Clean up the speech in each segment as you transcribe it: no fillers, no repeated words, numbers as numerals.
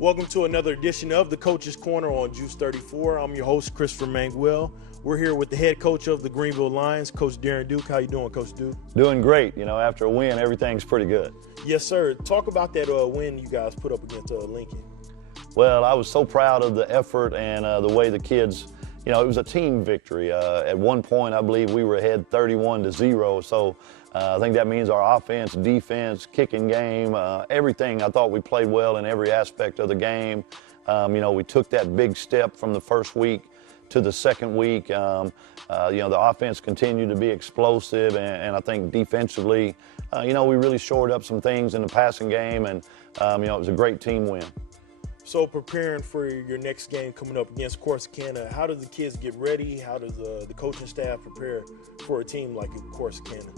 Welcome to another edition of the Coach's Corner on Juice 34. I'm your host, Christopher Manguel. We're here with the head coach of the Greenville Lions, Coach Darren Duke. How you doing, Coach Duke? Doing great. You know, after a win, everything's pretty good. Yes, sir. Talk about that win you guys put up against Lincoln. Well, I was so proud of the effort and the way the kids, you know, it was a team victory. At one point, I believe we were ahead 31-0. So I think that means our offense, defense, kicking game, everything. I thought we played well in every aspect of the game. You know, we took that big step from the first week to the second week. You know, the offense continued to be explosive, and I think defensively, you know, we really shored up some things in the passing game, and, you know, it was a great team win. So preparing for your next game coming up against Corsicana, how do the kids get ready? How does the coaching staff prepare for a team like Corsicana?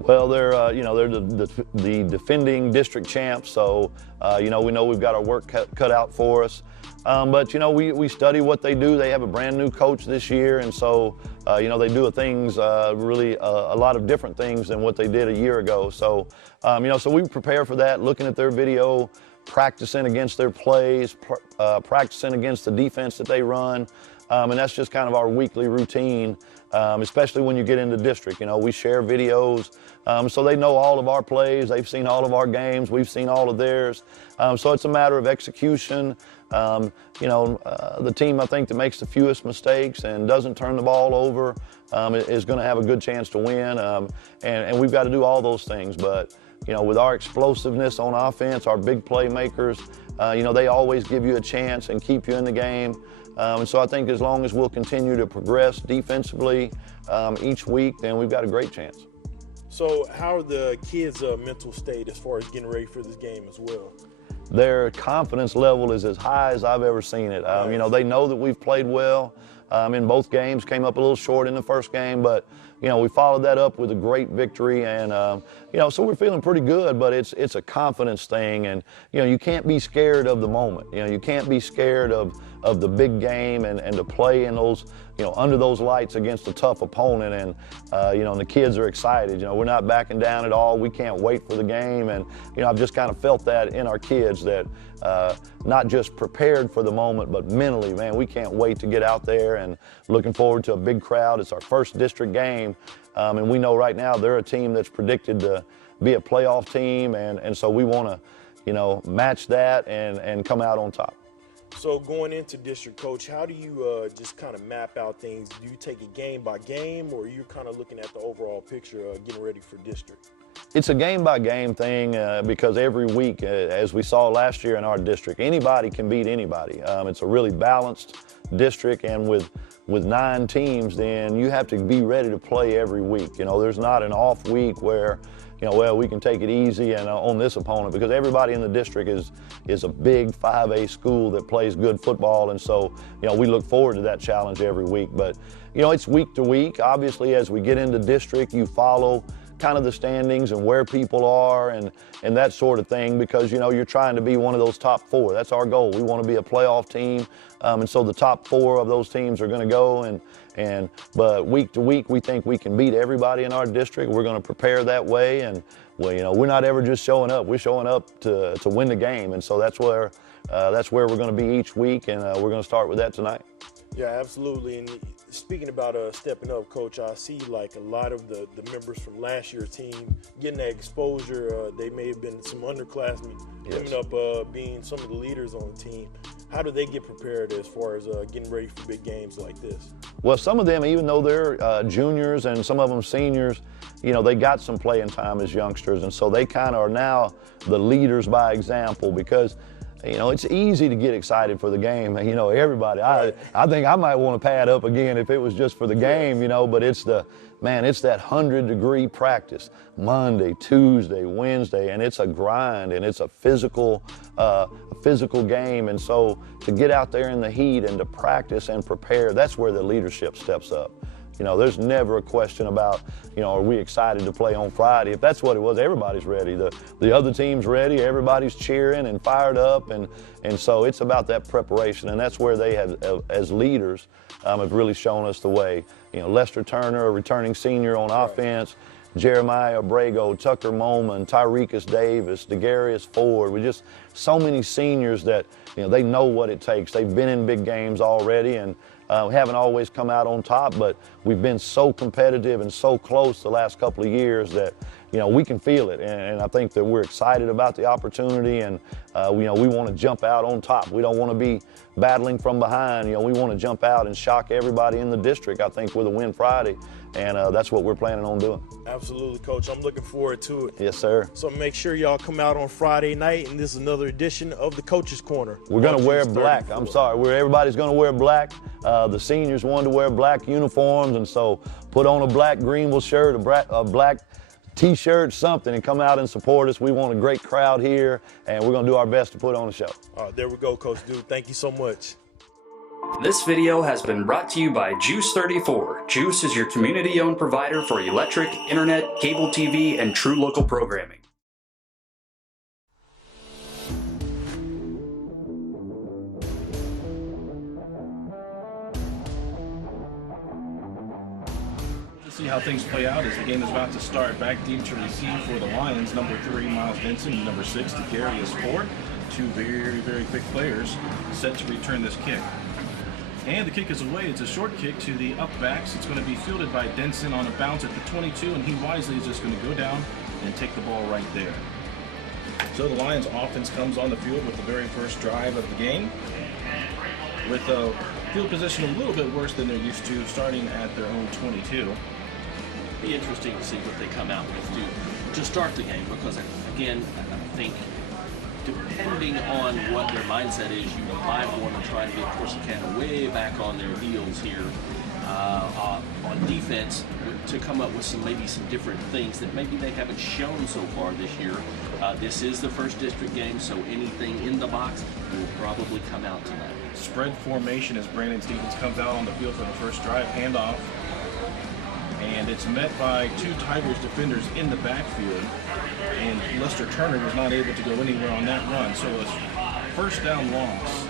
Well, they're you know, they're the defending district champs, so you know we've got our work cut out for us. But you know, we study what they do. They have a brand new coach this year, and so you know, they do things really a lot of different things than what they did a year ago. So you know, so we prepare for that, looking at their video, practicing against their plays, practicing against the defense that they run, and that's just kind of our weekly routine. Especially when you get into district. You know, we share videos, so they know all of our plays. They've seen all of our games. We've seen all of theirs. So it's a matter of execution. You know, the team, I think, that makes the fewest mistakes and doesn't turn the ball over is going to have a good chance to win. And we've got to do all those things. But, you know, with our explosiveness on offense, our big playmakers, you know, they always give you a chance and keep you in the game. And so I think as long as we'll continue to progress defensively each week, then we've got a great chance. So how are the kids' mental state as far as getting ready for this game as well? Their confidence level is as high as I've ever seen it. You know, they know that we've played well in both games, came up a little short in the first game, but you know, we followed that up with a great victory, and you know, so we're feeling pretty good. But it's a confidence thing, and you know, you can't be scared of the moment. You know, you can't be scared of the big game and to play in those, you know, under those lights against a tough opponent. And you know, and the kids are excited. You know, we're not backing down at all. We can't wait for the game, and you know, I've just kind of felt that in our kids, that not just prepared for the moment, but mentally, man, we can't wait to get out there and looking forward to a big crowd. It's our first district game, and we know right now they're a team that's predicted to be a playoff team, and so we want to, you know, match that and come out on top. So going into district, coach, how do you just kind of map out things? Do you take it game by game, or are you kind of looking at the overall picture getting ready for district? It's a game-by-game thing because every week, as we saw last year in our district, anybody can beat anybody. It's a really balanced district, and with 9 teams, then you have to be ready to play every week. You know, there's not an off week where, you know, well, we can take it easy and on this opponent, because everybody in the district is a big 5A school that plays good football, and so, you know, we look forward to that challenge every week. But, you know, it's week to week. Obviously, as we get into district, you follow kind of the standings and where people are and that sort of thing, because, you know, you're trying to be one of those top 4. That's our goal. We want to be a playoff team, and so the top 4 of those teams are going to go, but week to week we think we can beat everybody in our district. We're going to prepare that way, and well, you know, we're not ever just showing up. We're showing up to win the game, and so that's where we're going to be each week, and we're going to start with that tonight. Yeah, absolutely. And speaking about stepping up, Coach, I see like a lot of the members from last year's team getting that exposure. They may have been some underclassmen coming up, being some of the leaders on the team. How do they get prepared as far as getting ready for big games like this? Well, some of them, even though they're juniors and some of them seniors, you know, they got some playing time as youngsters, and so they kind of are now the leaders by example, because you know, it's easy to get excited for the game. You know, everybody, I think I might want to pad up again if it was just for the game, you know, but it's that 100-degree practice, Monday, Tuesday, Wednesday, and it's a grind, and it's a physical game. And so to get out there in the heat and to practice and prepare, that's where the leadership steps up. You know, there's never a question about, you know, are we excited to play on Friday? If that's what it was, everybody's ready. The other team's ready. Everybody's cheering and fired up, and so it's about that preparation, and that's where they have, as leaders, have really shown us the way. You know, Lester Turner, a returning senior on offense, Jeremiah Abrego, Tucker Moman, Tyrekus Davis, DeGarius Ford. We just so many seniors that, you know, they know what it takes. They've been in big games already, and we haven't always come out on top, but we've been so competitive and so close the last couple of years that, you know, we can feel it. And I think that we're excited about the opportunity, and you know, we want to jump out on top. We don't want to be battling from behind. You know, we want to jump out and shock everybody in the district, I think, with a win Friday. And that's what we're planning on doing. Absolutely, Coach. I'm looking forward to it. Yes, sir. So make sure y'all come out on Friday night, and this is another edition of the Coach's Corner. We're going to wear black. I'm sorry. Everybody's going to wear black. The seniors wanted to wear black uniforms, and so put on a black Greenville shirt, a black T-shirt, something, and come out and support us. We want a great crowd here, and we're going to do our best to put on a show. All right, there we go, Coach Duke. Thank you so much. This video has been brought to you by Juice 34. Juice is your community-owned provider for electric, internet, cable TV, and true local programming. To see how things play out as the game is about to start. Back deep to receive for the Lions, number 3, Miles Denson, and number 6, DeGarius Ford. Two very, very quick players set to return this kick. And the kick is away. It's a short kick to the upbacks. It's going to be fielded by Denson on a bounce at the 22, and he wisely is just going to go down and take the ball right there. So the Lions offense comes on the field with the very first drive of the game, with a field position a little bit worse than they're used to, starting at their own 22. Be interesting to see what they come out with to start the game, because again, I think depending on what their mindset is, you might want to try to get Corsicana way back on their heels here on defense to come up with maybe some different things that maybe they haven't shown so far this year. This is the first district game, so anything in the box will probably come out tonight. Spread formation as Brandon Stevens comes out on the field for the first drive, handoff. And it's met by 2 Tigers defenders in the backfield. And Lester Turner was not able to go anywhere on that run. So a first down loss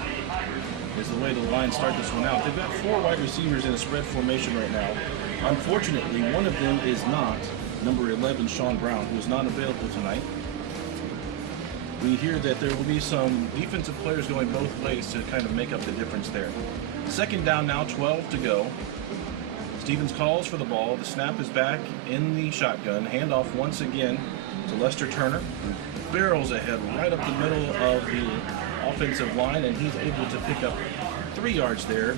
is the way the Lions start this one out. They've got 4 wide receivers in a spread formation right now. Unfortunately, one of them is not number 11, Sean Brown, who is not available tonight. We hear that there will be some defensive players going both ways to kind of make up the difference there. Second down now, 12 to go. Stevens calls for the ball. The snap is back in the shotgun. Handoff once again to Lester Turner, who barrels ahead right up the middle of the offensive line, and he's able to pick up 3 yards there.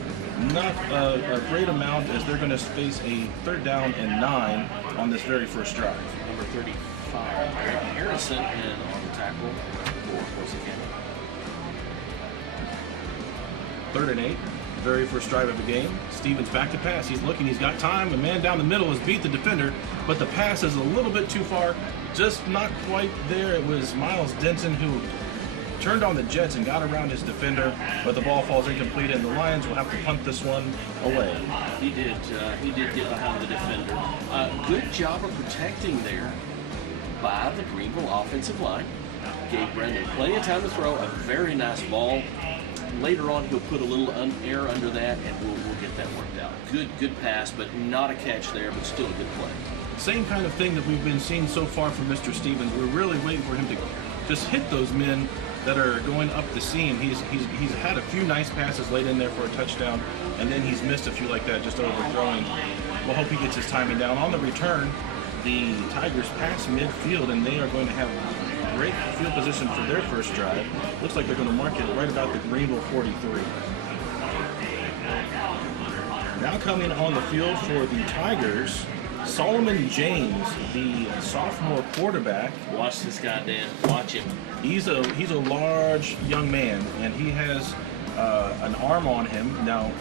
Not a great amount, as they're going to face a 3rd down and 9 on this very first drive. Number 35, Harrison, and on the tackle for Corsicana. 3rd and 8. Very first drive of the game. Stevens back to pass. He's looking. He's got time. A man down the middle has beat the defender, but the pass is a little bit too far. Just not quite there. It was Miles Denson who turned on the jets and got around his defender, but the ball falls incomplete, and the Lions will have to punt this one away. He did get behind the defender. Good job of protecting there by the Greenville offensive line. Gave Brendan plenty of time to throw a very nice ball. Later on, he'll put a little air under that, and we'll get that worked out. Good pass, but not a catch there, but still a good play. Same kind of thing that we've been seeing so far from Mr. Stevens. We're really waiting for him to just hit those men that are going up the seam. He's had a few nice passes late in there for a touchdown, and then he's missed a few like that, just overthrowing. We'll hope he gets his timing down. On the return, the Tigers pass midfield, and they are going to have great field position for their first drive. Looks like they're going to mark it right about the Greenville 43. Now coming on the field for the Tigers, Solomon James, the sophomore quarterback. Watch this guy, Dan. Watch him. He's a large young man, and he has an arm on him. Now,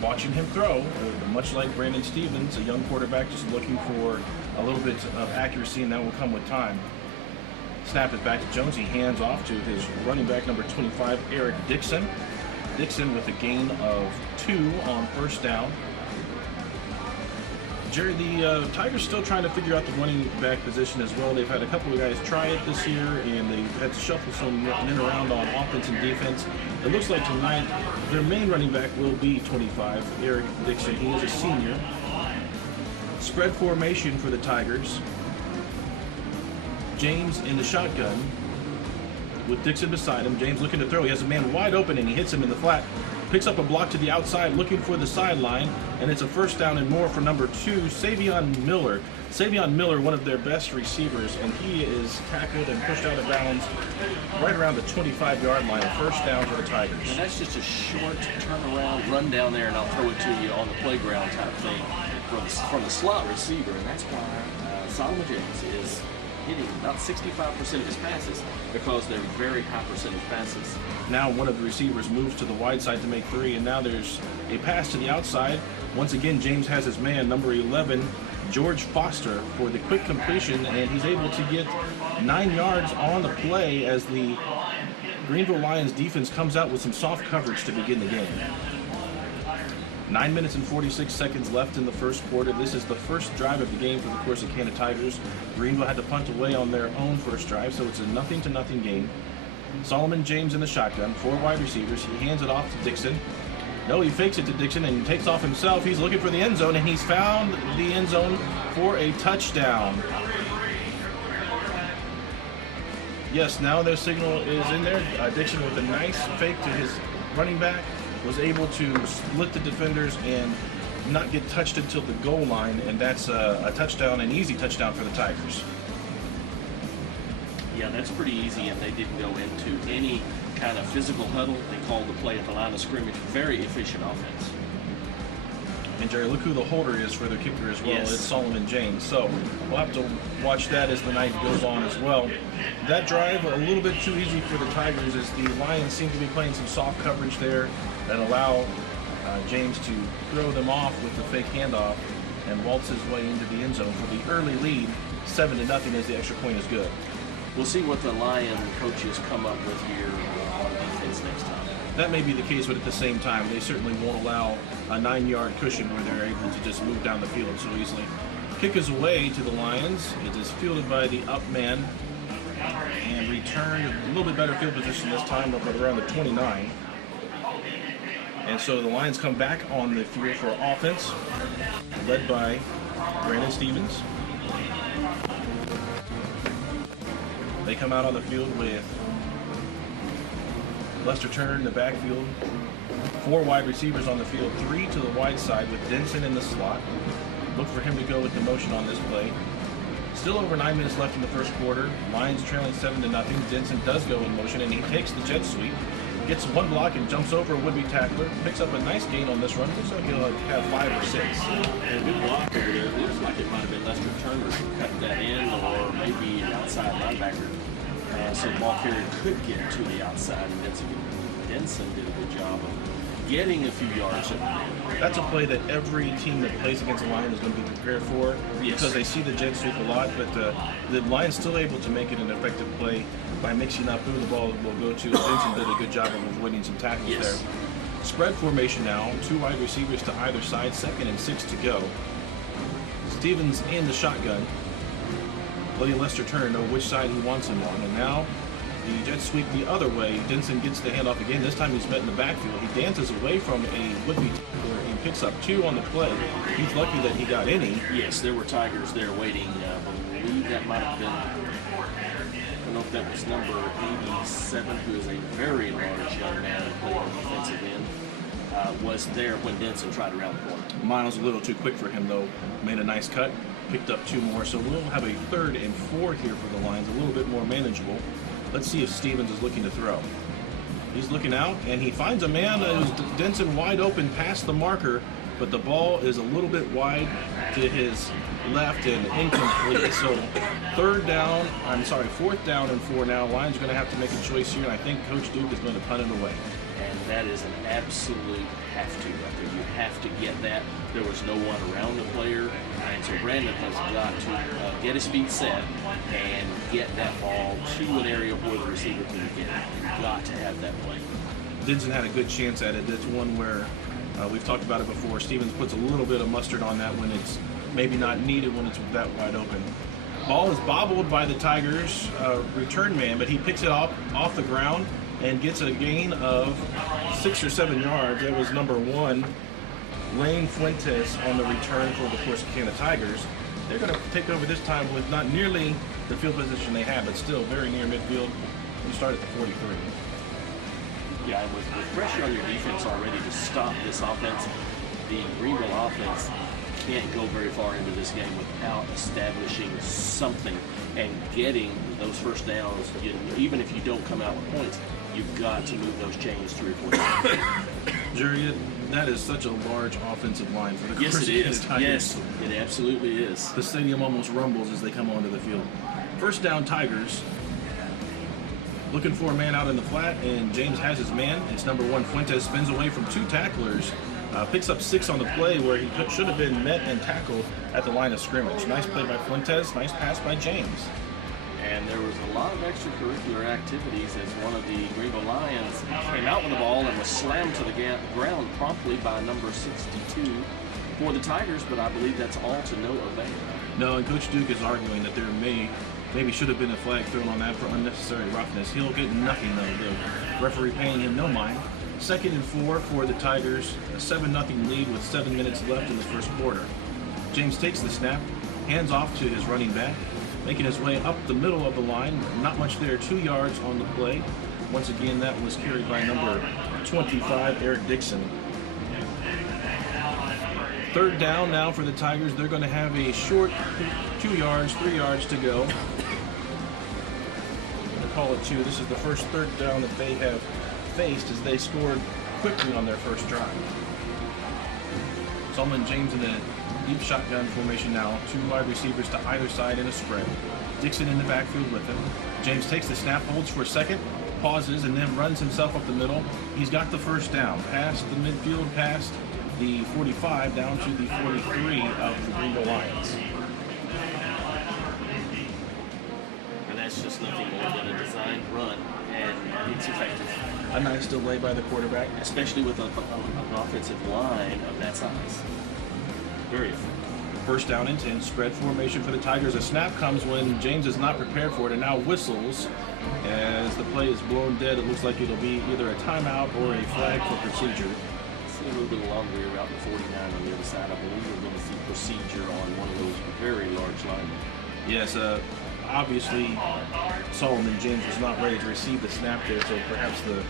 watching him throw, much like Brandon Stevens, a young quarterback just looking for a little bit of accuracy, and that will come with time. Snap is back to Jones. He hands off to his running back, number 25, Eric Dixon. Dixon with a gain of 2 on first down. Jerry, the Tigers still trying to figure out the running back position as well. They've had a couple of guys try it this year, and they've had to shuffle some men around on offense and defense. It looks like tonight their main running back will be 25, Eric Dixon. He is a senior. Spread formation for the Tigers. James in the shotgun with Dixon beside him. James looking to throw. He has a man wide open and he hits him in the flat. Picks up a block to the outside, looking for the sideline, and it's a first down and more for number 2, Savion Miller. Savion Miller, one of their best receivers, and he is tackled and pushed out of bounds right around the 25-yard line. First down for the Tigers. And that's just a short turnaround, run down there, and I'll throw it to you on the playground type thing from the slot receiver, and that's why Solomon James is hitting about 65% of his passes because they're very high percentage passes. Now one of the receivers moves to the wide side to make 3, and now there's a pass to the outside. Once again, James has his man, number 11, George Foster, for the quick completion, and he's able to get 9 yards on the play as the Greenville Lions defense comes out with some soft coverage to begin the game. 9 minutes and 46 seconds left in the first quarter. This is the first drive of the game for the Corsicana Tigers. Greenville had to punt away on their own first drive, so it's a 0-0 game. Solomon James in the shotgun, 4 wide receivers. He hands it off to Dixon. No, he fakes it to Dixon and takes off himself. He's looking for the end zone, and he's found the end zone for a touchdown. Yes, now their signal is in there. Dixon with a nice fake to his running back was able to split the defenders and not get touched until the goal line, and that's a touchdown, an easy touchdown for the Tigers. Yeah, that's pretty easy, and they didn't go into any kind of physical huddle. They called the play at the line of scrimmage. Very efficient offense. And Jerry, look who the holder is for the kicker as well. Yes. It's Solomon James. So we'll have to watch that as the night goes on as well. That drive, a little bit too easy for the Tigers as the Lions seem to be playing some soft coverage there that allow James to throw them off with the fake handoff and waltz his way into the end zone for the early lead, 7-0 as the extra point is good. We'll see what the Lion coaches come up with here on defense next time. That may be the case, but at the same time, they certainly won't allow a 9-yard cushion where they're able to just move down the field so easily. Kick is away to the Lions. It is fielded by the up man and returned a little bit better field position this time, up at around the 29. And so the Lions come back on the field for offense, led by Brandon Stevens. They come out on the field with Lester Turner in the backfield, 4 wide receivers on the field, 3 to the wide side with Denson in the slot. Look for him to go with the motion on this play. Still over 9 minutes left in the first quarter. Lions trailing 7-0. Denson does go in motion, and he takes the jet sweep, gets 1 block and jumps over a would-be tackler, picks up a nice gain on this run. Looks like he'll have 5 or 6. And a good block over there. It looks like it might have been Lester Turner who cut that in, or maybe an outside linebacker. So the ball carrier could get to the outside, and Denson did a good job of getting a few yards. That's a play that every team that plays against the Lions is going to be prepared for, Yes. because they see the jet sweep a lot, but the Lions still able to make it an effective play by mixing up who the ball will go to. Denson did a good job of avoiding some tackles Yes. there. Spread formation now, 2 wide receivers to either side, 2nd and 6 to go. Stevens in the shotgun, letting Lester Turner know which side he wants him on. And now the jet sweep the other way. Denson gets the handoff again. This time he's met in the backfield. He dances away from a would-be tackler and picks up 2 on the play. He's lucky that he got any. Yes, there were Tigers there waiting. I believe that might have been, I don't know if that was number 87, who is a very large young man who played on the defensive end, was there when Denson tried around the corner. Miles a little too quick for him, though. Made a nice cut, picked up 2 more. So we'll have a 3rd and 4 here for the Lions, a little bit more manageable. Let's see if Stevens is looking to throw. He's looking out, and he finds a man that is Denson wide open past the marker, but the ball is a little bit wide to his left and incomplete. So 4th down and 4 now. Lions are going to have to make a choice here, and I think Coach Duke is going to punt it away. And that is an absolute have to right there. You have to get that. There was no one around the player. And so Brandon has got to get his feet set and get that ball to an area where the receiver can get it. You've got to have that play. Denson had a good chance at it. That's one where we've talked about it before. Stevens puts a little bit of mustard on that when it's maybe not needed when it's that wide open. Ball is bobbled by the Tigers return man, but he picks it off the ground and gets a gain of 6 or 7 yards. That was number 1, Lane Fuentes on the return for the Corsicana Tigers. They're going to take over this time with not nearly the field position they had, but still very near midfield. You start at the 43. Yeah, and with pressure on your defense already to stop this offense, the Greenville offense can't go very far into this game without establishing something and getting those first downs. Even if you don't come out with points, you've got to move those chains 3 or 4 times. Jerry, that is such a large offensive line for the Yes, it Corsicana is. Tigers. Yes, it absolutely is. The stadium almost rumbles as they come onto the field. First down, Tigers. Looking for a man out in the flat, and James has his man. It's number 1, Fuentes, spins away from 2 tacklers, picks up 6 on the play where he should have been met and tackled at the line of scrimmage. Nice play by Fuentes, nice pass by James. And there was a lot of extracurricular activities as one of the Greenville Lions came out with the ball and was slammed to the ground promptly by number 62 for the Tigers, but I believe that's all to no avail. No, and Coach Duke is arguing that there maybe should have been a flag thrown on that for unnecessary roughness. He'll get nothing though. The referee paying him no mind. 2nd and 4 for the Tigers. A 7-0 lead with 7 minutes left in the first quarter. James takes the snap, hands off to his running back, making his way up the middle of the line. Not much there, 2 yards on the play. Once again, that was carried by number 25, Eric Dixon. 3rd down now for the Tigers. They're going to have a short 3 yards to go. I'm going to call it 2. This is the first 3rd down that they have faced as they scored quickly on their first drive. Solomon James in a deep shotgun formation now. 2 wide receivers to either side in a spread. Dixon in the backfield with him. James takes the snap, holds for a second, pauses, and then runs himself up the middle. He's got the first down. Past the midfield, past the 45 down to the 43 of the Greenville Lions. And that's just nothing more than a designed run, and it's effective. A nice delay by the quarterback. Especially with an offensive line of that size. Very effective. First down and 10, spread formation for the Tigers. A snap comes when James is not prepared for it and now whistles as the play is blown dead. It looks like it'll be either a timeout or a flag for procedure. See a little bit longer around the 49 on the other side. I believe we're going to see procedure on one of those very large linemen. Yes, obviously Solomon James was not ready to receive the snap there, so perhaps the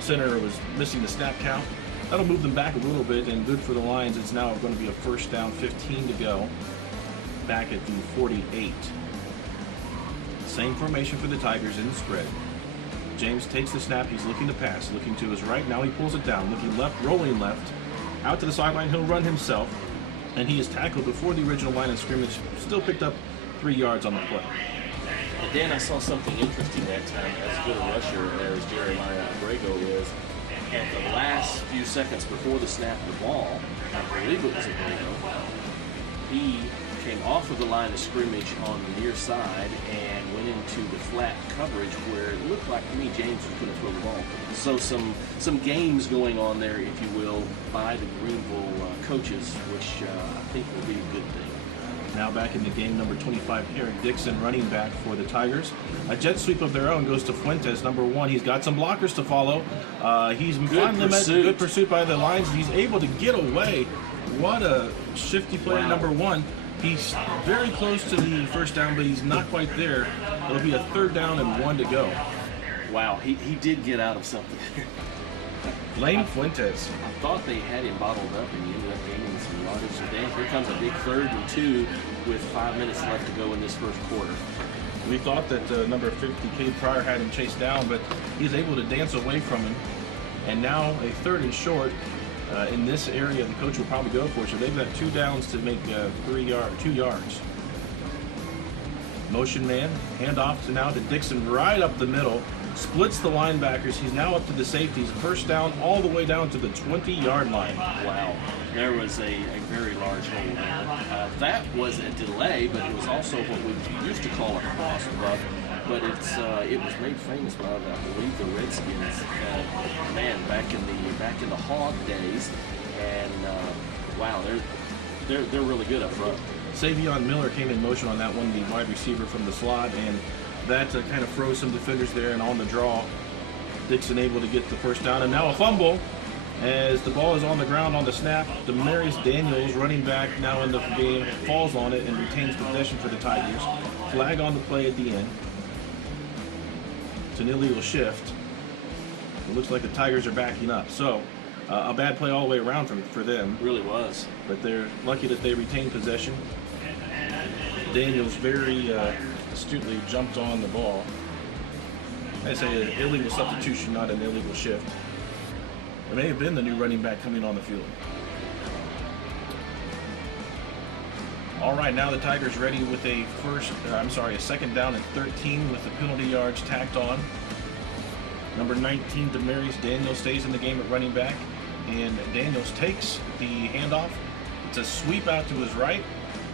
center was missing the snap count. That'll move them back a little bit, and good for the Lions. It's now going to be a first down, 15 to go, back at the 48. Same formation for the Tigers in the spread. James takes the snap. He's looking to pass, looking to his right. Now he pulls it down, looking left, rolling left. Out to the sideline, he'll run himself, and he is tackled before the original line of scrimmage. Still picked up 3 yards on the play. But then I saw something interesting that time. As good a rusher as Jeremiah Abrego is, at the last few seconds before the snap of the ball, I believe it was Abrego, he came off of the line of scrimmage on the near side and went into the flat coverage where it looked like to me James was going to throw the ball. So some games going on there, if you will, by the Greenville coaches, which I think will be a good thing. Now back in the game, number 25, Eric Dixon, running back for the Tigers. A jet sweep of their own goes to Fuentes, number 1. He's got some blockers to follow. He's good pursuit by the Lions. He's able to get away. What a shifty play, Wow. number 1. He's very close to the first down, but he's not quite there. It'll be a 3rd down and 1 to go. Wow, he did get out of something. Lane Fuentes. I thought they had him bottled up, and he ended up gaining some yardage. So then here comes a big 3rd and 2 with 5 minutes left to go in this first quarter. We thought that number 50, Cade Pryor, had him chased down, but he's able to dance away from him. And now a 3rd and short. In this area, the coach will probably go for it. So they've got 2 downs to make 2 yards. Motion man, handoff to Dixon right up the middle. Splits the linebackers. He's now up to the safeties. First down all the way down to the 20-yard line. Wow. There was a very large hole there. That was a delay, but it was also what we used to call a cross buck. But it was made famous by, I believe, the Redskins. Back in the Hog days, and wow, they're really good up front. Savion Miller came in motion on that one, the wide receiver from the slot, and that kind of froze some defenders there. And on the draw, Dixon able to get the first down, and now a fumble. As the ball is on the ground on the snap, Demarius Daniels, running back now in the game, falls on it and retains possession for the Tigers. Flag on the play at the end. It's an illegal shift. It looks like the Tigers are backing up. So, a bad play all the way around for them. It really was. But they're lucky that they retained possession. Daniels very astutely jumped on the ball. I say an illegal substitution, not an illegal shift. It may have been the new running back coming on the field. All right, now the Tigers ready with a second down and 13 with the penalty yards tacked on. Number 19, Demarius Daniels stays in the game at running back, and Daniels takes the handoff. It's a sweep out to his right.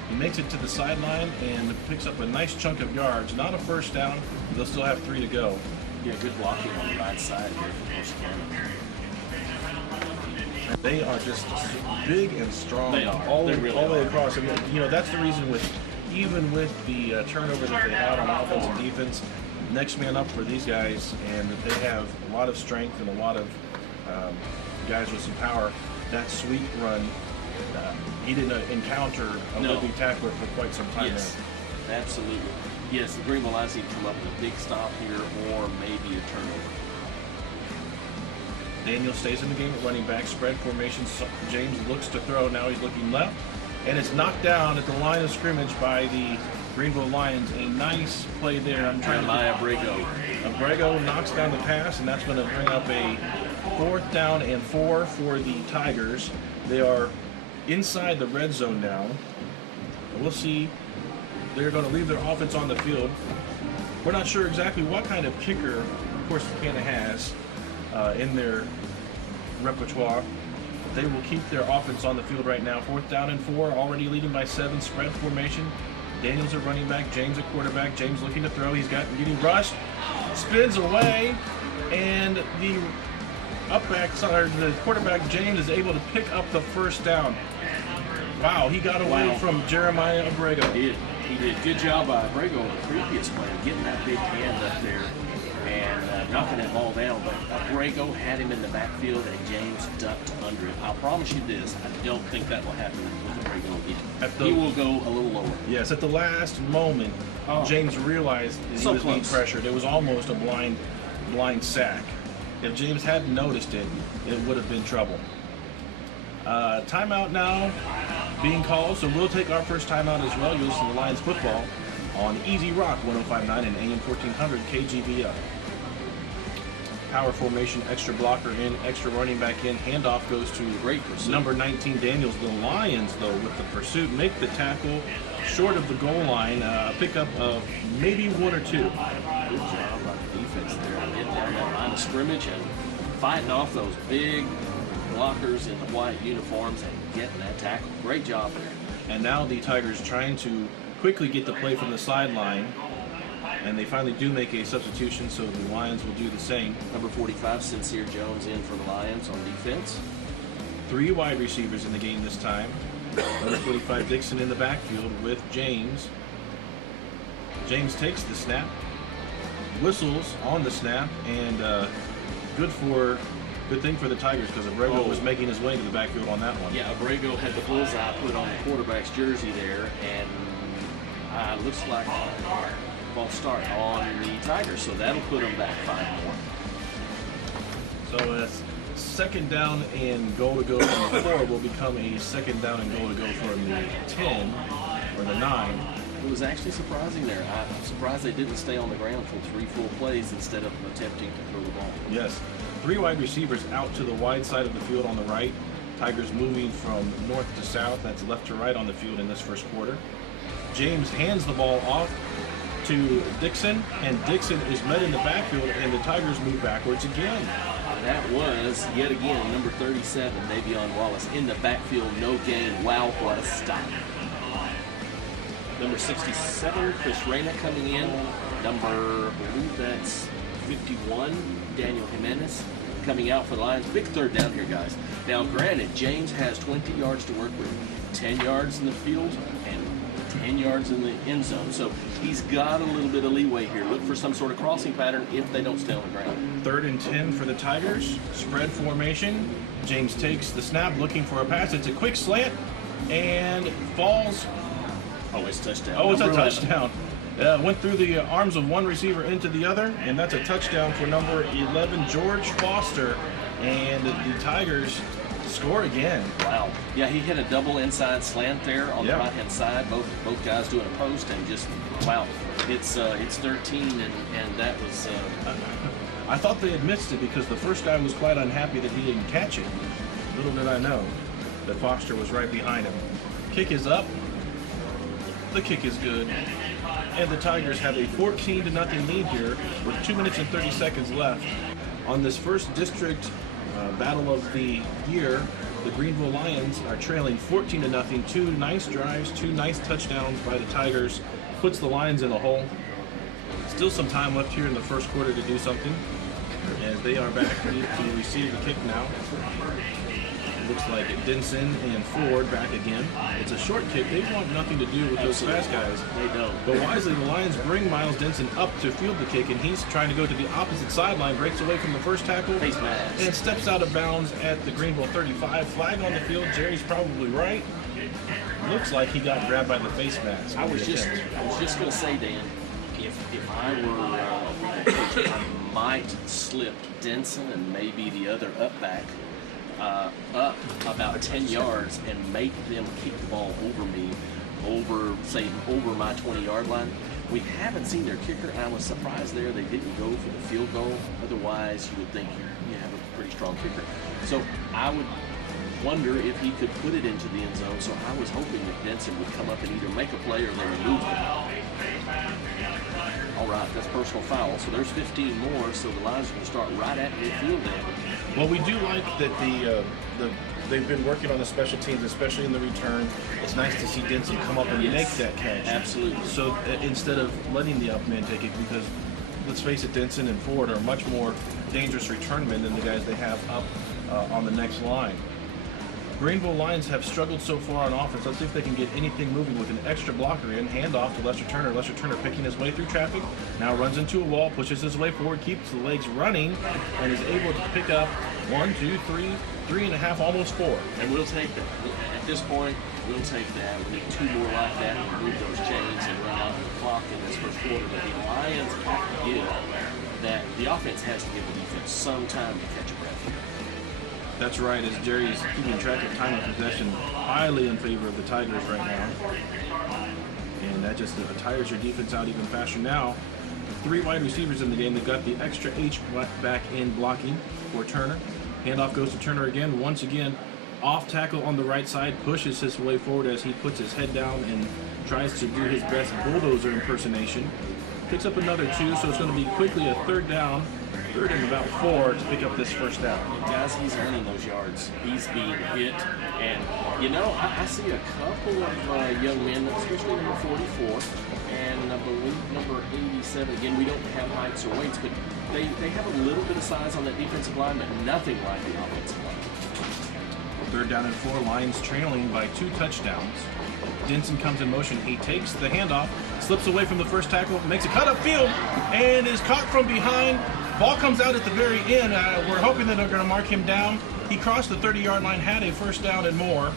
He makes it to the sideline and picks up a nice chunk of yards. Not a first down. They'll still have 3 to go. Yeah, good blocking on the right side here for Corsicana. They are just big and strong. They are. All They the really way are. across. And, that's the reason even with the turnover that they had on offense and defense, next man up for these guys, and they have a lot of strength and a lot of guys with some power. That sweep run, he didn't encounter a would-be tackler for quite some time. Yes, absolutely. Yes, the Greenville Lions need to come up with a big stop here or maybe a turnover. Daniel stays in the game at running back. Spread formation. James looks to throw. Now he's looking left. And it's knocked down at the line of scrimmage by the Greenville Lions. A nice play there. I'm trying Jeremiah Abrego. Abrego knocks down the pass, and that's going to bring up a 4th down and 4 for the Tigers. They are inside the red zone now. We'll see. They're going to leave their offense on the field. We're not sure exactly what kind of kicker Corsicana has in their repertoire. They will keep their offense on the field right now. 4th down and 4, already leading by 7. Spread formation. Daniels at running back, James at quarterback. James looking to throw. He's getting rushed. Spins away, and the quarterback James is able to pick up the first down. Wow, he got away from Jeremiah Abrego. He did. Good job by Abrego in the previous play, getting that big hand up there and knocking that ball down. But Abrego had him in the backfield, and James ducked under it. I'll promise you this: I don't think that will happen with Abrego again. He will go a little lower. Yes, at the last moment, James realized that he was being pressured. It was almost a blind sack. If James hadn't noticed it, it would have been trouble. Timeout now being called, so we'll take our first timeout as well. You'll listen to Lions football on Easy Rock 105.9 and AM 1400 KGVL. Power formation, extra blocker in, extra running back in. Handoff goes to great pursuit. Number 19 Daniels. The Lions, though, with the pursuit, make the tackle short of the goal line. Pickup of maybe 1 or 2. Good job by the defense there, getting down that line of scrimmage and fighting off those big blockers in the white uniforms and getting that tackle. Great job there. And now the Tigers trying to quickly get the play from the sideline, and they finally do make a substitution, so the Lions will do the same. Number 45, Sincere Jones in for the Lions on defense. 3 wide receivers in the game this time. Number 45, Dixon in the backfield with James. James takes the snap, whistles on the snap, and good thing for the Tigers, because Abrego was making his way to the backfield on that one. Yeah, Abrego had the bullseye put on the quarterback's jersey there, and looks like a false start on the Tigers, so that'll put them back 5 more. So it's second down and goal to go from the 4 will become a second down and goal to go from the 10 or the 9. It was actually surprising there. I'm surprised they didn't stay on the ground for 3 full plays instead of attempting to throw the ball. Yes. 3 wide receivers out to the wide side of the field on the right. Tigers moving from north to south. That's left to right on the field in this first quarter. James hands the ball off to Dixon, and Dixon is met in the backfield, and the Tigers move backwards again. That was, yet again, number 37, Davion Wallace, in the backfield, no gain. Wow, what a stop. Number 67, Chris Reyna coming in. Number, I believe that's 51, Daniel Jimenez coming out for the Lions. Big third down here, guys. Now, granted, James has 20 yards to work with, 10 yards in the field and 10 yards in the end zone. So he's got a little bit of leeway here. Look for some sort of crossing pattern if they don't stay on the ground. 3rd and 10 for the Tigers. Spread formation. James takes the snap, looking for a pass. It's a quick slant and falls. Oh, it's a touchdown. Oh, it's a Number 11. touchdown. Went through the arms of one receiver into the other, and that's a touchdown for number 11, George Foster. And the Tigers score again. Wow. Yeah, he hit a double inside slant there on the right-hand side. Both guys doing a post, and just, wow. It's 13, and that was... I thought they had missed it because the first guy was quite unhappy that he didn't catch it. Little did I know that Foster was right behind him. Kick is up. The kick is good. And the Tigers have a 14-0 lead here with 2 minutes and 30 seconds left. On this first district battle of the year, the Greenville Lions are trailing 14-0. 2 nice drives, 2 nice touchdowns by the Tigers. Puts the Lions in the hole. Still some time left here in the first quarter to do something. As they are back to receive the kick now. Looks like Denson and Ford back again. It's a short kick. They want nothing to do with those fast guys. They don't. But wisely, the Lions bring Miles Denson up to field the kick, and he's trying to go to the opposite sideline, breaks away from the first tackle, Face mask. and steps out of bounds at the Greenville 35. Flag on the field. Jerry's probably right. Looks like he got grabbed by the face mask. I was just going to say, Dan, if I were the coach, I might slip Denson and maybe the other up back up about 10 yards and make them kick the ball over me, over my 20-yard line. We haven't seen their kicker, and I was surprised there they didn't go for the field goal. Otherwise, you would think you have a pretty strong kicker. So I would wonder if he could put it into the end zone. So I was hoping that Denson would come up and either make a play or they remove him. All right, that's personal foul. So there's 15 more. So the Lions are going to start right at midfield there. Well, we do like that they've been working on the special teams, especially in the return. It's nice to see Denson come up and make that catch. Absolutely. So instead of letting the up man take it, because let's face it, Denson and Ford are much more dangerous return men than the guys they have up on the next line. Greenville Lions have struggled so far on offense. Let's see if they can get anything moving with an extra blocker in. Handoff to Lester Turner. Lester Turner picking his way through traffic. Now runs into a wall, pushes his way forward, keeps the legs running, and is able to pick up 1, 2, 3, 3.5, almost 4. And we'll take that. At this point, we'll take that. We need 2 more like that and move those chains and run out the clock in this first quarter. But the Lions have to give that. The offense has to give the defense some time to catch a breath here. That's right, as Jerry's keeping track of time of possession highly in favor of the Tigers right now. And that just tires your defense out even faster now. 3 wide receivers in the game. They've got the extra H back in blocking for Turner. Handoff goes to Turner again. Once again, off tackle on the right side, pushes his way forward as he puts his head down and tries to do his best bulldozer impersonation. Picks up another 2, so it's going to be quickly a 3rd down. 3rd and about 4 to pick up this first down. Guys, he's earning those yards. He's being hit. And, you know, I see a couple of young men, especially number 44 and I believe number 87. Again, we don't have heights or weights, but they have a little bit of size on that defensive line, but nothing like the offensive line. 3rd down and 4, Lions trailing by 2 touchdowns. Denson comes in motion. He takes the handoff, slips away from the first tackle, makes a cut upfield, and is caught from behind. Ball comes out at the very end. We're hoping that they're going to mark him down. He crossed the 30-yard line, had a first down and more.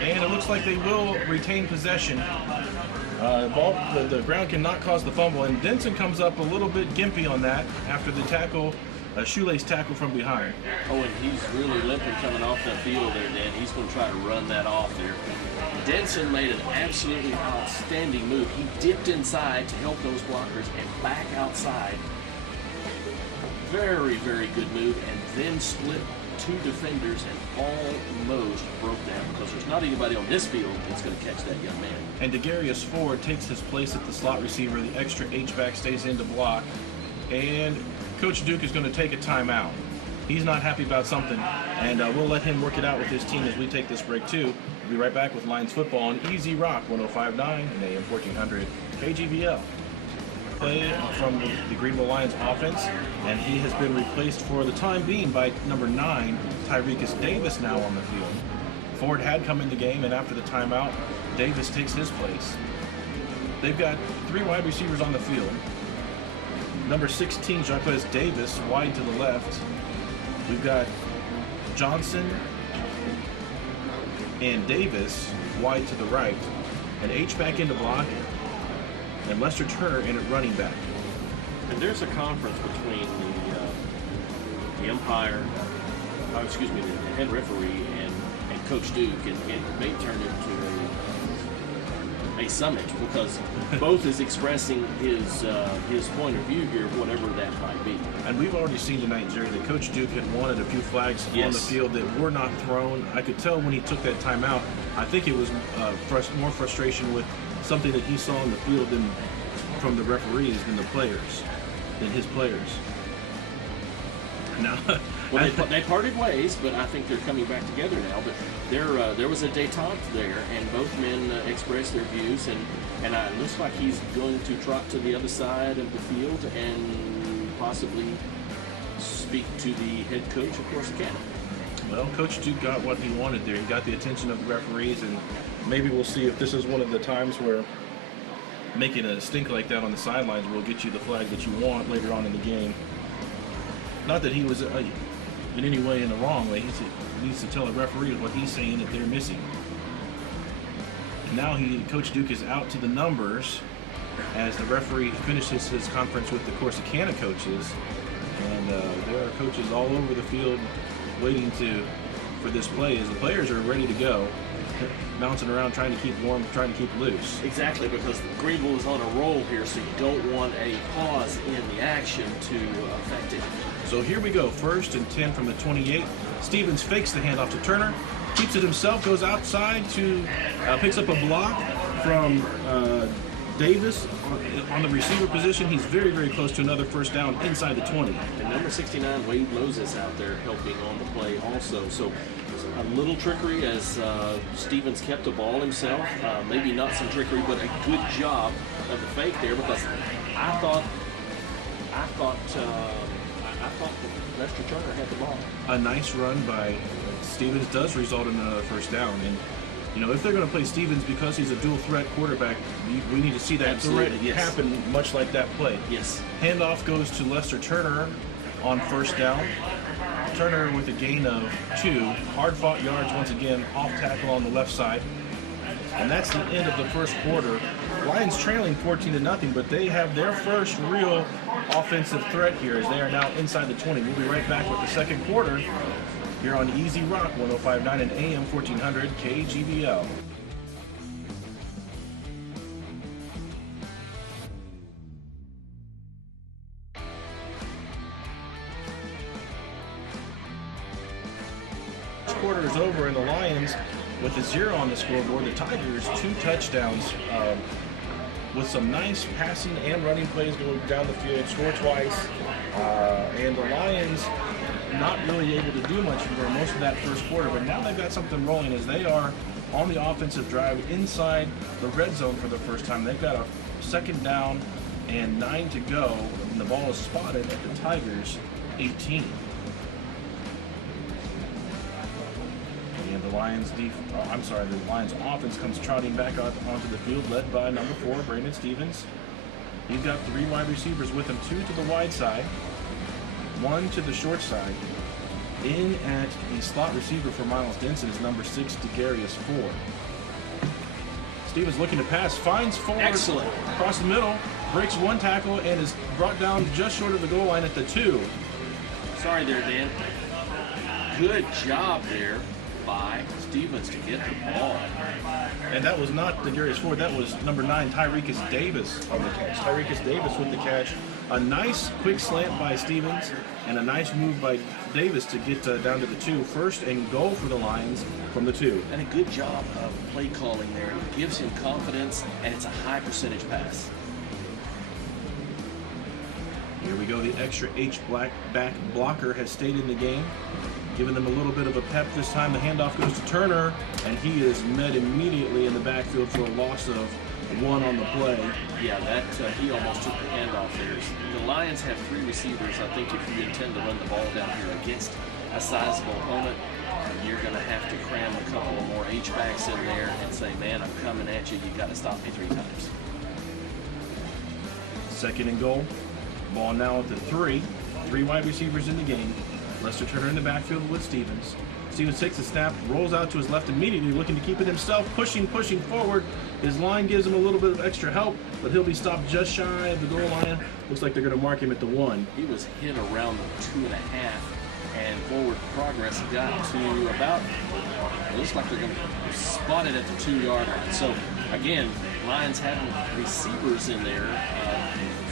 And it looks like they will retain possession. The ground cannot cause the fumble, and Denson comes up a little bit gimpy on that after the tackle, a shoelace tackle from behind. Oh, and he's really limping coming off that field there, Dan. He's going to try to run that off there. Denson made an absolutely outstanding move. He dipped inside to help those blockers and back outside. Very, very good move, and then split 2 defenders and almost broke down because there's not anybody on this field that's going to catch that young man. And DeGarius Ford takes his place at the slot receiver. The extra H-back stays in to block. And Coach Duke is going to take a timeout. He's not happy about something, and we'll let him work it out with his team as we take this break too. We'll be right back with Lions football on Easy Rock 105.9 and AM 1400 KGVL. Play from the Greenville Lions offense, and he has been replaced for the time being by number 9, Tyrekus Davis, now on the field. Ford had come in the game, and after the timeout, Davis takes his place. They've got 3 wide receivers on the field. Number 16, Jacques Davis, wide to the left. We've got Johnson and Davis wide to the right. And H-back into block. And Lester Turner in at running back. And there's a conference between the umpire, the head referee and Coach Duke, and it may turn into a summit, because both is expressing his point of view here, whatever that might be. And we've already seen tonight, Jerry, that Coach Duke had wanted a few flags on the field that were not thrown. I could tell when he took that timeout, I think it was more frustration with something that he saw on the field from the referees than his players. Now, well, they parted ways, but I think they're coming back together now. But there was a détente there, and both men expressed their views, and it looks like he's going to trot to the other side of the field and possibly speak to the head coach of Corsicana. Well, Coach Duke got what he wanted there. He got the attention of the referees, and maybe we'll see if this is one of the times where making a stink like that on the sidelines will get you the flag that you want later on in the game. Not that he was in any way in the wrong way. He needs to tell the referee what he's saying that they're missing. And now Coach Duke is out to the numbers as the referee finishes his conference with the Corsicana coaches. And there are coaches all over the field waiting for this play as the players are ready to go, bouncing around, trying to keep warm, trying to keep loose. Exactly, because Greenville is on a roll here, so you don't want a pause in the action to affect it. So here we go, 1st and 10 from the 28. Stevens fakes the handoff to Turner, keeps it himself, goes outside to picks up a block from Davis on the receiver position. He's very, very close to another first down inside the 20. And number 69, Wade Moses, out there helping on the play also. So a little trickery as Stevens kept the ball himself. Maybe not some trickery, but a good job of the fake there, because I thought Lester Turner had the ball. A nice run by Stevens does result in another first down. And you know, if they're going to play Stevens because he's a dual threat quarterback, we need to see that threat happen, much like that play. Yes. Handoff goes to Lester Turner on first down. Turner with a gain of 2. Hard-fought yards once again, off tackle on the left side. And that's the end of the first quarter. Lions trailing 14-0, but they have their first real offensive threat here as they are now inside the 20. We'll be right back with the second quarter here on Easy Rock 105.9 and AM 1400 KGVL. First quarter is over, and the Lions with a 0 on the scoreboard. The Tigers 2 touchdowns with some nice passing and running plays going down the field, score twice, and the Lions not really able to do much for most of that first quarter, but now they've got something rolling as they are on the offensive drive inside the red zone for the first time. They've got a 2nd down and 9 to go, and the ball is spotted at the Tigers' 18. And the Lions offense comes trotting back onto the field, led by number 4, Brandon Stevens. He's got 3 wide receivers with him, 2 to the wide side, 1 to the short side. In at the slot receiver for Miles Denson is number 6, Degarius Ford. Stevens looking to pass, finds Ford. Excellent. Across the middle, breaks 1 tackle, and is brought down just short of the goal line at the 2. Sorry there, Dan. Good job there by Stevens to get the ball. And that was not Degarius Ford, that was number 9, Tyrekus Davis on the catch. Tyrekus Davis with the catch. A nice quick slant by Stevens and a nice move by Davis to get down to the 2. 1st and goal for the Lions from the 2. And a good job of play calling there. It gives him confidence, and it's a high percentage pass. Here we go. The extra H-back blocker has stayed in the game, giving them a little bit of a pep this time. The handoff goes to Turner, and he is met immediately in the backfield for a loss of 1 on the play. Yeah, he almost took the handoff there. The Lions have 3 receivers. I think if you intend to run the ball down here against a sizable opponent, you're going to have to cram a couple of more H-backs in there and say, man, I'm coming at you. You got to stop me 3 times. 2nd and goal. Ball now at the 3. 3 wide receivers in the game. Lester Turner in the backfield with Stevens. Stevens takes a snap, rolls out to his left immediately, looking to keep it himself, pushing forward. His line gives him a little bit of extra help, but he'll be stopped just shy of the goal line. Looks like they're going to mark him at the 1. He was hit around the 2.5, and forward progress got to about, it looks like they're going to spot it at the 2-yard line. So, again, Lions having receivers in there.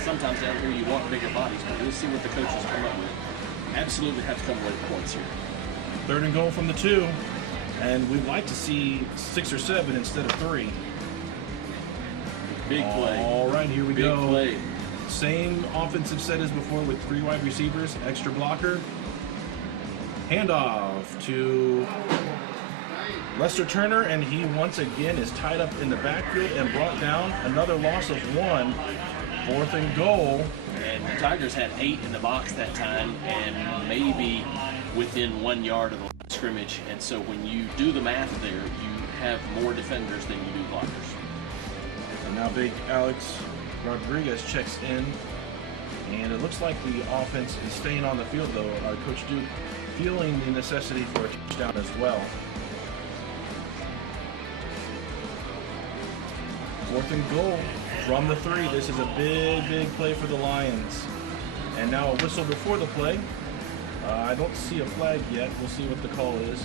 Sometimes down here you want bigger bodies, but we'll see what the coaches come up with. Absolutely have to come away with points here. 3rd and goal from the 2, and we'd like to see 6 or 7 instead of 3. Big play. All right, here we Big go. play. Same offensive set as before with 3 wide receivers, extra blocker. Handoff to Lester Turner, and he once again is tied up in the backfield and brought down. Another loss of 1. 4th and goal. And the Tigers had 8 in the box that time, and maybe within 1 yard of the line of scrimmage. And so when you do the math there, you have more defenders than you do blockers. And now big Alex Rodriguez checks in, and it looks like the offense is staying on the field, though. Coach Duke feeling the necessity for a touchdown as well. 4th and goal from the 3. This is a big play for the Lions. And now a whistle before the play. I don't see a flag yet. We'll see what the call is.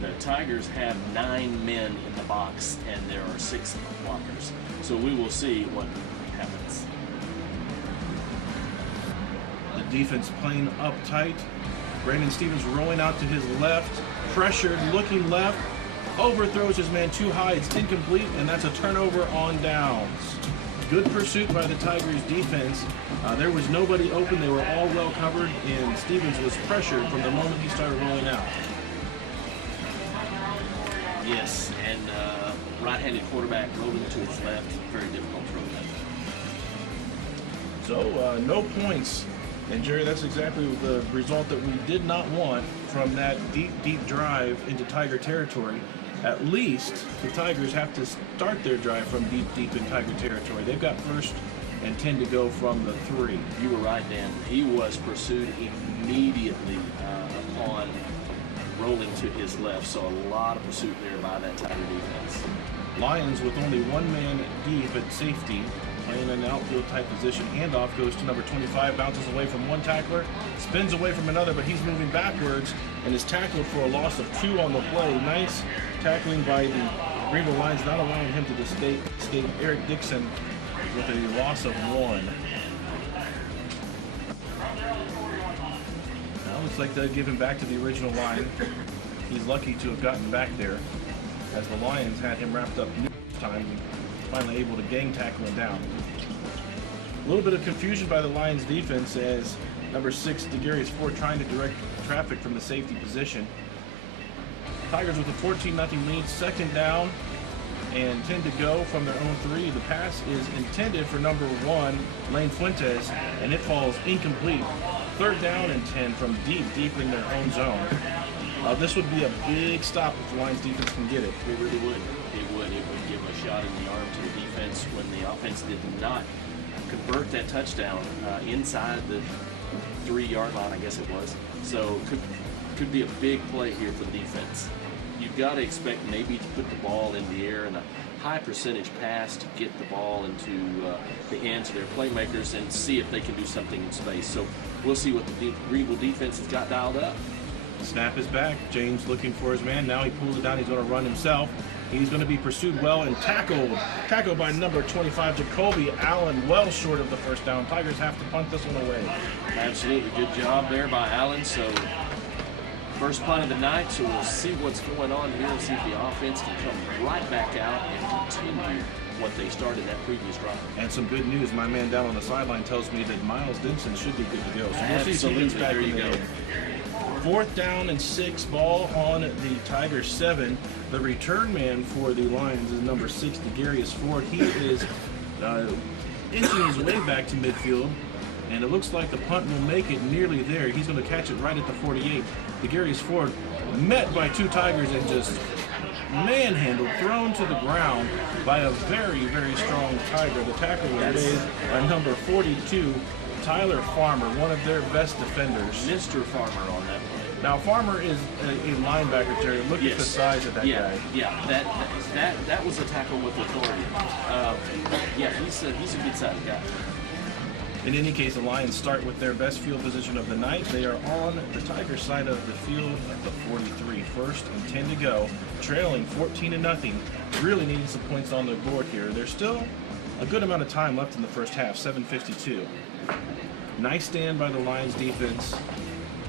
The Tigers have 9 men in the box, and there are 6 blockers. So we will see what happens. The defense playing uptight. Brandon Stevens rolling out to his left. Pressured, looking left. Overthrows his man too high. It's incomplete, and that's a turnover on downs. Good pursuit by the Tigers defense. There was nobody open. They were all well covered, and Stevens was pressured from the moment he started rolling out. Yes, and right-handed quarterback rolling to his left. Very difficult throw that. So no points. And Jerry, that's exactly the result that we did not want from that deep drive into Tiger territory. At least the Tigers have to start their drive from deep in Tiger territory. They've got 1st and 10 to go from the 3. You were right, Dan. He was pursued immediately upon rolling to his left, so a lot of pursuit there by that Tiger defense. Lions with only 1 man deep at safety, playing an outfield type position. Handoff goes to number 25, bounces away from 1 tackler, spins away from another, but he's moving backwards and is tackled for a loss of 2 on the play. Nice tackling by the Greenville Lions, not allowing him to escape. Eric Dixon with a loss of 1. Now looks like they'll give him back to the original line. He's lucky to have gotten back there, as the Lions had him wrapped up this time, finally able to gang tackle him down. A little bit of confusion by the Lions defense as number 6, DeGarius Ford, trying to direct traffic from the safety position. Tigers with a 14-0 lead, 2nd down and 10 to go from their own 3. The pass is intended for number 1, Lane Fuentes, and it falls incomplete. 3rd down and 10 from deep in their own zone. This would be a big stop if the Lions defense can get it. It really would. It would give a shot in the arm to the defense when the offense did not convert that touchdown inside the 3-yard line, I guess it was. So could be a big play here for the defense. You've got to expect maybe to put the ball in the air and a high percentage pass to get the ball into the hands of their playmakers and see if they can do something in space. So we'll see what the Greenville defense has got dialed up. Snap is back. James looking for his man. Now he pulls it down. He's going to run himself. He's going to be pursued well and tackled. Tackled by number 25, Jacoby Allen, well short of the 1st down. Tigers have to punt this one away. Absolutely good job there by Allen. So first punt of the night, so we'll see what's going on here and see if the offense can come right back out and continue what they started that previous drive. And some good news. My man down on the sideline tells me that Miles Denson should be good to go. So we'll see if he gets back there in you go. there. 4th down and 6, ball on the Tigers 7. The return man for the Lions is number 6, DeGarius Ford. He is inching his way back to midfield. And it looks like the punt will make it nearly there. He's going to catch it right at the 48. DeGarius Ford met by 2 Tigers and just manhandled, thrown to the ground by a very, very strong Tiger. The tackle was made by number 42, Tyler Farmer, one of their best defenders. Mr. Farmer on that play. Now Farmer is a linebacker, Terry. Look at the size of that guy. Yeah, that was a tackle with authority. Yeah, he's a good sized guy. In any case, the Lions start with their best field position of the night. They are on the Tigers side of the field at the 43. 1st and 10 to go, trailing 14-0. Really needing some points on the board here. There's still a good amount of time left in the first half, 7:52. Nice stand by the Lions defense.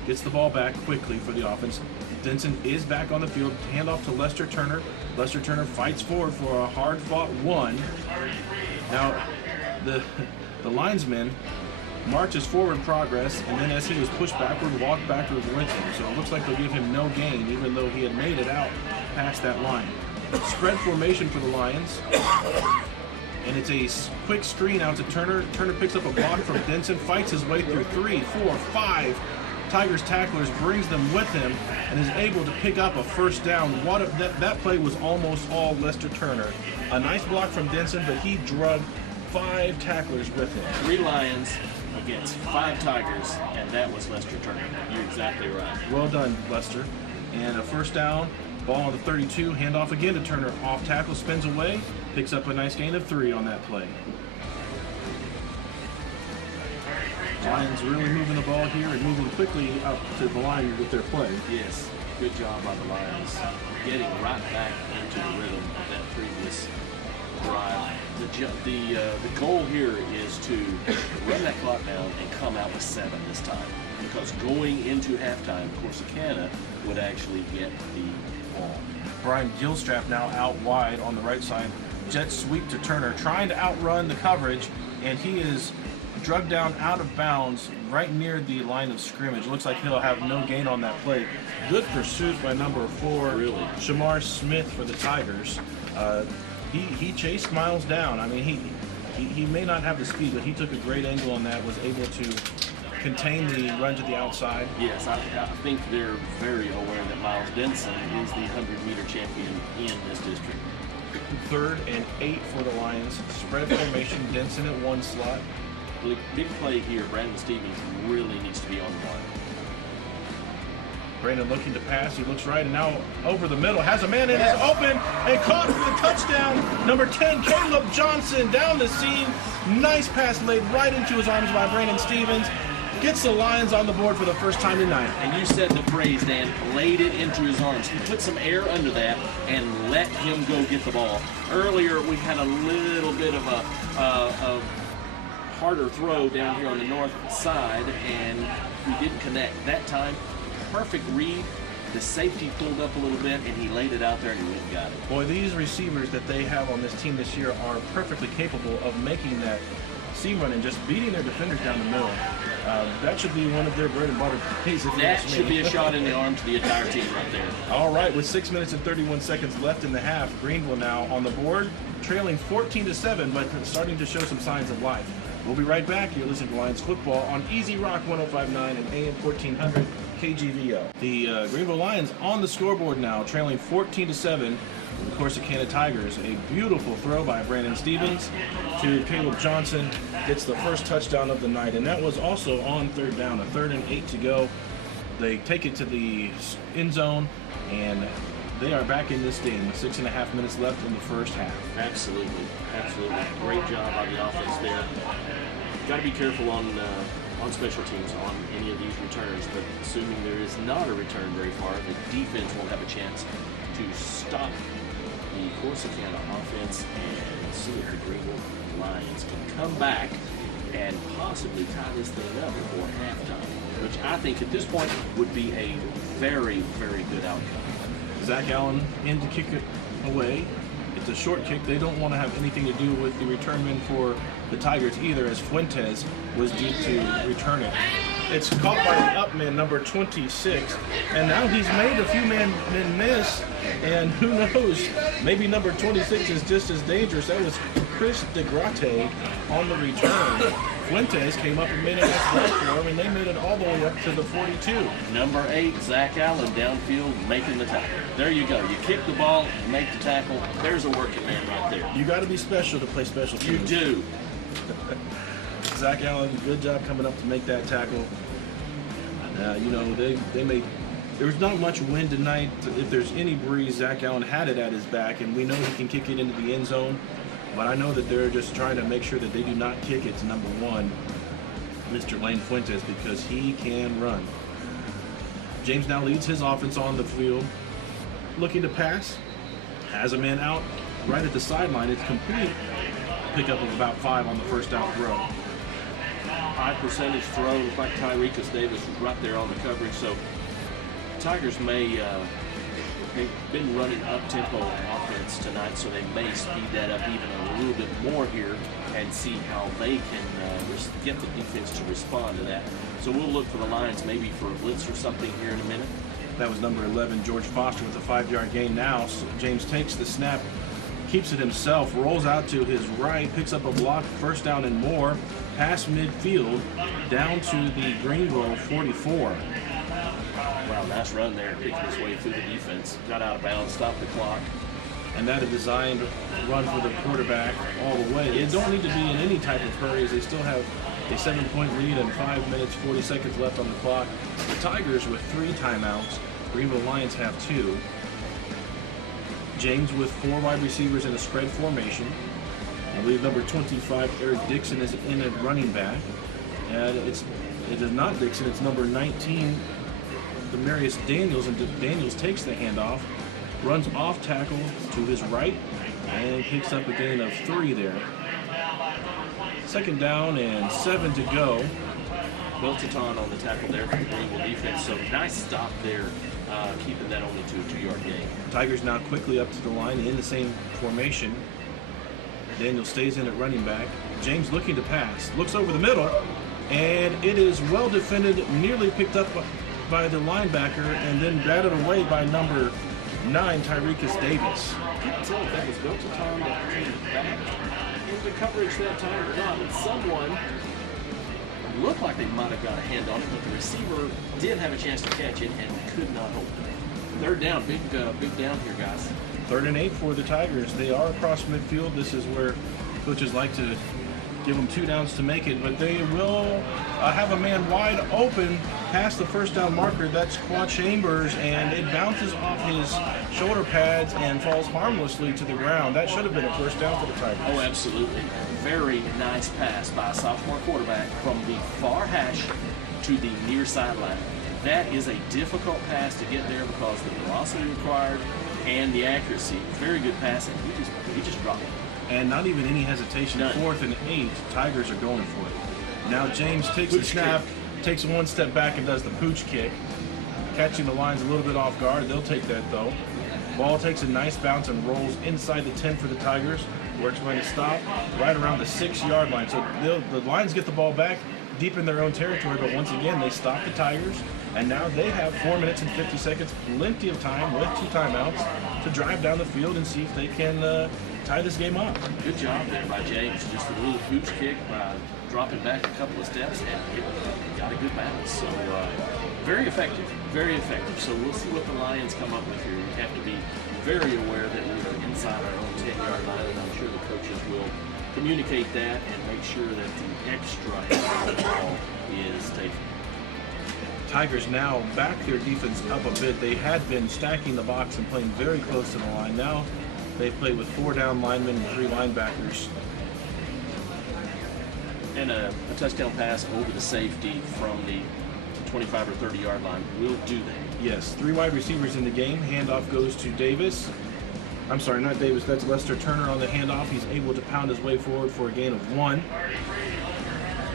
Gets the ball back quickly for the offense. Denson is back on the field. Handoff to Lester Turner. Lester Turner fights forward for a hard-fought 1. Now, the linesman marches forward progress, and then as he was pushed backward, walked backwards with him. So it looks like they'll give him no gain, even though he had made it out past that line. Spread formation for the Lions. And it's a quick screen out to Turner. Turner picks up a block from Denson, fights his way through 3, 4, 5 Tigers tacklers, brings them with him, and is able to pick up a first down. That play was almost all Lester Turner. A nice block from Denson, but he drugged 5 tacklers with him. 3 Lions against 5 Tigers, and that was Lester Turner. You're exactly right. Well done, Lester. And a first down, ball on the 32, handoff again to Turner. Off tackle, spins away, picks up a nice gain of 3 on that play. Lions really moving the ball here and moving quickly up to the line with their play. Yes, good job by the Lions. Getting right back into the rhythm of that previous drive. The goal here is to run that clock down and come out with 7 this time. Because going into halftime, Corsicana would actually get the ball. Brian Gilstrap now out wide on the right side. Jet sweep to Turner, trying to outrun the coverage, and he is drugged down out of bounds right near the line of scrimmage. Looks like he'll have no gain on that play. Good pursuit by number 4, Shamar Smith for the Tigers. He chased Miles down. I mean, he may not have the speed, but he took a great angle on that, was able to contain the run to the outside. Yes, I think they're very aware that Miles Denson is the 100-meter champion in this district. 3rd and 8 for the Lions. Spread formation, Denson at 1 slot. Big play here. Brandon Stevens really needs to be on the line. Brandon looking to pass. He looks right and now over the middle. Has a man in, is open and caught for the touchdown. Number 10, Caleb Johnson down the seam. Nice pass laid right into his arms by Brandon Stevens. Gets the Lions on the board for the first time tonight. And you said the phrase, Dan, laid it into his arms. He put some air under that and let him go get the ball. Earlier, we had a little bit of a harder throw down here on the north side, and we didn't connect. That time, perfect read. The safety pulled up a little bit, and he laid it out there, and he went and got it. Boy, these receivers that they have on this team this year are perfectly capable of making that seam run and just beating their defenders down the middle. That should be one of their bread and butter plays. That should be a shot in the arm to the entire team right there. All right, with 6 minutes and 31 seconds left in the half, Greenville now on the board, trailing 14-7, but starting to show some signs of life. We'll be right back. You're listening to Lions football on Easy Rock 105.9 and AM 1400 KGVO. The Greenville Lions on the scoreboard now, trailing 14-7. The Corsicana Tigers. A beautiful throw by Brandon Stevens to Caleb Johnson. Gets the first touchdown of the night, and that was also on 3rd down. A 3rd and 8 to go. They take it to the end zone, and they are back in this game with 6.5 minutes left in the first half. Absolutely. Great job by the offense there. Got to be careful on special teams on any of these returns, but assuming there is not a return very far, the defense won't have a chance to stop the Corsicana offense and see if the Greenville Lions can come back and possibly tie this thing up before halftime, which I think at this point would be a very, very good outcome. Zach Allen in to kick it away. It's a short kick. They don't want to have anything to do with the return men for the Tigers either, as Fuentes was due to return it. It's caught by an up man, number 26. And now he's made a few men miss. And who knows, maybe number 26 is just as dangerous. That was Chris DeGrate on the return. Fuentes came up and made a nice block for him, and they made it all the way up to the 42. Number 8, Zach Allen, downfield, making the tackle. There you go. You kick the ball and make the tackle. There's a working man right there. You got to be special to play special teams. You do. Zach Allen, good job coming up to make that tackle. You know, they made. There was not much wind tonight. If there's any breeze, Zach Allen had it at his back, and we know he can kick it into the end zone. But I know that they're just trying to make sure that they do not kick it to number 1, Mr. Lane Fuentes, because he can run. James now leads his offense on the field, looking to pass. Has a man out right at the sideline. It's complete. Pickup of about 5 on the first down throw. High percentage throw. Looks like Tyrekus Davis was right there on the coverage. So Tigers they've been running up-tempo offense tonight, so they may speed that up even a little bit more here and see how they can get the defense to respond to that. So we'll look for the Lions maybe for a blitz or something here in a minute. That was number 11, George Foster, with a 5-yard gain now. So James takes the snap, keeps it himself, rolls out to his right, picks up a block, first down and more, past midfield, down to the Greenville 44. Wow, nice run there, picking his way through the defense. Got out of bounds, stopped the clock. And that is designed run for the quarterback all the way. They don't need to be in any type of hurry, as they still have a 7-point lead and 5 minutes, 40 seconds left on the clock. The Tigers with 3 timeouts. Greenville Lions have 2. James with 4 wide receivers in a spread formation. I believe number 25, Eric Dixon, is in at running back. And it is not Dixon, it's number 19, Demarius Daniels, and Daniels takes the handoff, runs off tackle to his right, and picks up a gain of 3 there. Second down and 7 to go. Milton on the tackle there for the Greenville defense, so nice stop there, keeping that only to a 2-yard gain. Tigers now quickly up to the line in the same formation. Daniel stays in at running back. James looking to pass, looks over the middle, and it is well defended, nearly picked up by the linebacker, and then batted away by number 9, Tyrekus Davis. I can't tell if that was Milton that came back into coverage that time or not, but someone looked like they might have got a handoff, but the receiver did have a chance to catch it and could not hold it. Third down, big down here, guys. 3rd and 8 for the Tigers. They are across midfield. This is where coaches like to give them 2 downs to make it, but they will have a man wide open past the first down marker. That's Quad Chambers, and it bounces off his shoulder pads and falls harmlessly to the ground. That should have been a first down for the Tigers. Oh, absolutely. Very nice pass by a sophomore quarterback from the far hash to the near sideline. That is a difficult pass to get there because the velocity required and the accuracy. Very good pass, and he just dropped it. And not even any hesitation. None. 4th and 8, Tigers are going for it. Now James takes the snap, takes 1 step back and does the pooch kick, catching the lines a little bit off guard. They'll take that though. Ball takes a nice bounce and rolls inside the 10 for the Tigers, where it's going to stop right around the 6-yard line. So the Lions get the ball back deep in their own territory, but once again they stop the Tigers, and now they have 4 minutes and 50 seconds, plenty of time with 2 timeouts to drive down the field and see if they can tie this game up. Good job there by James. Just a little pooch kick by dropping back a couple of steps, and it got a good balance. So very effective, very effective. So we'll see what the Lions come up with here. We have to be very aware that we are inside our own 10-yard line, and I'm sure the coaches will communicate that and make sure that the extra hand on the ball is taken. Tigers now back their defense up a bit. They had been stacking the box and playing very close to the line. Now they play with 4 down linemen and 3 linebackers. And a touchdown pass over the safety from the 25 or 30-yard line will do that. Yes, 3 wide receivers in the game. Handoff goes to Davis. I'm sorry, not Davis. That's Lester Turner on the handoff. He's able to pound his way forward for a gain of 1.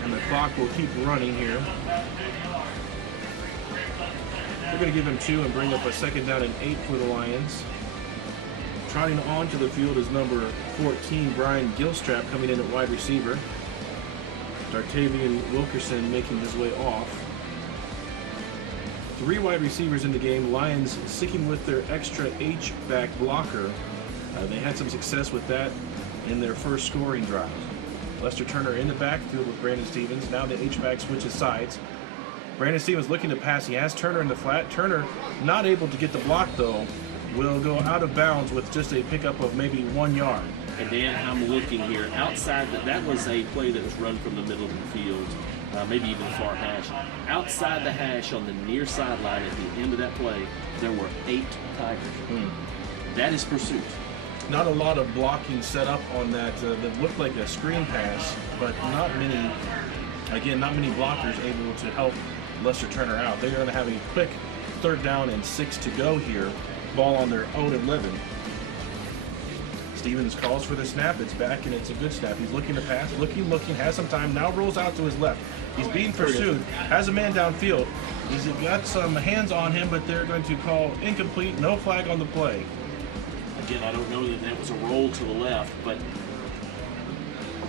And the clock will keep running here. We're going to give him 2 and bring up a 2nd down and 8 for the Lions. Trotting onto the field is number 14, Brian Gilstrap, coming in at wide receiver. Dartavian Wilkerson making his way off. 3 wide receivers in the game. Lions sticking with their extra H-back blocker. They had some success with that in their first scoring drive. Lester Turner in the backfield with Brandon Stevens. Now the H-back switches sides. Brandon Stevens looking to pass. He has Turner in the flat. Turner not able to get the block, though. Will go out of bounds with just a pickup of maybe 1 yard. And Dan, I'm looking here. Outside, that was a play that was run from the middle of the field, maybe even far hash. Outside the hash on the near sideline at the end of that play, there were 8 Tigers. That is pursuit. Not a lot of blocking set up on that. That looked like a screen pass, but not many blockers able to help Lester Turner out. They're going to have a quick 3rd down and 6 to go here. Ball on their own 11. Stevens calls for the snap. It's back, and it's a good snap. He's looking to pass, looking, has some time, now rolls out to his left. He's being pursued, has a man downfield. He's got some hands on him, but they're going to call incomplete, no flag on the play. Again, I don't know that was a roll to the left, but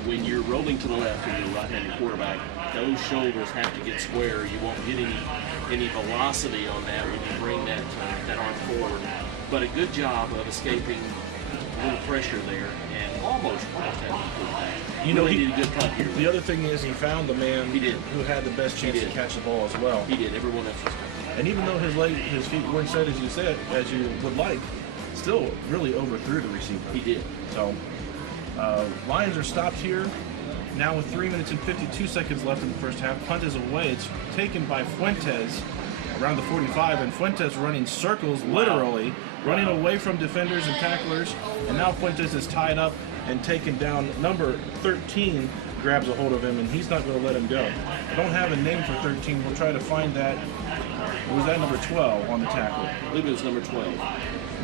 when you're rolling to the left and you're a right-handed quarterback, those shoulders have to get square. You won't get any velocity on that when you bring that arm forward. But a good job of escaping a little pressure there and almost had a quarterback. You know, he did a good cut here. The other thing is he found the man who had the best chance to catch the ball as well. He did. Everyone else was good. And even though his feet weren't set as you would like, still really overthrew the receiver. He did. So Lions are stopped here. Now with 3 minutes and 52 seconds left in the first half. Punt is away. It's taken by Fuentes around the 45, and Fuentes running circles, literally, running away from defenders and tacklers. And now Fuentes is tied up and taken down. Number 13 grabs a hold of him, and he's not going to let him go. I don't have a name for 13. We'll try to find that. Or was that number 12 on the tackle? I believe it was number 12.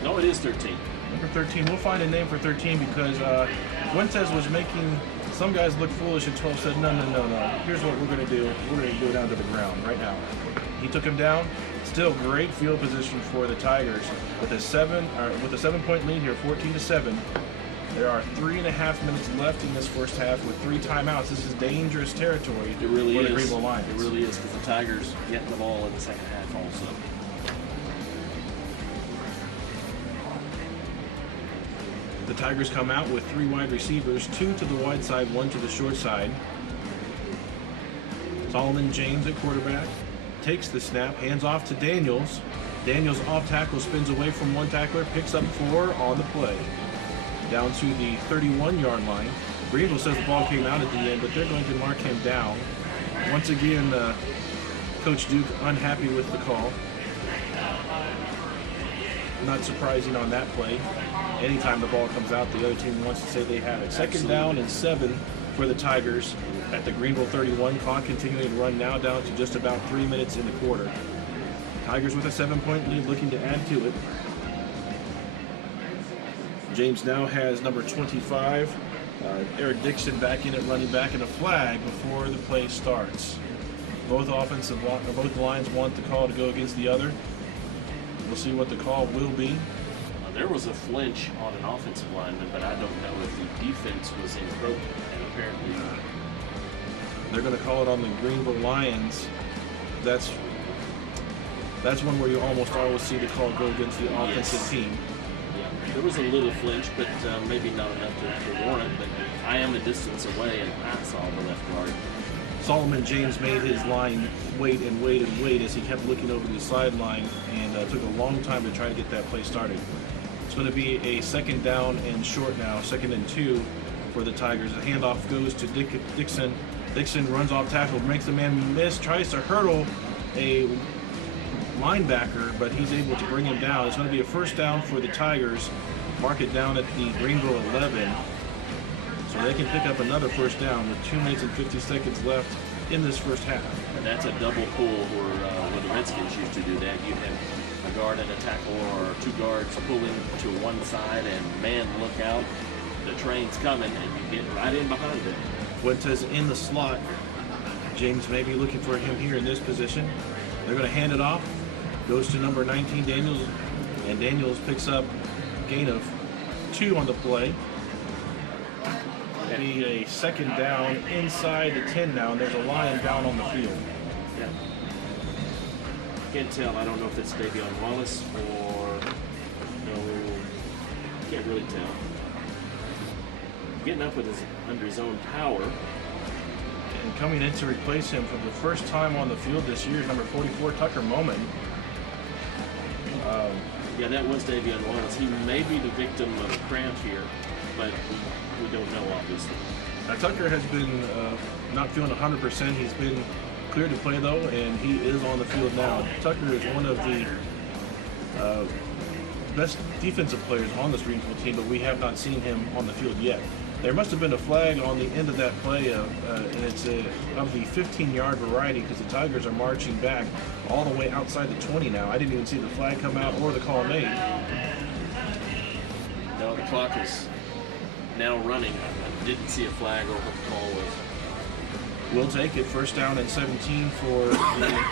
No, it is 13. Number 13. We'll find a name for 13 because Fuentes was making some guys look foolish, and 12 said, no. Here's what we're going to do. We're going to go down to the ground right now. He took him down. Still great field position for the Tigers with a 7-point lead here, 14-7. There are 3.5 minutes left in this first half with 3 timeouts. This is dangerous territory for the Greenville Lions. It really is, because the Tigers getting the ball in the second half also. The Tigers come out with 3 wide receivers, 2 to the wide side, 1 to the short side. Solomon James at quarterback takes the snap, hands off to Daniels. Daniels off tackle, spins away from 1 tackler, picks up 4 on the play. Down to the 31-yard line. Greenville says the ball came out at the end, but they're going to mark him down. Once again, Coach Duke unhappy with the call. Not surprising on that play. Anytime the ball comes out, the other team wants to say they have it. Second down and 7 for the Tigers at the Greenville 31. Clock continuing to run now down to just about 3 minutes in the quarter. Tigers with a 7-point lead, looking to add to it. James now has number 25. Eric Dixon back in at running back, and a flag before the play starts. Both lines want the call to go against the other. We'll see what the call will be. There was a flinch on an offensive lineman, but I don't know if the defense was in broken, and apparently not. They're going to call it on the Greenville Lions. That's one where you almost always see the call go against the offensive team. Yeah, there was a little flinch, but maybe not enough to warrant. But I am a distance away, and I saw the left guard. Solomon James made his line wait as he kept looking over the sideline, and took a long time to try to get that play started. It's going to be a second down and short now, 2nd and 2 for the Tigers. The handoff goes to Dixon. Dixon runs off tackle, makes the man miss, tries to hurdle a linebacker, but he's able to bring him down. It's going to be a first down for the Tigers. Mark it down at the Greenville 11. So they can pick up another first down with 2 minutes and 50 seconds left in this first half. And that's a double pull where the Redskins used to do that. You have a guard and a tackle, or 2 guards pulling to one side, and man, look out, the train's coming, and you get right in behind it. Fuentes in the slot. James may be looking for him here in this position. They're going to hand it off. Goes to number 19, Daniels, and Daniels picks up a gain of 2 on the play. It'll be a second down inside the 10 now, and there's a Lion down on the field. Yeah. Can't tell. I don't know if it's Davion Wallace or no. Can't really tell. Getting up with under his own power. And coming in to replace him for the first time on the field this year is number 44, Tucker Moman. Yeah, that was Davion Wallace. He may be the victim of cramp here, but we don't know, obviously. Tucker has been not feeling 100%. He's been cleared to play, though, and he is on the field now. Tucker is one of the best defensive players on this Greenville team, but we have not seen him on the field yet. There must have been a flag on the end of that play, and it's of the 15-yard variety because the Tigers are marching back all the way outside the 20 now. I didn't even see the flag come out or the call made. No, the clock is now running. I didn't see a flag or what the call was. We'll take it. First down and 17 for the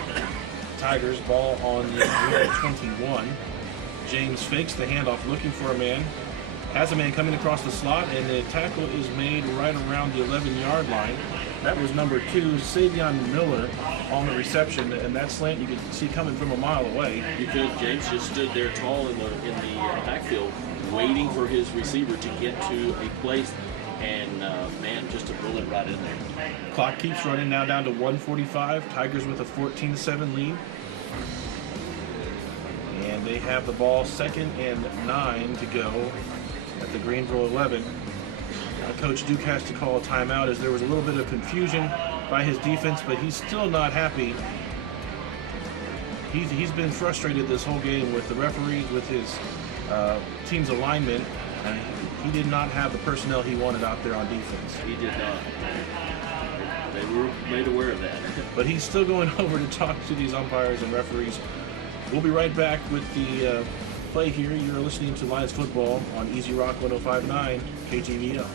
Tigers. Ball on the 21. James fakes the handoff, looking for a man. Has a man coming across the slot, and the tackle is made right around the 11-yard line. That was number 2, Savion Miller, on the reception, and that slant you could see coming from a mile away. You could. James just stood there tall in the backfield, waiting for his receiver to get to a place, and man, just a bullet right in there. Clock keeps running now down to 1:45. Tigers with a 14-7 lead. And they have the ball, 2nd and 9 to go at the Greenville 11. Coach Duke has to call a timeout as there was a little bit of confusion by his defense, but he's still not happy. He's been frustrated this whole game with the referees, with his team's alignment. He did not have the personnel he wanted out there on defense. He did not. They were made aware of that. But he's still going over to talk to these umpires and referees. We'll be right back with the play here. You're listening to Lions Football on Easy Rock 105.9 KGVL.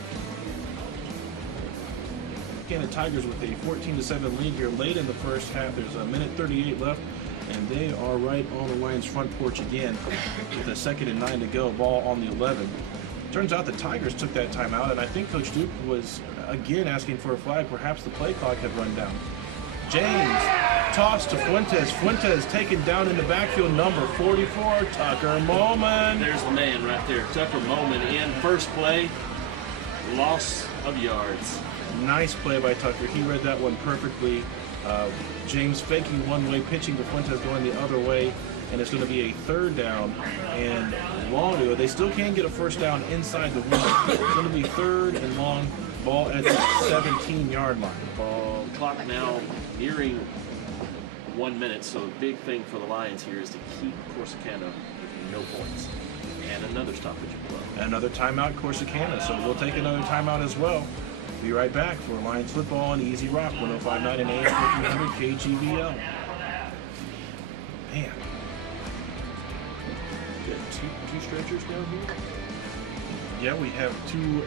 Corsicana Tigers with a 14-7 lead here late in the first half. There's a minute 38 left, and they are right on the Lions front porch again with a 2nd and 9 to go. Ball on the 11. Turns out the Tigers took that timeout, and I think Coach Duke was again asking for a flag. Perhaps the play clock had run down. James tossed to Fuentes. Fuentes taken down in the backfield, number 44, Tucker Moman. There's the man right there, Tucker Moman in first play, loss of yards. Nice play by Tucker. He read that one perfectly. James faking one way, pitching to Fuentes going the other way, and it's going to be a 3rd down and long to go. They still can't get a first down inside the 1. It's going to be 3rd and long. Ball at the 17-yard line. Ball clock now nearing 1 minute, so the big thing for the Lions here is to keep Corsicana with no points. And another stoppage as well. Another timeout, Corsicana, so we'll take another timeout as well. Be right back for Lions Football on Easy Rock 105.9 and AM 1400 KGVL. Man. Got two stretchers down here? Yeah, we have 2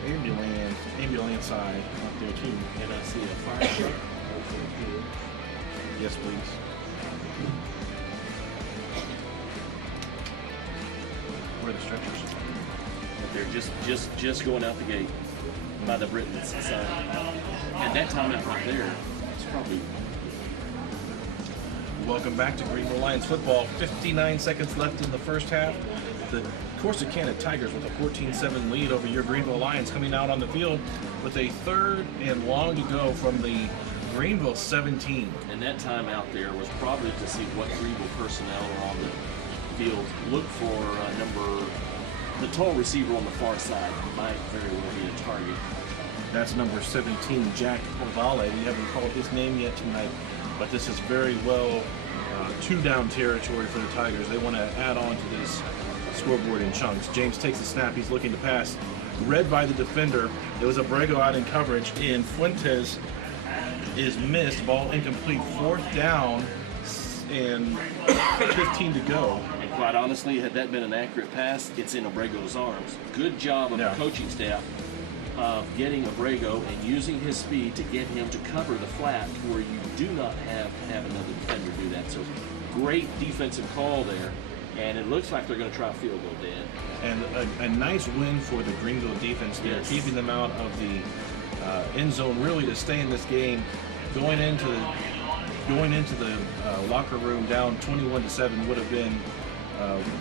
ambulance side up there too. And I see a fire truck. Yes, please. Where are the stretchers? But they're just going out the gate by the Britons side. And that timeout right there is probably. Welcome back to Greenville Lions Football. 59 seconds left in the first half. The Corsicana Tigers with a 14-7 lead over your Greenville Lions coming out on the field with a 3rd and long to go from the Greenville 17. And that time out there was probably to see what Greenville personnel are on the field. Look for the tall receiver on the far side. Might very well be a target. That's number 17, Jack Ovale. We haven't called his name yet tonight, but this is very well 2-down territory for the Tigers. They want to add on to this scoreboard in chunks. James takes the snap. He's looking to pass. Read by the defender. There was a Abrego out in coverage, and Fuentes is missed. Ball incomplete. 4th down and 15 to go. And quite honestly, had that been an accurate pass, it's in Abrego's arms. Good job of the coaching staff of getting Abrego and using his speed to get him to cover the flat where you do not have to have another defender do that. So great defensive call there. And it looks like they're going to try a field goal, Dan. And a nice win for the Greenville defense there, keeping them out of the end zone, really to stay in this game. Going into the going into the locker room down 21-7 would have been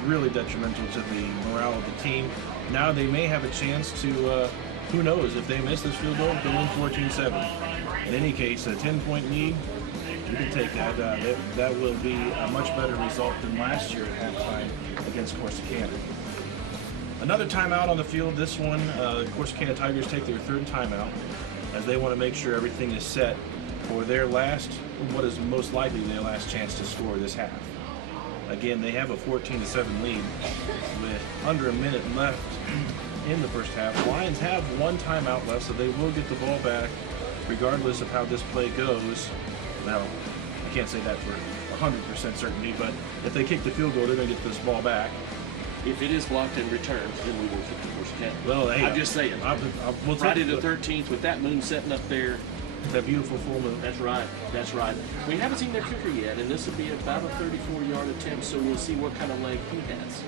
really detrimental to the morale of the team. Now they may have a chance to, who knows, if they miss this field goal, go in 14-7. In any case, a 10-point lead, you can take that. That will be a much better result than last year at halftime against Corsicana. Another timeout on the field. This one, Corsicana Tigers take their third timeout as they want to make sure everything is set for their last, what is most likely their last chance to score this half. Again, they have a 14-7 lead with under a minute left in the first half. Lions have one timeout left, so they will get the ball back regardless of how this play goes. Now, I can't say that for 100% certainty, but if they kick the field goal, they're going to get this ball back. If it is blocked and returned, then we will kick the Corsicana. Well, hey, I'm just saying. We'll Friday the 13th, with that moon setting up there. That beautiful full moon. That's right. That's right. We haven't seen their kicker yet, and this will be about a 34-yard attempt, so we'll see what kind of leg he has.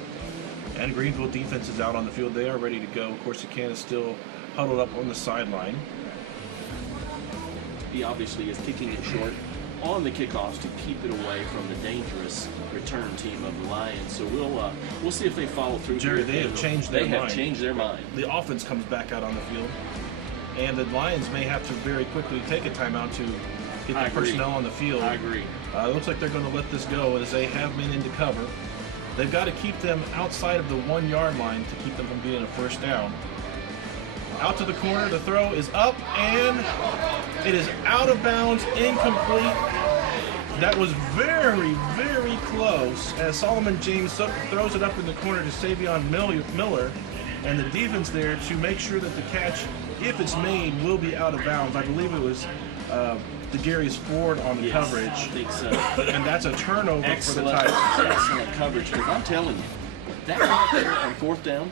And Greenville defense is out on the field. They are ready to go. Corsicana is still huddled up on the sideline. He obviously is kicking it short on the kickoffs to keep it away from the dangerous return team of the Lions. So we'll see if they follow through. Jerry, they have changed their mind. They have changed their mind. The offense comes back out on the field, and the Lions may have to very quickly take a timeout to get the personnel on the field. I agree. It looks like they're going to let this go as they have men into cover. They've got to keep them outside of the 1 yard line to keep them from getting a first down. Out to the corner, the throw is up, and it is out of bounds, incomplete. That was very, very close as Solomon James throws it up in the corner to Savion Miller, and the defense there to make sure that the catch, if it's made, will be out of bounds. I believe it was DeGary's Ford on the coverage. I think so. And that's a turnover for the Tigers. Excellent coverage, because I'm telling you, that right there on fourth down,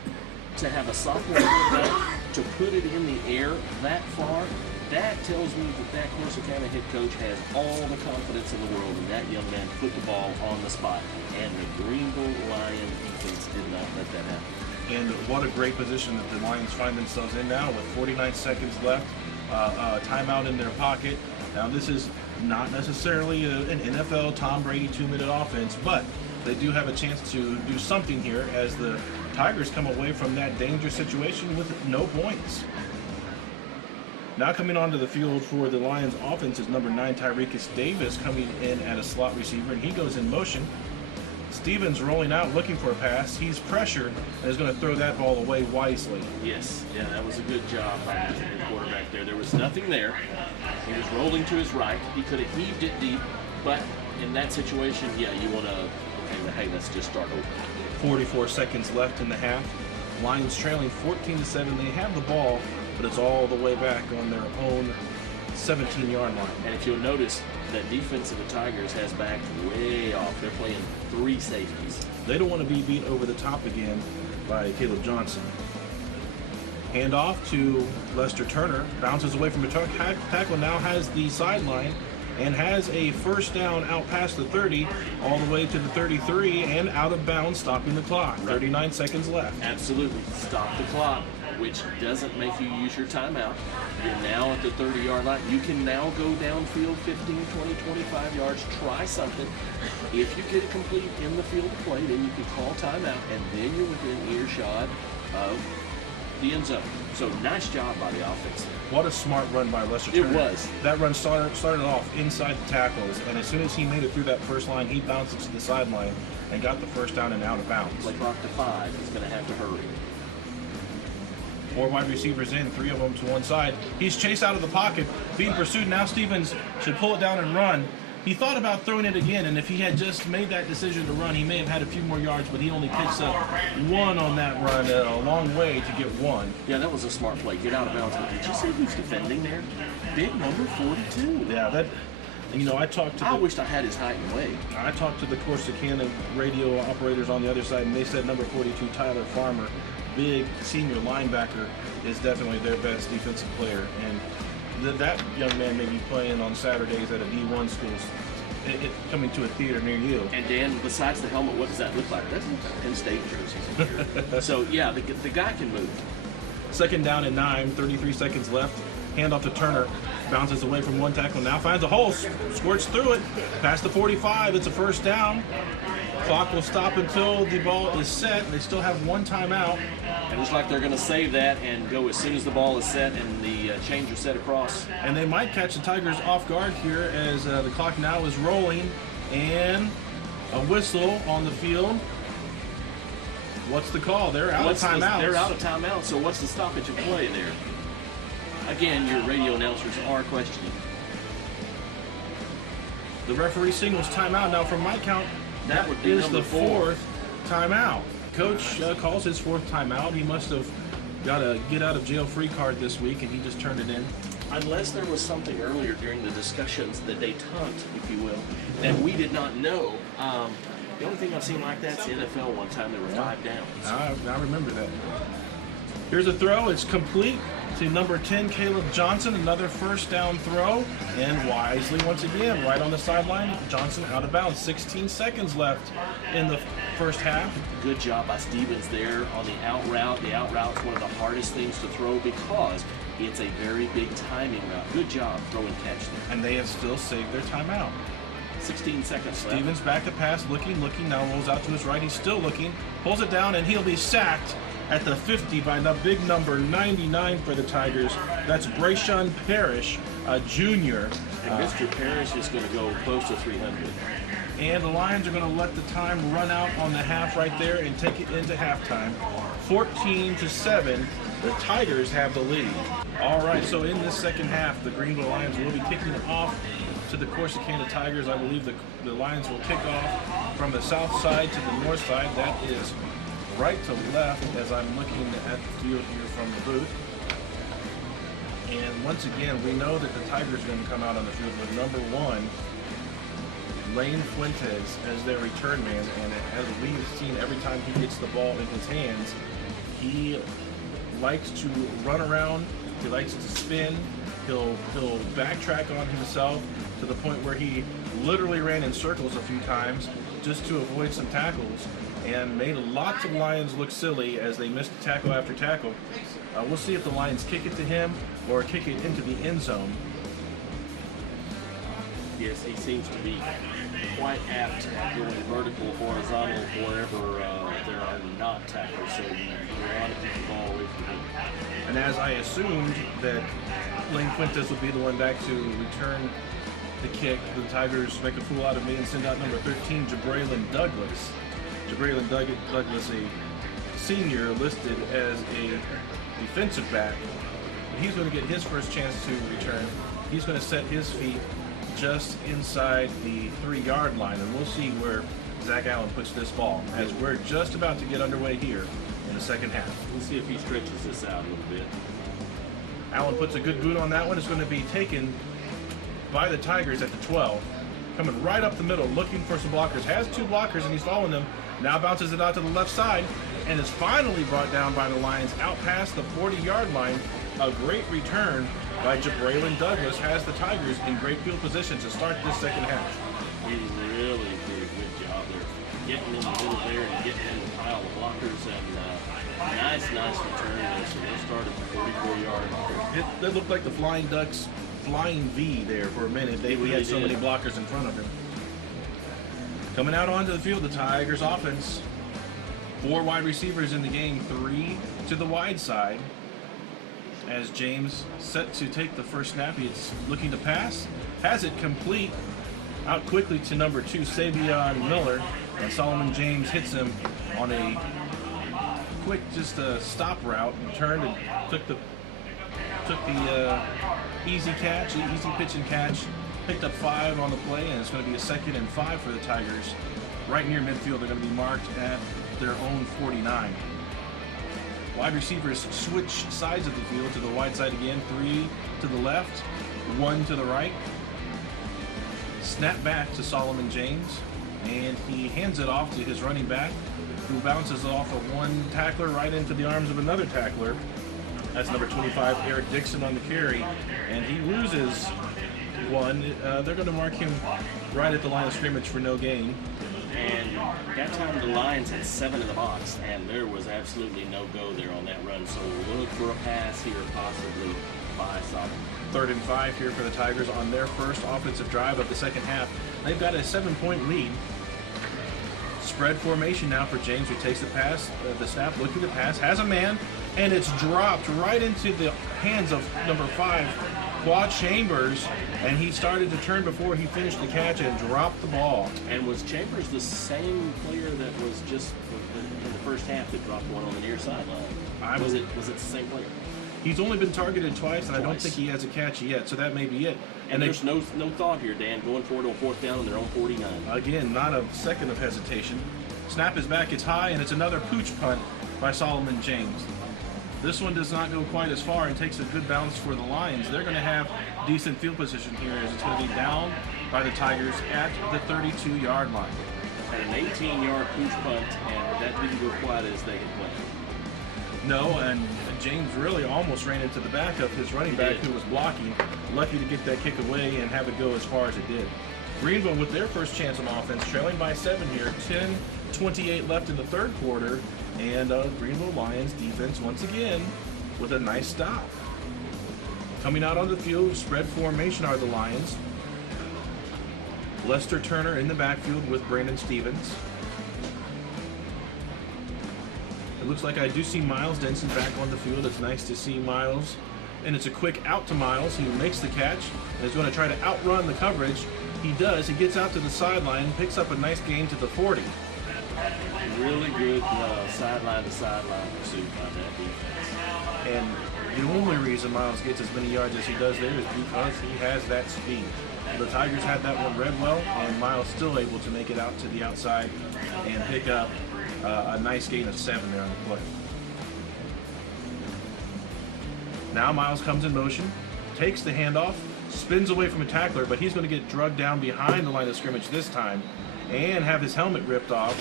to have a sophomore quarterback to put it in the air that far, that tells me that Corsicana head coach has all the confidence in the world in that young man to put the ball on the spot. And the Greenville Lion defense did not let that happen. And what a great position that the Lions find themselves in now with 49 seconds left, timeout in their pocket. Now this is not necessarily an NFL Tom Brady 2-minute offense, but they do have a chance to do something here as the Tigers come away from that dangerous situation with no points. Now coming onto the field for the Lions offense is number 9, Tyrekus Davis, coming in at a slot receiver, and he goes in motion. Stevens rolling out, looking for a pass. He's pressured and is going to throw that ball away wisely. Yes, yeah, that was a good job by the quarterback there. There was nothing there. He was rolling to his right. He could have heaved it deep, but in that situation, yeah, you want to, okay, hey, let's just start over. 44 seconds left in the half. Lions trailing 14-7. They have the ball, but it's all the way back on their own 17-yard line. And if you'll notice, that defense of the Tigers has backed way off. They're playing 3 safeties. They don't want to be beat over the top again by Caleb Johnson. Handoff to Lester Turner. Bounces away from the tackle. Now has the sideline and has a first down out past the 30, all the way to the 33, and out of bounds, stopping the clock. 39 seconds left. Absolutely. Stop the clock, which doesn't make you use your timeout. You're now at the 30-yard line. You can now go downfield 15, 20, 25 yards, try something. If you get it complete in the field of play, then you can call timeout, and then you're within earshot of the end zone. So nice job by the offense. What a smart run by Lester Turner. It was. That run started off inside the tackles, and as soon as he made it through that first line, he bounced it to the sideline and got the first down and out of bounds. Play clock to 5. He's going to have to hurry. 4 wide receivers in, 3 of them to one side. He's chased out of the pocket, being pursued. Now Stevens should pull it down and run. He thought about throwing it again, and if he had just made that decision to run, he may have had a few more yards, but he only picks up 1 on that run, a long way to get 1. Yeah, that was a smart play. Get out of bounds. Did you see who's defending there? Big number 42. Yeah, that. You know, I wished I had his height and weight. I talked to the Corsicana radio operators on the other side, and they said number 42, Tyler Farmer, big senior linebacker, is definitely their best defensive player. And that young man may be playing on Saturdays at a D1 school, coming to a theater near you. And Dan, besides the helmet, what does that look like? That doesn't look like Penn State jerseys. So, yeah, the guy can move. 2nd down and 9, 33 seconds left. Handoff to Turner. Bounces away from one tackle. Now finds a hole. Squirts through it. Past the 45. It's a first down. Clock will stop until the ball is set. They still have one timeout. And it looks like they're going to save that and go as soon as the ball is set and the chains are set across. And they might catch the Tigers off guard here as the clock now is rolling. And a whistle on the field. What's the call? They're out of timeouts. They're out of timeout, so what's the stoppage of play there? Again, your radio announcers are questioning. The referee signals timeout. Now, from my count, That would be is number the 4th timeout. Coach calls his 4th timeout. He must have got a get-out-of-jail-free card this week, and he just turned it in. Unless there was something earlier during the discussions, the detente, if you will, that we did not know. The only thing I've seen like that is the NFL one time there were 5 downs. I remember that. Here's a throw. It's complete to number 10, Caleb Johnson. Another first down throw. And wisely, once again, right on the sideline, Johnson out of bounds. 16 seconds left in the first half. Good job by Stevens there on the out route. The out route is one of the hardest things to throw because it's a very big timing route. Good job, throw and catch there. And they have still saved their timeout. 16 seconds left. Stevens back to pass, looking, now rolls out to his right. He's still looking, pulls it down, and he'll be sacked at the 50 by the big number 99 for the Tigers. That's Brayshawn Parrish, a junior. And Mr. Parrish is going to go close to 300. And the Lions are going to let the time run out on the half right there and take it into halftime. 14-7, the Tigers have the lead. All right, so in this second half, the Greenville Lions will be kicking it off to the Corsicana Tigers. I believe the Lions will kick off from the south side to the north side. That is right to left as I'm looking at the field here from the booth. And once again, we know that the Tigers are going to come out on the field with number 1, Lane Fuentes, as their return man. And as we've seen every time he gets the ball in his hands, he likes to run around, he likes to spin, he'll backtrack on himself to the point where he literally ran in circles a few times just to avoid some tackles and made lots of Lions look silly as they missed tackle after tackle. We'll see if the Lions kick it to him or kick it into the end zone. Yes, he seems to be quite apt at going vertical, horizontal, wherever there are not tackles. So you want to keep the ball away from him. And as I assumed that Lane Fuentes would be the one back to return the kick, the Tigers make a fool out of me and send out number 13, Jabraylon Douglas. Jabraylon Douglas, a senior listed as a defensive back. He's going to get his first chance to return. He's going to set his feet just inside the 3-yard line, and we'll see where Zach Allen puts this ball as we're just about to get underway here in the second half. We'll see if he stretches this out a little bit. Allen puts a good boot on that one. It's going to be taken by the Tigers at the 12. Coming right up the middle, looking for some blockers. Has 2 blockers, and he's following them. Now bounces it out to the left side, and is finally brought down by the Lions out past the 40-yard line. A great return by Jabraylon Douglas has the Tigers in great field position to start this second half. He really did a good job there, getting in the middle there and getting in the pile of blockers, and nice return there. So they'll start at the 44-yard. It looked like the Flying Ducks flying V there for a minute. We had so many blockers in front of him. Coming out onto the field, the Tigers offense. 4 wide receivers in the game, 3 to the wide side. As James set to take the first snap, he's looking to pass. Has it complete. Out quickly to number 2, Savion Miller. And Solomon James hits him on a quick stop route and turned and took the easy catch, easy pitch and catch. Picked up 5 on the play, and it's going to be a 2nd and 5 for the Tigers. Right near midfield, they're going to be marked at their own 49. Wide receivers switch sides of the field to the wide side again. 3 to the left, 1 to the right. Snap back to Solomon James, and he hands it off to his running back, who bounces off of one tackler right into the arms of another tackler. That's number 25, Eric Dixon, on the carry, and he loses one. They're going to mark him right at the line of scrimmage for no gain. And that time the Lions had 7 in the box, and there was absolutely no go there on that run. So look for a pass here, possibly by Solomon. 3rd and 5 here for the Tigers on their first offensive drive of the second half. They've got a 7-point lead. Spread formation now for James, who takes the pass, the snap, looking to pass, has a man, and it's dropped right into the hands of number 5, Quad Chambers, and he started to turn before he finished the catch and dropped the ball. And was Chambers the same player that was just in the first half that dropped one on the near sideline? Was it the same player? He's only been targeted twice, and I don't think he has a catch yet, so that may be it. And there's no thought here, Dan, going for it on 4th down on their own 49. Again, not a second of hesitation. Snap is back, it's high, and it's another pooch punt by Solomon James. This one does not go quite as far and takes a good bounce for the Lions. They're going to have decent field position here as it's going to be down by the Tigers at the 32-yard line. At an 18-yard pooch punt, and that didn't go quite as they had planned. No, and James really almost ran into the back of his running back who was blocking. Lucky to get that kick away and have it go as far as it did. Greenville with their first chance on offense, trailing by 7 here. 10:28 left in the third quarter. And Greenville Lions defense once again with a nice stop. Coming out on the field, spread formation are the Lions. Lester Turner in the backfield with Brandon Stevens. It looks like I do see Miles Denson back on the field. It's nice to see Miles. And it's a quick out to Miles. He makes the catch and is going to try to outrun the coverage. He does. He gets out to the sideline, picks up a nice gain to the 40. Really good sideline-to-sideline pursuit by that defense. And the only reason Miles gets as many yards as he does there is because he has that speed. The Tigers had that one read well, and Miles still able to make it out to the outside and pick up a nice gain of 7 there on the play. Now Miles comes in motion, takes the handoff, spins away from a tackler, but he's going to get drugged down behind the line of scrimmage this time and have his helmet ripped off.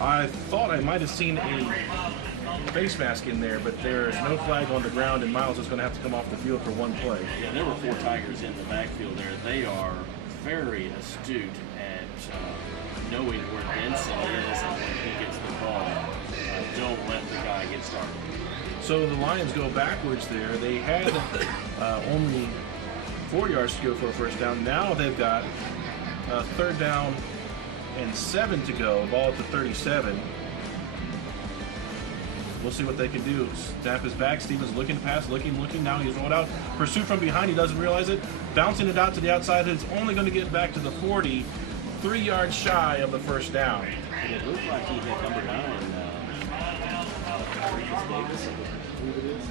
I thought I might have seen a face mask in there, but there's no flag on the ground, and Miles is going to have to come off the field for one play. Yeah, there were 4 Tigers in the backfield there. They are very astute at knowing where Denson is and when he gets the ball. Don't let the guy get started. So the Lions go backwards there. They had only 4 yards to go for a first down. Now they've got 3rd down and 7 to go. Ball at the 37. We'll see what they can do. Snap is back. Stevens looking to pass, looking. Now he's rolled out. Pursuit from behind. He doesn't realize it. Bouncing it out to the outside. It's only going to get back to the 40. 3 yards shy of the first down. It looked like he had number 9. Davis, I believe it is.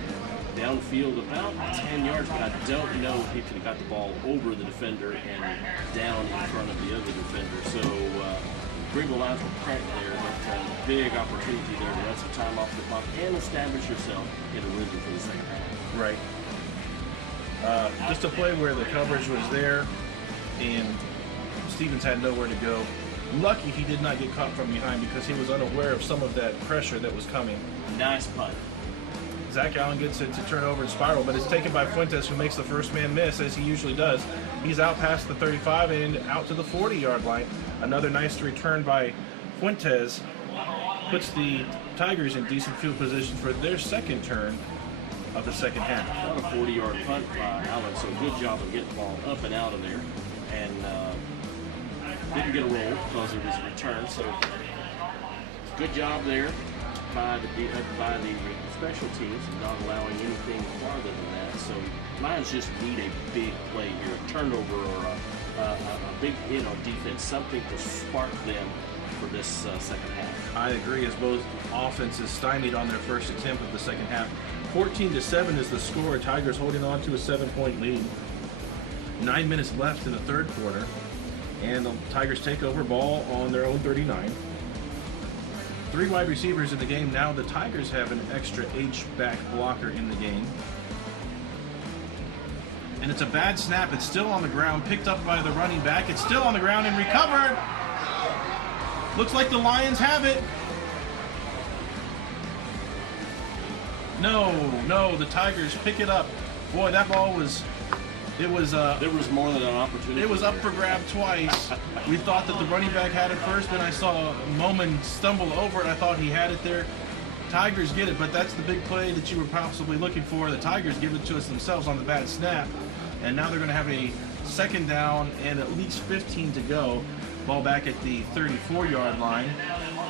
Downfield about 10 yards, but I don't know if he could have got the ball over the defender and down in front of the other defender. So Greenville Lions were cracked there, but big opportunity there to run some time off the clock and establish yourself in a rhythm for the second half. Right. Just a play where the coverage was there and Stevens had nowhere to go. Lucky he did not get caught from behind because he was unaware of some of that pressure that was coming. Nice punt. Zach Allen gets it to turn over and spiral, but it's taken by Fuentes, who makes the first man miss, as he usually does. He's out past the 35 and out to the 40-yard line. Another nice return by Fuentes puts the Tigers in decent field position for their second turn of the second half. Not a 40-yard punt by Allen, so good job of getting the ball up and out of there. And didn't get a roll because it was a return, so good job there by the special teams and not allowing anything farther than that. So Lions just need a big play here, a turnover or a big hit on defense, something to spark them for this second half. I agree, as both offenses stymied on their first attempt of the second half. 14-7 is the score. Tigers holding on to a 7-point lead. 9 minutes left in the third quarter. And the Tigers take over, ball on their own 39. 3 wide receivers in the game. Now the Tigers have an extra H-back blocker in the game. And it's a bad snap. It's still on the ground, picked up by the running back. It's still on the ground and recovered. Looks like the Lions have it. No, the Tigers pick it up. Boy, that ball was... there was more than an opportunity. It was up for grab twice. We thought that the running back had it first, then I saw Moman stumble over it. I thought he had it there. Tigers get it, but that's the big play that you were possibly looking for. The Tigers give it to us themselves on the bad snap. And now they're going to have a second down and at least 15 to go. Ball back at the 34-yard line.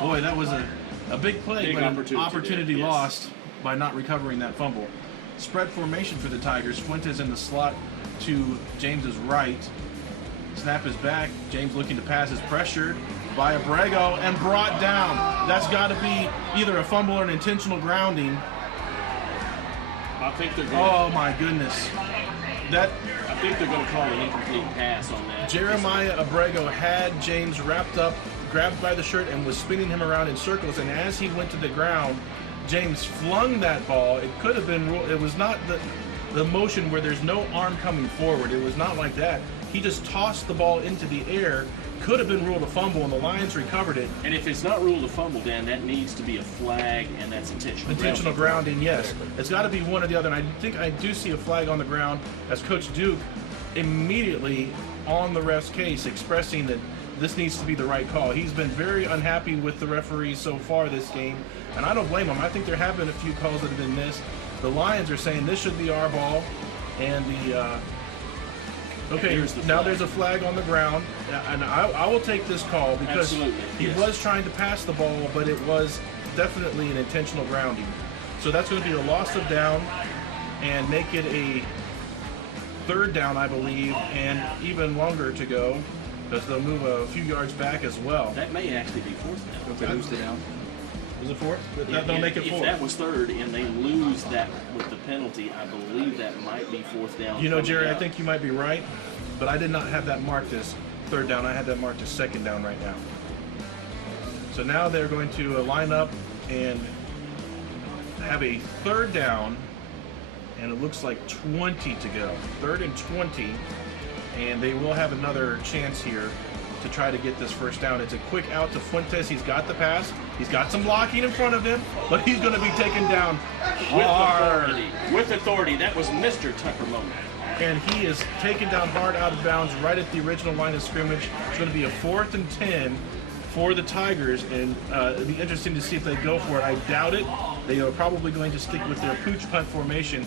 Boy, that was a big play, Big but an opportunity opportunity there, yes. lost by not recovering that fumble. Spread formation for the Tigers. Fuentes in the slot to James's right. Snap is back. James looking to pass is pressured by Abrego and brought down. That's got to be either a fumble or an intentional grounding. I think they're going. Oh my goodness. That I think they're going to call an incomplete pass on that. Jeremiah Abrego had James wrapped up, grabbed by the shirt, and was spinning him around in circles. And as he went to the ground, James flung that ball. It could have been. It was not the motion where there's no arm coming forward. It was not like that. He just tossed the ball into the air. Could have been ruled a fumble, and the Lions recovered it. And if it's not ruled a fumble, Dan, that needs to be a flag, and that's intentional. Intentional grounding, yes. It's got to be one or the other. And I think I do see a flag on the ground as Coach Duke immediately on the ref's case expressing that this needs to be the right call. He's been very unhappy with the referees so far this game, and I don't blame him. I think there have been a few calls that have been missed. The Lions are saying this should be our ball, and okay, now there's a flag on the ground, and I will take this call because he was trying to pass the ball, but it was definitely an intentional grounding. So that's going to be a loss of down and make it a third down, I believe, and even longer to go because they'll move a few yards back as well. That may actually be fourth down. If they lose the down. Was it fourth? They'll make it fourth. If that was third and they lose that with the penalty, I believe that might be fourth down. You know, Jerry, I think you might be right, but I did not have that marked as third down. I had that marked as second down right now. So now they're going to line up and have a third down, and it looks like 20 to go. Third and 20, and they will have another chance here to try to get this first down. It's a quick out to Fuentes. He's got the pass. He's got some blocking in front of him, but he's going to be taken down hard. With authority. That was Mr. Tucker Moment. And he is taken down hard out of bounds right at the original line of scrimmage. It's going to be a 4th and 10 for the Tigers, and it'll be interesting to see if they go for it. I doubt it. They are probably going to stick with their pooch punt formation.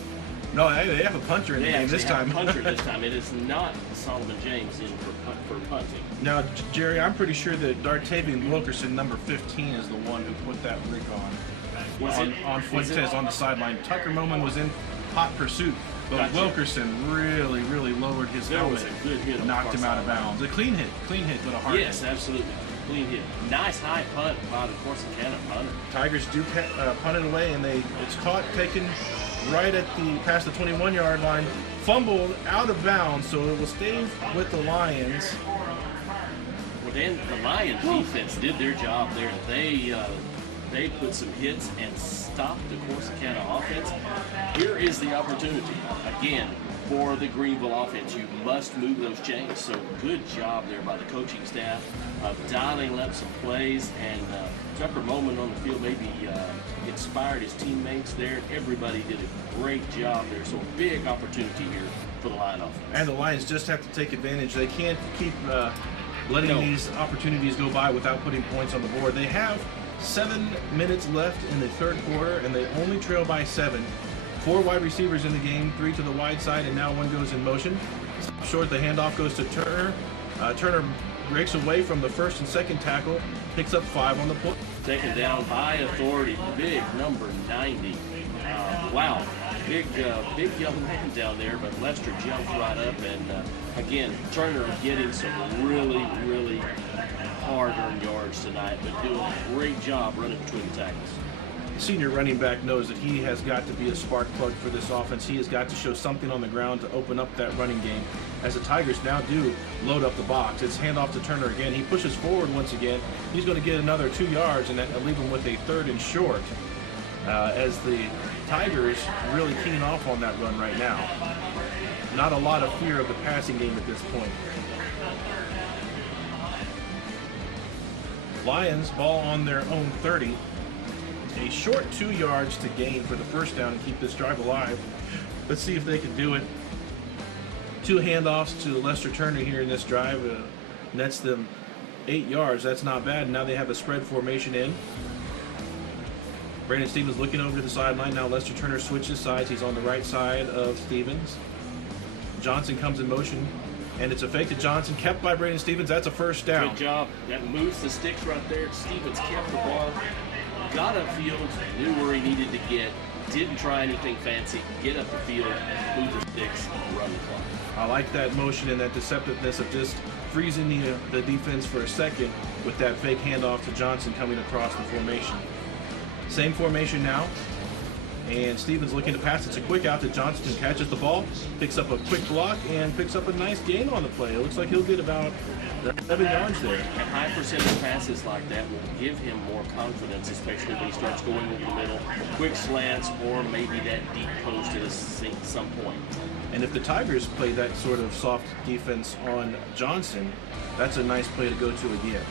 No, they have a punter in the game this time. They have a punter this time. It is not Solomon James in for punting. Now, Jerry, I'm pretty sure that Dartavian Wilkerson, number 15, is the one who put that rig on Fuentes on the sideline. Tucker Moman was in hot pursuit, but Wilkerson really, really lowered his helmet. That was a good hit. Knocked him out of bounds. A clean hit, but a hard hit. Yes, absolutely. Clean hit. Nice high punt by the Corsicana punter. Tigers do punt it away, and it's caught, taken right at past the 21-yard line, fumbled out of bounds, so it will stay with the Lions. Well, then the Lions defense did their job there. They put some hits and stopped the Corsicana offense. Here is the opportunity again for the Greenville offense. You must move those chains. So good job there by the coaching staff of dialing up some plays, and Tucker Moman on the field maybe inspired his teammates there. Everybody did a great job there. So a big opportunity here for the Lion offense. And the Lions just have to take advantage. They can't keep letting these opportunities go by without putting points on the board. They have 7 minutes left in the third quarter, and they only trail by 7. 4 wide receivers in the game, 3 to the wide side, and now 1 goes in motion. Short, the handoff goes to Turner. Turner breaks away from the first and second tackle, picks up 5 on the play. Taken down by authority, big number 90. Wow, big young man down there, but Lester jumped right up, and again, Turner getting some really, really hard-earned yards tonight, but doing a great job running between the tackles. Senior running back knows that he has got to be a spark plug for this offense. He has got to show something on the ground to open up that running game, as the Tigers now do load up the box. It's handoff to Turner again. He pushes forward once again. He's going to get another 2 yards, and that'll leave him with a 3rd and short, as the Tigers really keying off on that run right now. Not a lot of fear of the passing game at this point. Lions ball on their own 30. A short 2 yards to gain for the first down and keep this drive alive. Let's see if they can do it. 2 handoffs to Lester Turner here in this drive. Nets them 8 yards. That's not bad. Now they have a spread formation in. Brandon Stevens looking over to the sideline. Now Lester Turner switches sides. He's on the right side of Stevens. Johnson comes in motion, and it's a fake to Johnson, kept by Brandon Stevens. That's a first down. Good job. That moves the sticks right there. Stevens kept the ball, got upfield, knew where he needed to get, didn't try anything fancy, get up the field, move the sticks, run the clock. I like that motion and that deceptiveness of just freezing the defense for a second with that fake handoff to Johnson coming across the formation. Same formation now, and Stevens looking to pass. It's a quick out to Johnson, who catches the ball, picks up a quick block, and picks up a nice gain on the play. It looks like he'll get about 7 yards there. And high percentage passes like that will give him more confidence, especially when he starts going over the middle, quick slants, or maybe that deep post at some point. And if the Tigers play that sort of soft defense on Johnson, that's a nice play to go to again.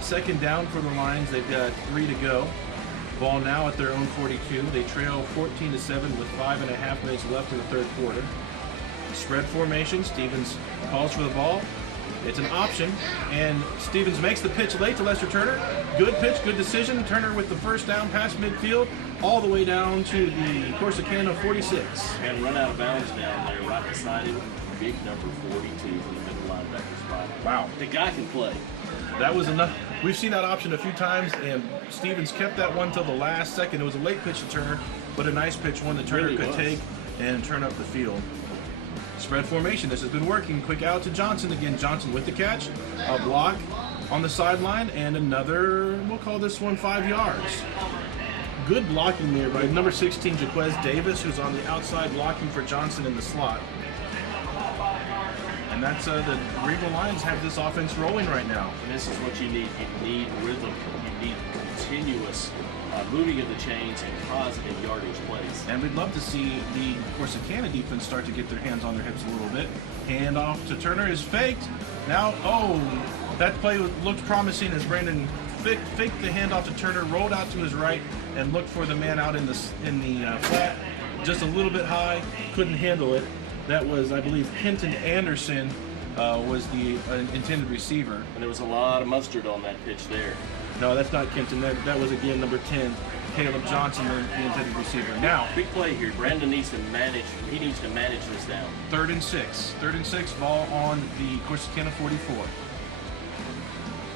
Second down for the Lions. They've got 3 to go. Ball now at their own 42. They trail 14-7 with 5.5 minutes left in the third quarter. Spread formation. Stevens calls for the ball. It's an option, and Stevens makes the pitch late to Lester Turner. Good pitch, good decision. Turner with the first down past midfield, all the way down to the Corsicana 46. And run out of bounds down there, right beside him. Big number 42 from the middle linebacker spot. Wow. The guy can play. That was enough. We've seen that option a few times, and Stevens kept that one till the last second. It was a late pitch to Turner, but a nice pitch, one that Turner Really could was. take and turn up the field. Spread formation. This has been working. Quick out to Johnson again. Johnson with the catch. A block on the sideline, and another, we'll call this one 5 yards. Good blocking there by number 16, Jaquez Davis, who's on the outside blocking for Johnson in the slot. And that's the Greenville Lions have this offense rolling right now. And this is what you need. You need rhythm. You need continuous moving of the chains and positive yardage plays. And we'd love to see the Corsicana defense start to get their hands on their hips a little bit. Hand off to Turner is faked. Now, that play looked promising as Brandon faked the handoff to Turner, rolled out to his right, and looked for the man out in the flat, just a little bit high, couldn't handle it. That was, I believe, Kenton Anderson was the intended receiver. And there was a lot of mustard on that pitch there. No, that's not Kenton. That was, again, number 10, Caleb Johnson, the intended receiver. Now, Big play here. Brandon needs to manage. He needs to manage this down. 3rd and 6. 3rd and 6, ball on the Corsicana 44.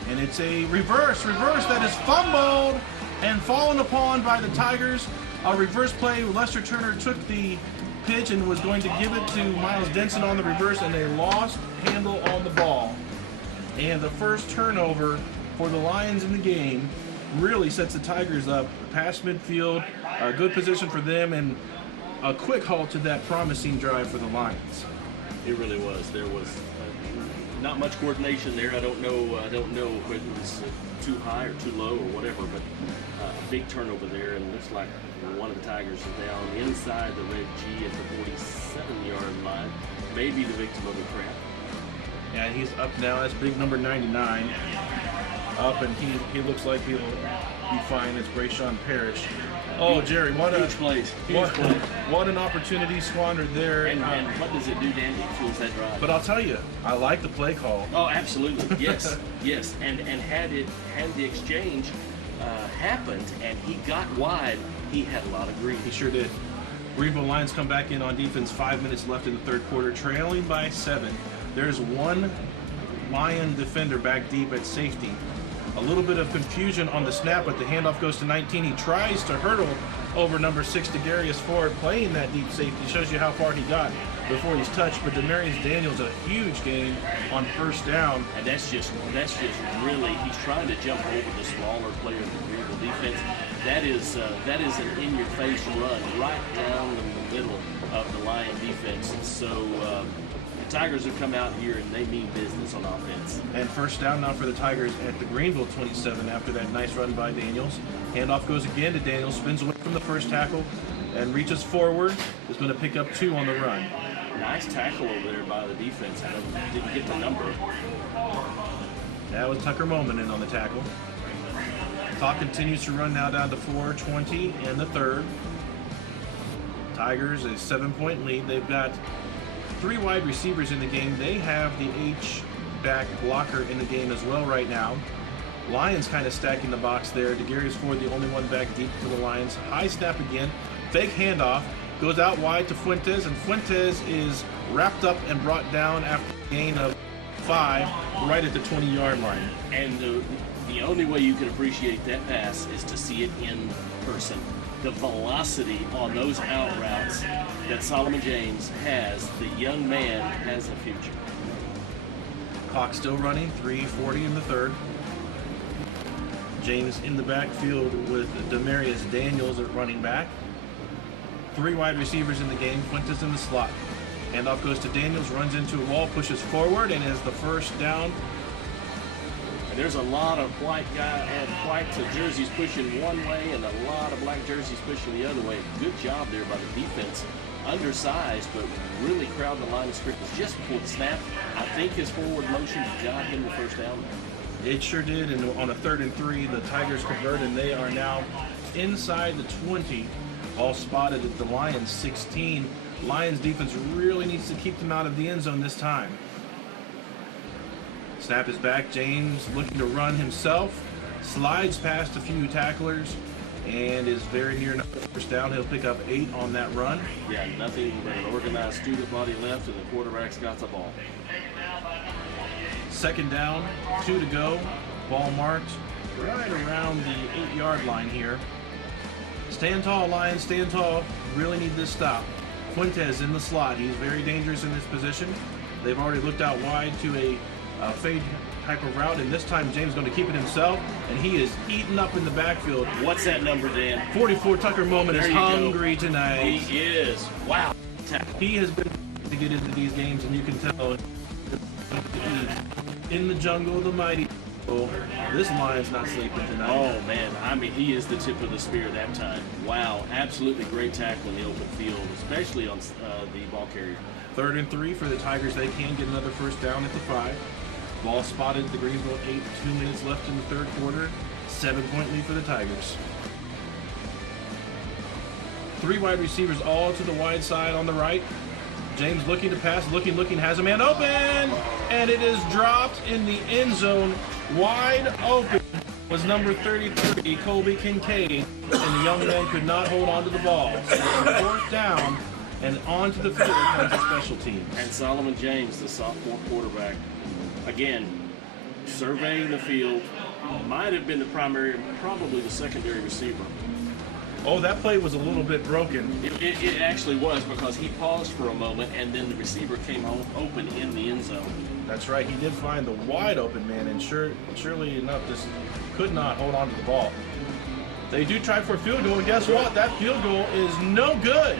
And it's a reverse that is fumbled and fallen upon by the Tigers. A reverse play. Lester Turner took the pitch and was going to give it to Miles Denson on the reverse, and they lost handle on the ball. And the first turnover for the Lions in the game really sets the Tigers up past midfield. A good position for them, and a quick halt to that promising drive for the Lions. It really was. There was not much coordination there. I don't know if it was too high or too low or whatever, but a big turnover there, and it looks like one of the Tigers is down inside the red G at the 47-yard line. Maybe the victim of a trap. Yeah, he's up now. That's big number 99. Up, and he looks like he'll be fine as Brayshawn Parrish. Oh, Jerry, what Huge plays. what an opportunity squandered there. And what does it do, Dandy, towards that drive? But I'll tell you, I like the play call. Oh, absolutely. Yes, yes. And had the exchange happened and he got wide, he had a lot of green. He sure did. Greenville Lions come back in on defense. 5 minutes left in the third quarter, trailing by 7. There's one Lion defender back deep at safety. A little bit of confusion on the snap, but the handoff goes to 19. He tries to hurdle over number 6, Degarius Ford, playing that deep safety. Shows you how far he got before he's touched. But Demarius Daniels, a huge gain on first down. And that's just really, he's trying to jump over the smaller player in the Greenville defense. That is an in-your-face run right down in the middle of the Lion defense. So the Tigers have come out here and they mean business on offense. And first down now for the Tigers at the Greenville 27 after that nice run by Daniels. Handoff goes again to Daniels, spins away from the first tackle and reaches forward. Is going to pick up 2 on the run. Nice tackle over there by the defense. I didn't get the number. That was Tucker Moman in on the tackle. Clock continues to run now down to 4:20 in the third. Tigers a 7-point lead. They've got 3 wide receivers in the game. They have the H-back blocker in the game as well right now. Lions kind of stacking the box there. Degarius Ford, the only one back deep for the Lions. High snap again. Fake handoff. goes out wide to Fuentes, and Fuentes is wrapped up and brought down after a gain of 5 right at the 20-yard line. And the only way you can appreciate that pass is to see it in person. The velocity on those out routes that Solomon James has, the young man has a future. Clock still running, 3:40 in the third. James in the backfield with Demarius Daniels at running back. 3 wide receivers in the game, Fuentes in the slot. Handoff goes to Daniels, runs into a wall, pushes forward, and has the first down. And there's a lot of white jerseys pushing one way and a lot of black jerseys pushing the other way. Good job there by the defense. Undersized, but really crowding the line of scrimmage just before the snap. I think his forward motion got him the first down. It sure did, and on a 3rd and 3, the Tigers convert, and they are now inside the 20. Ball spotted at the Lions 16. Lions defense really needs to keep them out of the end zone this time. Snap is back. James looking to run himself. Slides past a few tacklers and is very near enough to first down. He'll pick up 8 on that run. Yeah, nothing but an organized student body left, and the quarterback's got the ball. 2nd down, 2 to go. Ball marked right around the 8-yard line here. Stand tall, Lions, stand tall. Really need this stop. Fuentes in the slot. He's very dangerous in this position. They've already looked out wide to a fade type of route, and this time James is going to keep it himself, and he is eaten up in the backfield. What's that number, Dan? 44 Tucker Moment is hungry tonight. He is. Wow. He has been to get into these games, and you can tell in the jungle, the mighty. This Lion's not sleeping tonight. Oh, man. I mean, he is the tip of the spear that time. Wow. Absolutely great tackle in the open field, especially on the ball carrier. 3rd and 3 for the Tigers. They can get another first down at the 5. Ball spotted at the Greenville 8. 2 minutes left in the 3rd quarter. 7-point lead for the Tigers. 3 wide receivers all to the wide side on the right. James looking to pass, looking, has a man open, and it is dropped in the end zone. Wide open was number 33, Colby Kincaid, and the young man could not hold on to the ball. So 4th down, and onto the field comes the special teams. And Solomon James, the sophomore quarterback, again, surveying the field, might have been the primary, probably the secondary receiver. Oh, that play was a little bit broken. It actually was, because he paused for a moment, and then the receiver came home open in the end zone. That's right. He did find the wide open man, and surely enough, just could not hold on to the ball. They do try for a field goal, and guess what? That field goal is no good.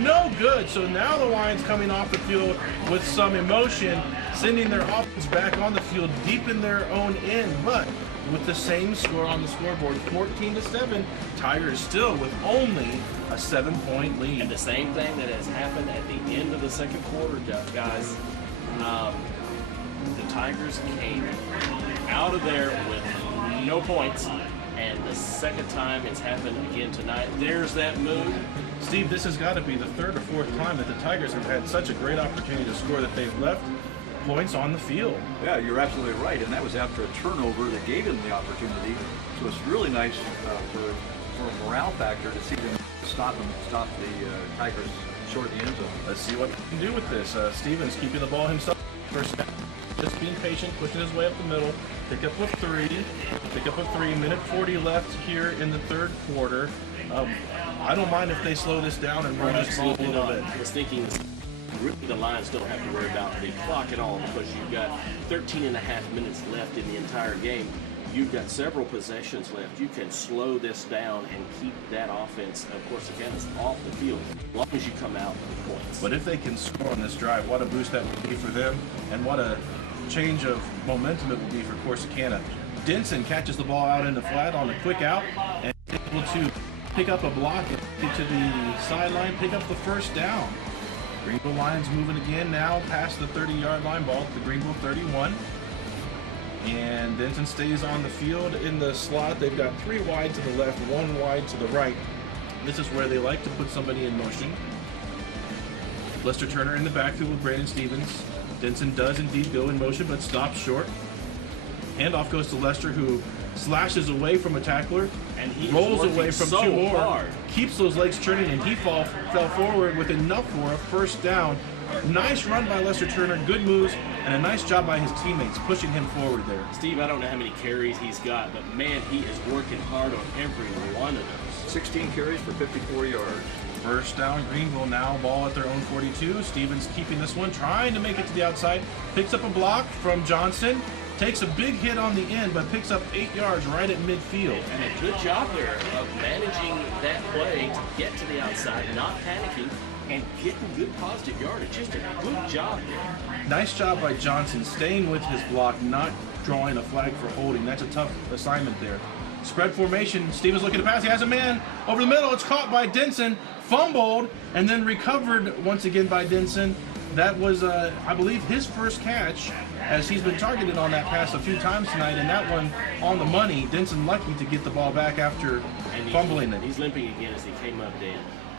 No good. So now the Lions coming off the field with some emotion, sending their offense back on the field deep in their own end, but with the same score on the scoreboard, 14-7, Tigers still with only a 7-point lead. And the same thing that has happened at the end of the 2nd quarter, guys. The Tigers came out of there with no points, and the 2nd time it's happened again tonight. There's that move. Steve, this has got to be the 3rd or 4th time that the Tigers have had such a great opportunity to score that they've left points on the field. Yeah, you're absolutely right, and that was after a turnover that gave them the opportunity. So it's really nice for a morale factor to see them stop the Tigers short of the end zone. Let's see what he can do with this. Stevens keeping the ball himself. First down. Just being patient, pushing his way up the middle. Pick up a 3. Minute 40 left here in the 3rd quarter. I don't mind if they slow this down and run this ball a little bit. I was thinking really the Lions don't have to worry about the clock at all, because you've got 13.5 minutes left in the entire game. You've got several possessions left. You can slow this down and keep that offense, of course, again, it's off the field, as long as you come out with points. But if they can score on this drive, what a boost that would be for them, and what a change of momentum it will be for Corsicana. Denson catches the ball out in the flat on a quick out, and able to pick up a block and get to the sideline, pick up the first down. Greenville Lions moving again now past the 30-yard line, ball to the Greenville 31. And Denton stays on the field in the slot. They've got 3 wide to the left, 1 wide to the right. This is where they like to put somebody in motion. Lester Turner in the backfield with Brandon Stevens. Denson does indeed go in motion, but stops short. Handoff goes to Lester, who slashes away from a tackler, And he rolls was away from so two more, hard. keeps those legs turning, and he fell forward with enough for a first down. Nice run by Lester Turner, good moves, and a nice job by his teammates pushing him forward there. Steve, I don't know how many carries he's got, but man, he is working hard on every one of those. 16 carries for 54 yards. First down, Greenville now, ball at their own 42. Stevens keeping this one, trying to make it to the outside. Picks up a block from Johnson. Takes a big hit on the end, but picks up 8 yards right at midfield. And a good job there of managing that play to get to the outside, not panicking, and getting good positive yardage. Just a good job there. Nice job by Johnson, staying with his block, not drawing a flag for holding. That's a tough assignment there. Spread formation, Stevens looking to pass. He has a man over the middle. It's caught by Denson, fumbled, and then recovered once again by Denson. That was, I believe, his first catch, as he's been targeted on that pass a few times tonight, and that one on the money. Denson lucky to get the ball back after fumbling it. He's limping again as he came up, Dan.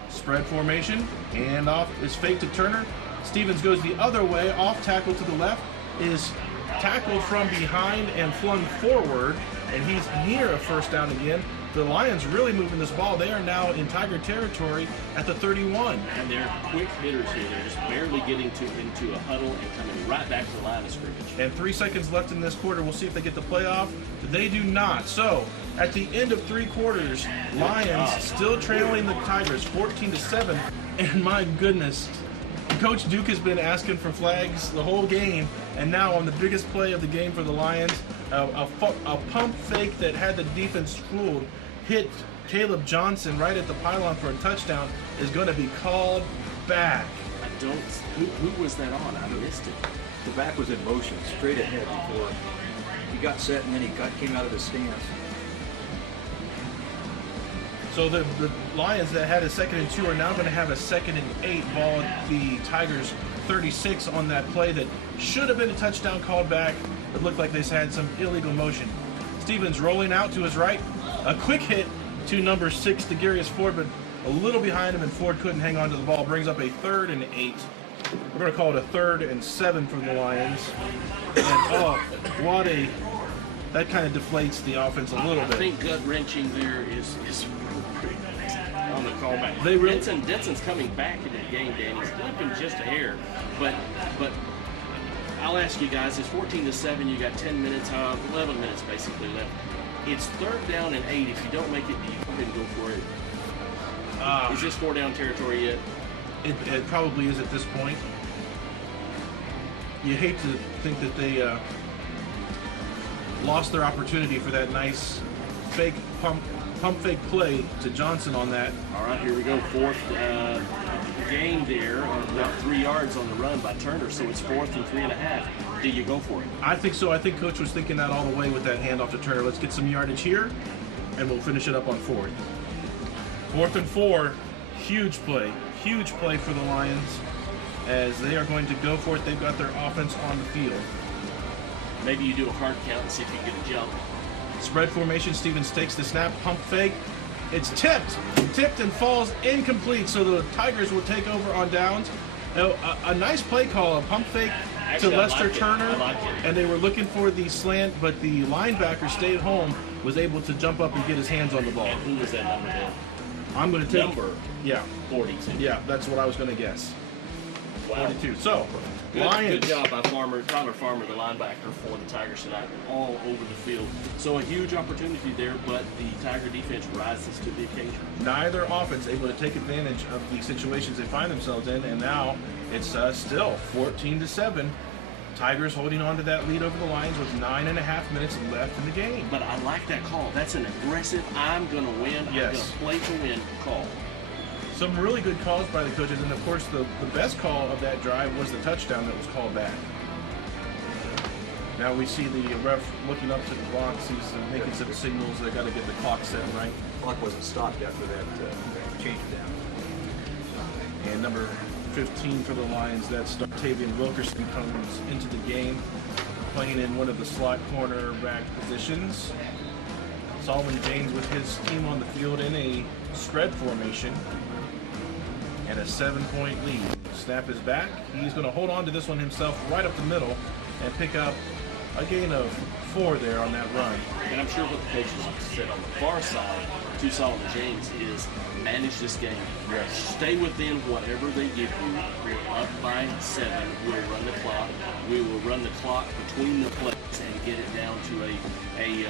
Spread formation, handoff is fake to Turner. Stevens goes the other way, off tackle to the left, is tackled from behind and flung forward, and he's near a first down again. The Lions really moving this ball. They are now in Tiger territory at the 31. And they're quick hitters here. They're just barely getting into a huddle and coming right back to the line of scrimmage. And 3 seconds left in this quarter. We'll see if they get the playoff. They do not. So, at the end of 3 quarters, Lions still trailing the Tigers 14-7. And my goodness, Coach Duke has been asking for flags the whole game. And now on the biggest play of the game for the Lions, a pump fake that had the defense fooled, hit Caleb Johnson right at the pylon for a touchdown, is going to be called back. Who was that on? I missed it. The back was in motion, straight ahead before he got set, and then he came out of his stance. So the Lions that had a 2nd and 2 are now going to have a 2nd and 8 ball at the Tigers 36 on that play that should have been a touchdown called back. It looked like they had some illegal motion. Stevens rolling out to his right. A quick hit to number 6, Degarius Ford, but a little behind him, and Ford couldn't hang on to the ball. Brings up a 3rd and 8. We're going to call it a 3rd and 7 for the Lions. And that kind of deflates the offense a little bit. I think gut wrenching there is pretty nice on the callback. Denson's coming back into the game, Dan. He's flipping just a hair, but I'll ask you guys, it's 14-7. You got 10 minutes, 11 minutes basically left. It's 3rd down and 8. If you don't make it, do you go ahead and go for it? Is this 4 down territory yet? It probably is at this point. You hate to think that they lost their opportunity for that nice fake pump fake play to Johnson on that. All right, here we go. 4th gain there, about 3 yards on the run by Turner, so it's 4th and 3.5. Do you go for it? I think so. I think Coach was thinking that all the way with that handoff to Turner. Let's get some yardage here, and we'll finish it up on 4th. 4th and 4, huge play for the Lions, as they are going to go for it. They've got their offense on the field. Maybe you do a hard count and see if you get a jump. Spread formation, Stevens takes the snap, pump fake. It's tipped and falls incomplete, so the Tigers will take over on downs. A nice play call, a pump fake to Lester Turner, and they were looking for the slant, but the linebacker stayed home, was able to jump up and get his hands on the ball. And who was that number then? I'm going to take number 42. Yeah, that's what I was going to guess. Wow. 42. So, Good Lions. job by Tyler Farmer, the linebacker for the Tigers tonight, all over the field. So a huge opportunity there, but the Tiger defense rises to the occasion. Neither offense able to take advantage of the situations they find themselves in, and now it's still 14-7. Tigers holding on to that lead over the Lions with 9.5 minutes left in the game. But I like that call. That's an aggressive, I'm going to win, I'm going to play to win call. Some really good calls by the coaches, and of course the best call of that drive was the touchdown that was called back. Now we see the ref looking up to the clocks. He's making some signals. They got to get the clock set right. The clock wasn't stopped after that change down. And number 15 for the Lions, that's Dartavian Wilkerson, comes into the game, playing in one of the slot cornerback positions. Solomon James with his team on the field in a spread formation. And a 7-point lead. Snap is back. He's going to hold on to this one himself right up the middle and pick up a gain of 4 there on that run. And I'm sure what the coaches said on the far side to Solomon James is manage this game. Yes. Stay within whatever they give you. We're up by 7. We'll run the clock. We will run the clock between the plays and get it down to a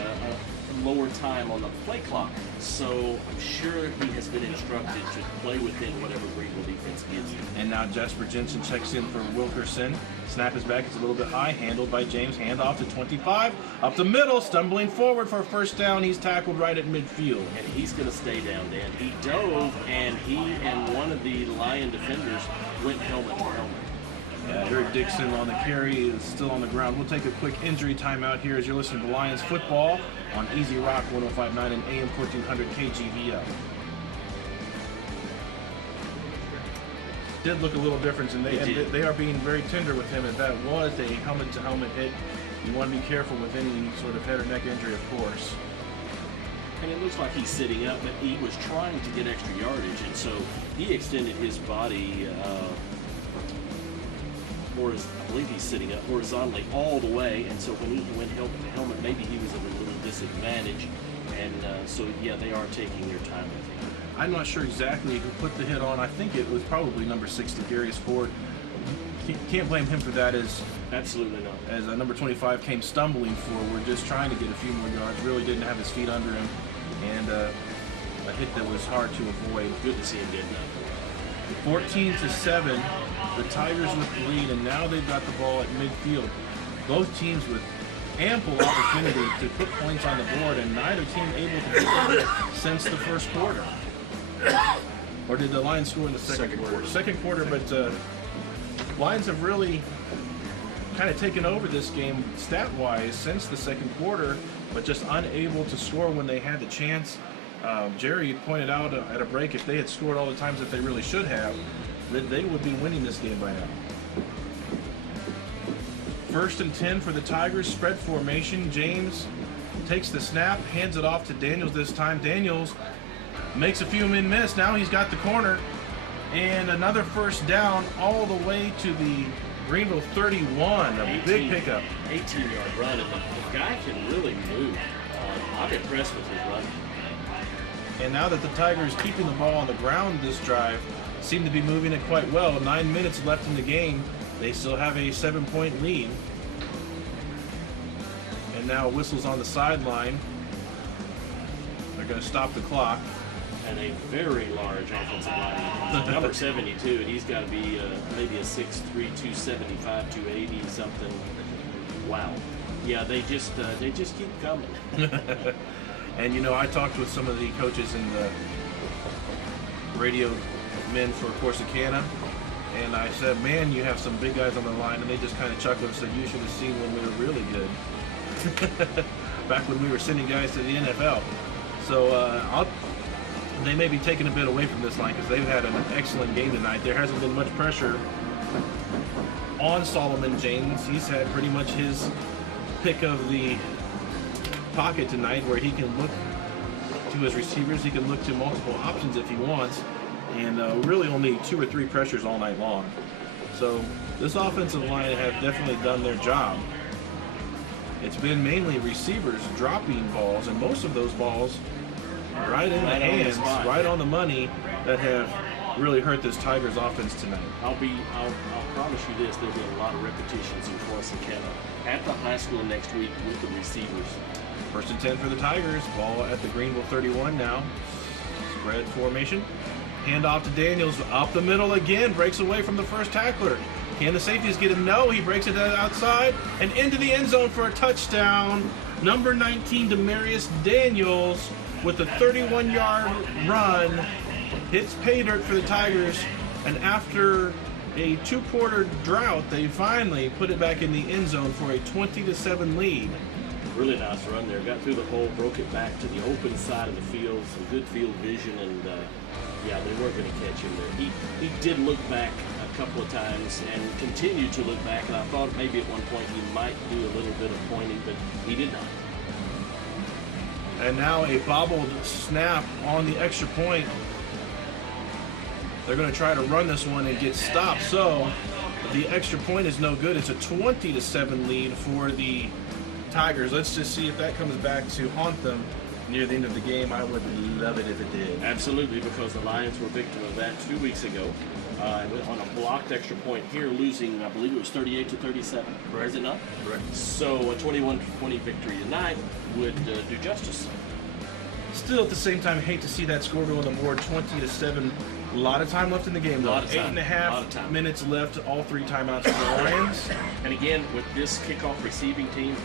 lower time on the play clock. So I'm sure he has been instructed to play within whatever Greenville defense gives him. And now Jasper Jensen checks in for Wilkerson. Snap is back. It's a little bit high. Handled by James. Handoff to 25. Up the middle. Stumbling forward for a first down. He's tackled right at midfield. And he's going to stay down, Dan. He dove, and he and one of the Lion defenders went helmet to helmet. Eric Dixon on the carry is still on the ground. We'll take a quick injury timeout here as you're listening to Lions football on Easy Rock 105.9 and AM 1400 KGVL. Did look a little different, and they are being very tender with him, and that was a helmet-to-helmet hit. You want to be careful with any sort of head or neck injury, of course. And it looks like he's sitting up, but he was trying to get extra yardage, and so he extended his body, I believe he's sitting up horizontally all the way, and so when he went helmet to helmet, maybe he was at a little disadvantage, and so yeah, they are taking their time with him. I'm not sure exactly who put the hit on. I think it was probably number 60, Darius Ford. Can't blame him for that, as absolutely not. As number 25 came stumbling forward, just trying to get a few more yards. Really didn't have his feet under him, and a hit that was hard to avoid. Good to see him get that. 14-7, the Tigers with the lead, and now they've got the ball at midfield. Both teams with ample opportunity to put points on the board, and neither team able to do it since the first quarter. Or did the Lions score in the second quarter? Second quarter, but Lions have really kind of taken over this game stat-wise since the second quarter, but just unable to score when they had the chance. Jerry pointed out at a break, if they had scored all the times that they really should have, that they would be winning this game by now. 1st and 10 for the Tigers, spread formation. James takes the snap, hands it off to Daniels this time. Daniels makes a few men miss. Now he's got the corner, and another first down all the way to the Greenville 31, a big pickup. 18-yard run, and the guy can really move. I'm impressed with his run. And now that the Tigers keeping the ball on the ground this drive, seem to be moving it quite well. 9 minutes left in the game. They still have a 7-point lead. And now whistles on the sideline. They're going to stop the clock. And a very large offensive line. Number 72, and he's got to be maybe a 6'3", 275, 280 something. Wow. Yeah, they just keep coming. And you know, I talked with some of the coaches and the radio men for Corsicana, and I said, man, you have some big guys on the line, and they just kind of chuckled and said, you should have seen when we were really good. Back when we were sending guys to the NFL. So they may be taking a bit away from this line because they've had an excellent game tonight. There hasn't been much pressure on Solomon James. He's had pretty much his pick of the pocket tonight, where he can look to his receivers, he can look to multiple options if he wants, and really only 2 or 3 pressures all night long. So this offensive line have definitely done their job. It's been mainly receivers dropping balls, and most of those balls right in the hands, right on the money, that have really hurt this Tigers offense tonight. I'll promise you this, there'll be a lot of repetitions in Corsicana at the high school next week with the receivers. 1st and 10 for the Tigers. Ball at the Greenville 31 now. Spread formation. Handoff to Daniels. Up the middle again. Breaks away from the first tackler. Can the safeties get him? No. He breaks it outside and into the end zone for a touchdown. Number 19, Demarius Daniels, with a 31-yard run. Hits pay dirt for the Tigers. And after a 2-quarter drought, they finally put it back in the end zone for a 20-7 lead. Really nice run there. Got through the hole, broke it back to the open side of the field. Some good field vision, and yeah, they weren't going to catch him there. He did look back a couple of times and continued to look back, and I thought maybe at one point he might do a little bit of pointing, but he did not. And now a bobbled snap on the extra point. They're going to try to run this one and get stopped. So the extra point is no good. It's a 20-7 lead for the Tigers. Let's just see if that comes back to haunt them near the end of the game. I would love it if it did. Absolutely, because the Lions were victim of that 2 weeks ago. On a blocked extra point here, losing, I believe it was 38-37. Correct. Is it not? Correct. So a 21-20 victory tonight would do justice. Still, at the same time, I hate to see that score go on the board, 20-7. A lot of time left in the game, though. Lot of time. 8.5 minutes left, all 3 timeouts for the Lions. And again, with this kickoff receiving team,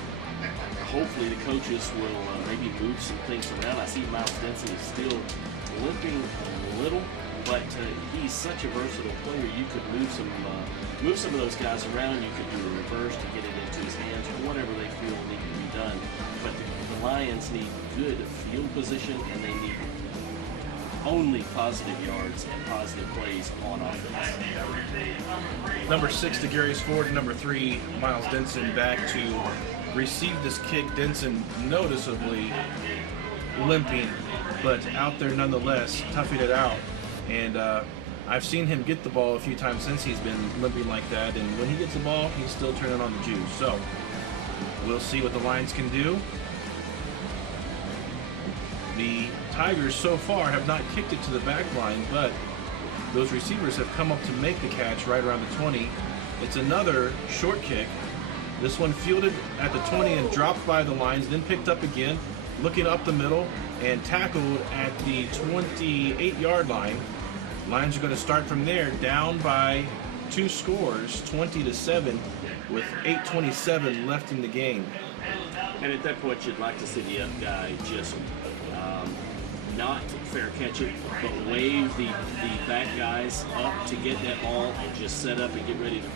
hopefully the coaches will maybe move some things around. I see Miles Denson is still limping a little, but he's such a versatile player. You could move some of those guys around. You could do a reverse to get it into his hands or whatever they feel need to be done. But the Lions need good field position, and they need only positive yards and positive plays on offense. Number 6 to Darius Ford, number 3 Miles Denson back to receive this kick. Denson noticeably limping, but out there nonetheless, toughing it out. And I've seen him get the ball a few times since he's been limping like that, and when he gets the ball, he's still turning on the juice. So we'll see what the Lions can do. The Tigers so far have not kicked it to the back line, but those receivers have come up to make the catch right around the 20. It's another short kick. This one fielded at the 20 and dropped by the Lions, then picked up again, looking up the middle and tackled at the 28-yard line. Lions are going to start from there, down by 2 scores, 20-7, with 8:27 left in the game. And at that point, you'd like to see the up guy just not fair catch it, but wave the back guys up to get that ball and just set up and get ready to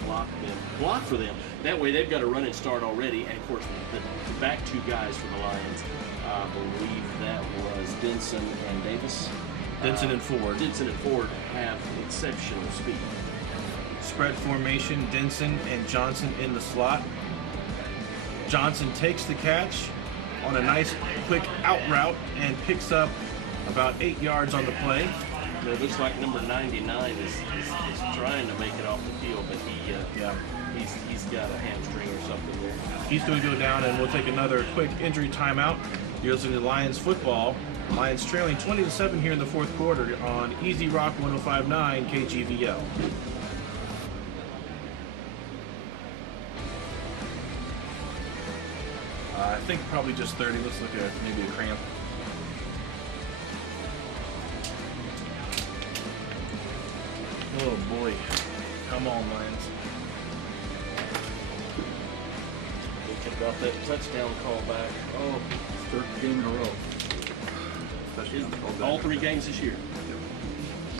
block for them. That way they've got a running start already. And of course, the back 2 guys for the Lions, I believe that was Denson and Davis. Denson and Ford. Denson and Ford have exceptional speed. Spread formation, Denson and Johnson in the slot. Johnson takes the catch on a nice quick out route and picks up about 8 yards on the play. It looks like number 99 is trying to make it off the field, but he's got a hamstring or something there. He's going to go down, and we'll take another quick injury timeout. You're listening to Lions football. Lions trailing 20-7 here in the 4th quarter on Easy Rock 105.9 KGVL. I think probably just 30. Let's look at maybe a cramp. Oh boy. Come on, Lions. They got that touchdown call back. Oh, 3rd game in a row. Touchdown called back. all 3 games this year.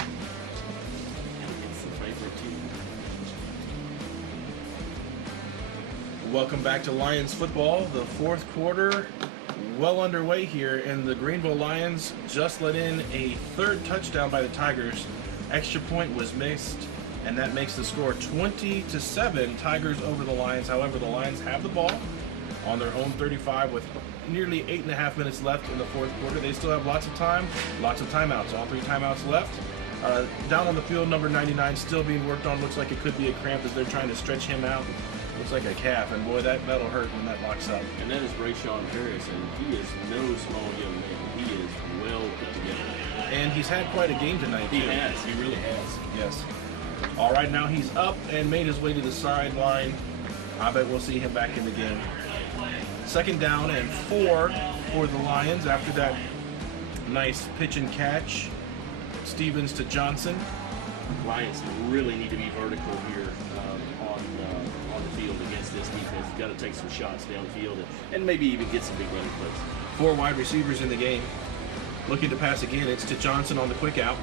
And it's the favorite team. Welcome back to Lions football. The 4th quarter well underway here, and the Greenville Lions just let in a 3rd touchdown by the Tigers. Extra point was missed, and that makes the score 20-7, Tigers over the Lions. However, the Lions have the ball on their own 35 with nearly 8.5 minutes left in the 4th quarter. They still have lots of time, lots of timeouts. All 3 timeouts left. Down on the field, number 99 still being worked on. Looks like it could be a cramp as they're trying to stretch him out. Looks like a calf, and boy, that'll hurt when that locks up. And that is Brayshawn Harris, and he is no small young man. He is well put together. And he's had quite a game tonight, too. He has. He really has. Yes. All right, now he's up and made his way to the sideline. I bet we'll see him back in the game. 2nd down and 4 for the Lions after that nice pitch and catch. Stevens to Johnson. Lions really need to be vertical here on the field against this defense. You've got to take some shots downfield and maybe even get some big running plays. 4 wide receivers in the game. Looking to pass again. It's to Johnson on the quick out.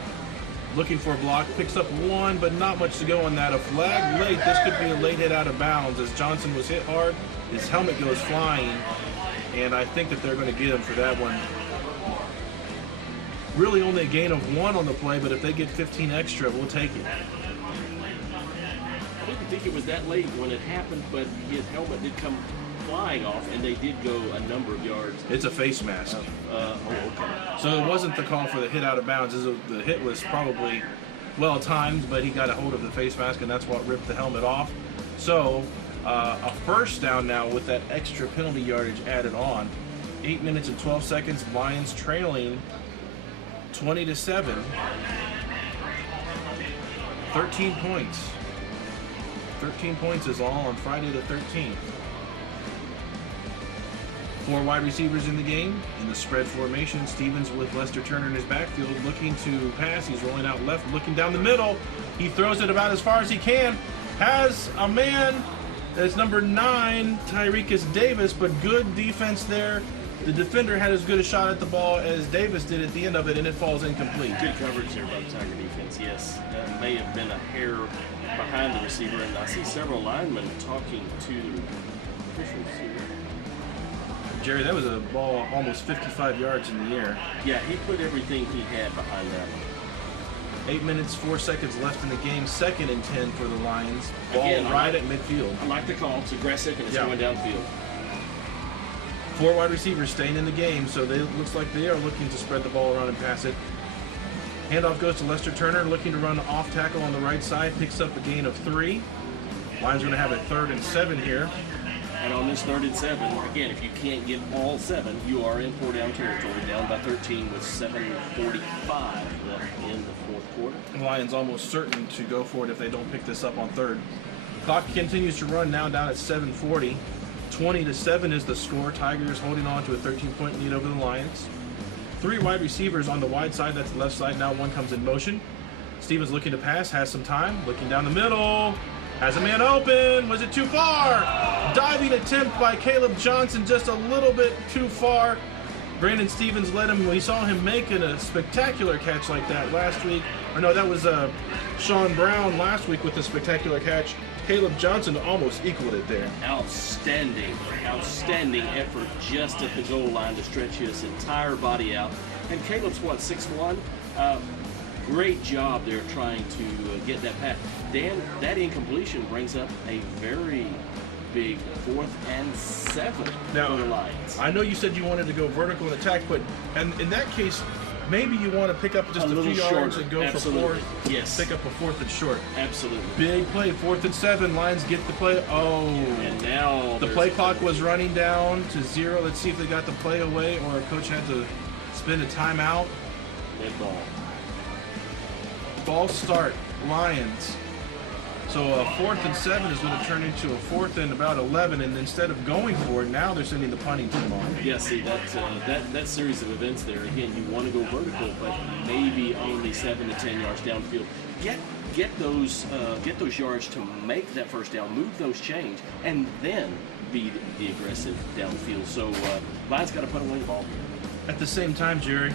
Looking for a block. Picks up 1, but not much to go on that. A flag late. This could be a late hit out of bounds as Johnson was hit hard. His helmet goes flying, and I think that they're going to get him for that one. Really only a gain of 1 on the play, but if they get 15 extra, we'll take it. I didn't think it was that late when it happened, but his helmet did come flying off, and they did go a number of yards. It's a face mask. Okay. So it wasn't the call for the hit out of bounds. The hit was probably well timed, but he got a hold of the face mask, and that's what ripped the helmet off. So a first down now with that extra penalty yardage added on. 8 minutes and 12 seconds. Lions trailing 20-7. 13 points. 13 points is all on Friday the 13th. 4 wide receivers in the game. In the spread formation, Stevens with Lester Turner in his backfield looking to pass. He's rolling out left, looking down the middle. He throws it about as far as he can. Has a man. That's number 9, Tyrekus Davis, but good defense there. The defender had as good a shot at the ball as Davis did at the end of it, and it falls incomplete. Good coverage there by the Tiger defense, yes. That may have been a hair behind the receiver, and I see several linemen talking to the officials here. Jerry, that was a ball almost 55 yards in the air. Yeah, he put everything he had behind that one. 8 minutes, 4 seconds left in the game. 2nd and 10 for the Lions. Ball Again, right at midfield. I like the call. It's aggressive, and it's going downfield. 4 wide receivers staying in the game, so it looks like they are looking to spread the ball around and pass it. Handoff goes to Lester Turner, looking to run off tackle on the right side. Picks up a gain of 3. Lions going to have a 3rd and 7 here. And on this 3rd and 7, again, if you can't get all 7, you are in 4-down territory, down by 13 with 7:45 left in the 4th quarter. The Lions almost certain to go for it if they don't pick this up on 3rd. Clock continues to run now down at 7:40. 20-7 is the score. Tigers holding on to a 13-point lead over the Lions. 3 wide receivers on the wide side, that's the left side. Now 1 comes in motion. Stevens looking to pass, has some time, looking down the middle. Has a man open. Was it too far? Diving attempt by Caleb Johnson, just a little bit too far. Brandon Stevens led him. We saw him making a spectacular catch like that last week. Or no, that was Sean Brown last week with a spectacular catch. Caleb Johnson almost equaled it there. Outstanding effort just at the goal line to stretch his entire body out. And Caleb's, what, 6'1"? Great job there trying to get that pass. Dan, that incompletion brings up a very big 4th and 7 now, for the Lions. I know you said you wanted to go vertical and attack, but and in that case, maybe you want to pick up just a few yards and go Absolutely. for 4th. Yes. Pick up a 4th and short. Absolutely. Big play, 4th and 7. Lions get the play. Oh. And now the play clock was running down to 0. Let's see if they got the play away or a coach had to spend a timeout. Mid ball. False start, Lions. So a 4th and 7 is going to turn into a 4th and about 11, and instead of going for it, now they're sending the punting team on. Yeah, see, that series of events there, again, you want to go vertical, but maybe only 7 to 10 yards downfield. Get those yards to make that first down, move those chains, and then be the aggressive downfield. So Lions got to put away the ball. At the same time, Jerry,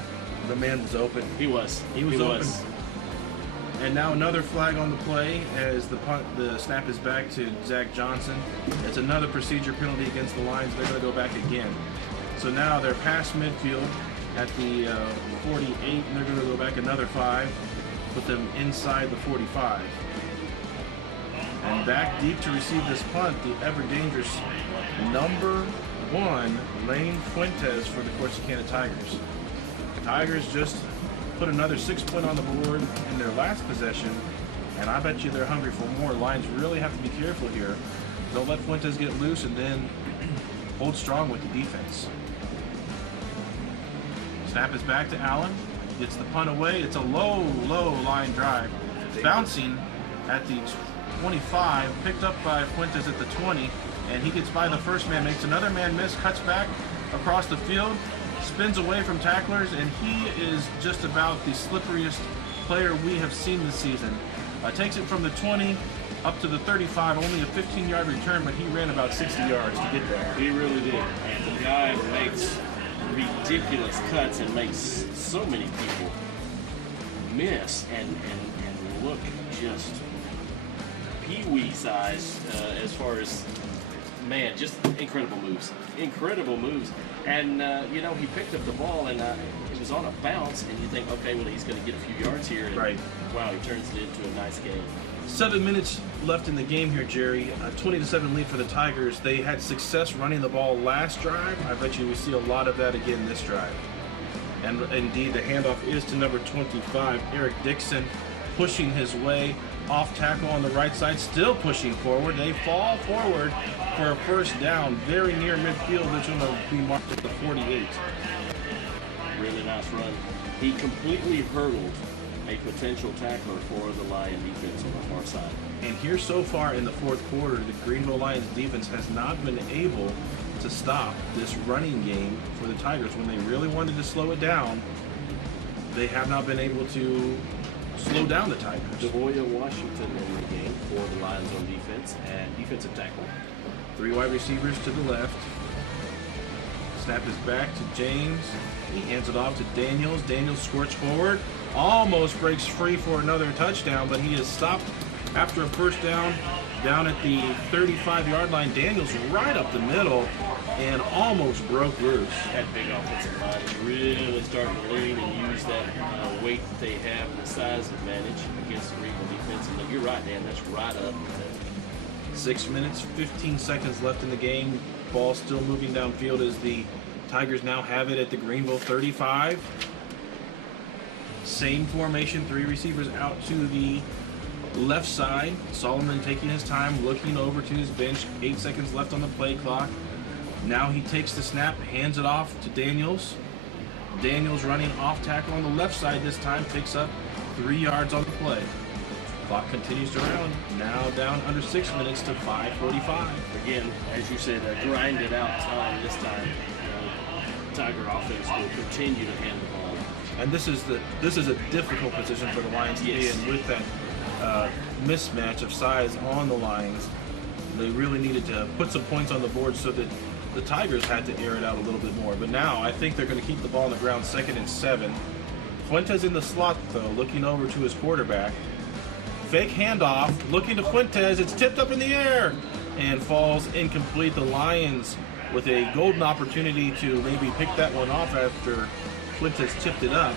the man was open. He was open. And now another flag on the play as the snap is back to Zach Johnson. It's another procedure penalty against the Lions. They're going to go back again. So now they're past midfield at the 48, and they're going to go back another 5, put them inside the 45. And back deep to receive this punt, the ever-dangerous number 1, Lane Fuentes for the Corsicana Tigers. Tigers just put another 6 point on the board in their last possession, and I bet you they're hungry for more. Lions really have to be careful here. Don't let Fuentes get loose and then hold strong with the defense. Snap is back to Allen. Gets the punt away. It's a low line drive. Bouncing at the 25, picked up by Fuentes at the 20, and he gets by the first man, makes another man miss, cuts back across the field, spins away from tacklers, and he is just about the slipperiest player we have seen this season. Takes it from the 20 up to the 35, only a 15-yard return, but he ran about 60 yards to get there. He really did. The guy makes ridiculous cuts and makes so many people miss and look just pee-wee sized as far as, man, just incredible moves. And, he picked up the ball, and it was on a bounce, and you think, okay, well, he's going to get a few yards here. And, right. Wow, he turns it into a nice game. 7 minutes left in the game here, Jerry. 20-7 lead for the Tigers. They had success running the ball last drive. I bet you we see a lot of that again this drive. And indeed, the handoff is to number 25, Eric Dixon, pushing his way off tackle on the right side, still pushing forward. They fall forward for a first down, very near midfield, which will be marked at the 48. Really nice run. He completely hurdled a potential tackler for the Lion defense on the far side. And here so far in the fourth quarter, the Greenville Lions defense has not been able to stop this running game for the Tigers. When they really wanted to slow it down, they have not been able to slow down the Tigers. Devoya Washington in the game for the Lions on defense and defensive tackle. 3 wide receivers to the left. Snap is back to James. He hands it off to Daniels. Daniels squirts forward. Almost breaks free for another touchdown, but he is stopped after a first down at the 35-yard line. Daniels right up the middle and almost broke loose. That big offensive line is really starting to lean and use that weight that they have and the size advantage against the Greenville defense. And you're right, Dan, that's right up. 6 minutes, 15 seconds left in the game. Ball still moving downfield as the Tigers now have it at the Greenville 35. Same formation, 3 receivers out to the left side. Solomon taking his time, looking over to his bench. 8 seconds left on the play clock. Now he takes the snap, hands it off to Daniels. Daniels running off tackle on the left side this time, picks up 3 yards on the play. Clock continues to run, now down under 6 minutes to 5:45. Again, as you said, a grinded out time this time. Tiger offense will continue to hand the ball. And this is a difficult position for the Lions to be in with that mismatch of size on the Lions. They really needed to put some points on the board so that the Tigers had to air it out a little bit more. But now I think they're going to keep the ball on the ground, 2nd and 7. Fuentes in the slot, though, looking over to his quarterback. Fake handoff, looking to Fuentes. It's tipped up in the air and falls incomplete. The Lions with a golden opportunity to maybe pick that one off after Fuentes tipped it up.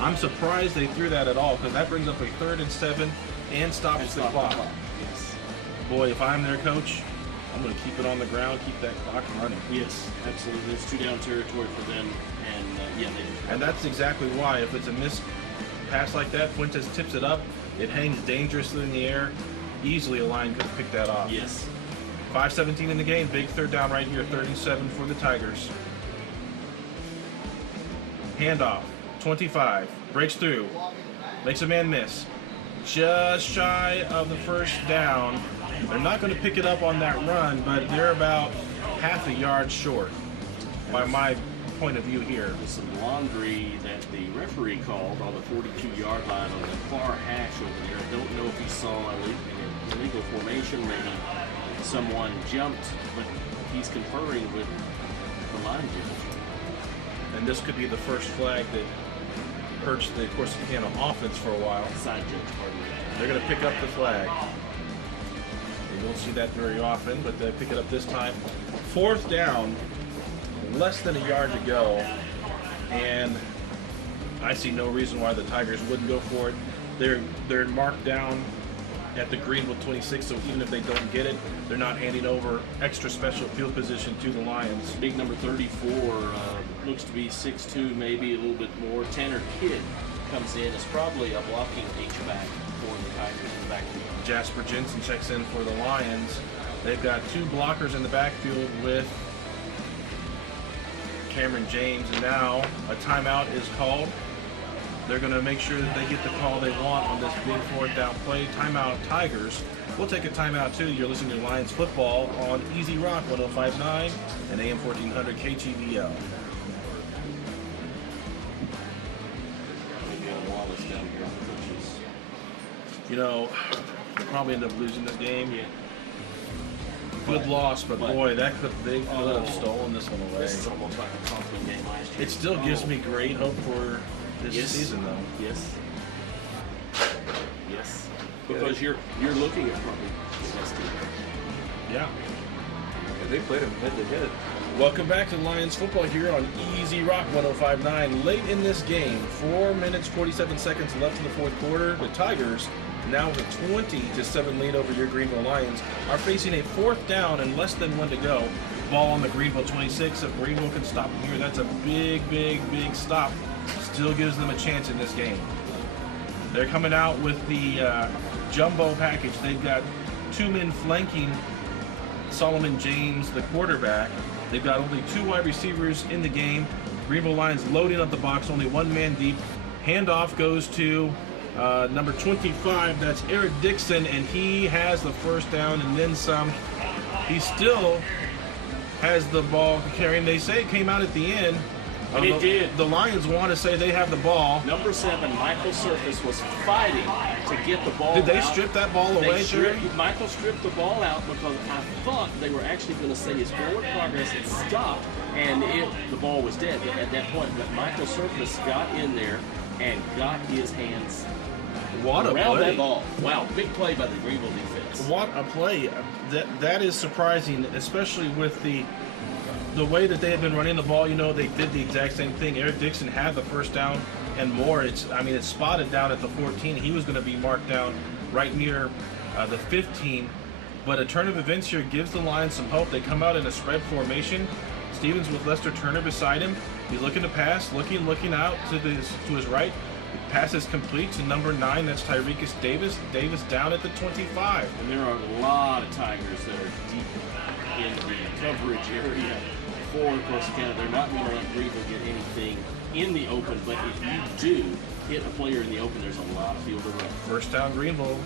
I'm surprised they threw that at all, because that brings up a 3rd and 7 and stops the clock. Yes. Boy, if I'm their coach, I'm going to keep it on the ground, keep that clock running. Yes, absolutely. It's 2-down territory for them, and And that's exactly why. If it's a missed pass like that, Fuentes tips it up, it hangs dangerously in the air. Easily a line could have picked that off. Yes. 5:17 in the game, big 3rd down right here, 3rd and 7 for the Tigers. Handoff, 25, breaks through, makes a man miss. Just shy of the first down. They're not going to pick it up on that run, but they're about half a yard short by my point of view here. There's some laundry that the referee called on the 42-yard line on the far hash over there. I don't know if he saw an illegal formation, maybe someone jumped, but he's conferring with the line judge. And this could be the first flag that hurts the Corsicana offense for a while. Side judge, pardon me. They're going to pick up the flag. You don't see that very often, but they pick it up this time. 4th down, less than a yard to go, and I see no reason why the Tigers wouldn't go for it. They're marked down at the Greenville 26, so even if they don't get it, they're not handing over extra special field position to the Lions. Big number 34 looks to be 6'2", maybe a little bit more. Tanner Kidd comes in. It's probably a blocking H-back for the Tigers in the backfield. Jasper Jensen checks in for the Lions. They've got 2 blockers in the backfield with Cameron James, and now a timeout is called. They're going to make sure that they get the call they want on this big 4th down play. Timeout Tigers. We'll take a timeout too. You're listening to Lions football on Easy Rock 105.9 and AM 1400 KGVL. Wallace down here on the pitches. You know, they'll probably end up losing this game. Yeah. Good loss, but boy, they could have stolen this one away. This is almost like a Kaufman game last year. It still gives me great hope for this season, though. Yes. Yes. Because you're looking at probably the best team. Yeah. They played them head to head. Welcome back to Lions football here on Easy Rock 105.9. Late in this game, 4 minutes 47 seconds left in the fourth quarter. The Tigers, now with a 20-7 lead over your Greenville Lions, are facing a 4th down and less than 1 to go. Ball on the Greenville 26. If Greenville can stop them here, that's a big stop. Still gives them a chance in this game. They're coming out with the jumbo package. They've got 2 men flanking Solomon James, the quarterback. They've got only 2 wide receivers in the game. Greenville Lions loading up the box, only 1 man deep. Handoff goes to number 25, that's Eric Dixon, and he has the first down and then some. He still has the ball carrying. They say it came out at the end. And it did. The Lions want to say they have the ball. Number 7, Michael Surface, was fighting to get the ball out. Did they strip that ball away, Jerry? Michael stripped the ball out because I thought they were actually going to say his forward progress had stopped and the ball was dead at that point. But Michael Surface got in there and got his hands around that ball. Wow, big play by the Greenville defense. What a play. That is surprising, especially with the way that they had been running the ball. You know, they did the exact same thing. Eric Dixon had the first down and more. It's spotted down at the 14. He was going to be marked down right near the 15. But a turn of events here gives the Lions some hope. They come out in a spread formation. Stevens with Lester Turner beside him. He's looking to pass, looking out to his right. Pass is complete to number 9. That's Tyrekus Davis. Davis down at the 25. And there are a lot of Tigers that are deep in the coverage area for Corsicana. They're not going to let Greenville get anything in the open, but if you do hit a player in the open, there's a lot of field to run. First down Greenville.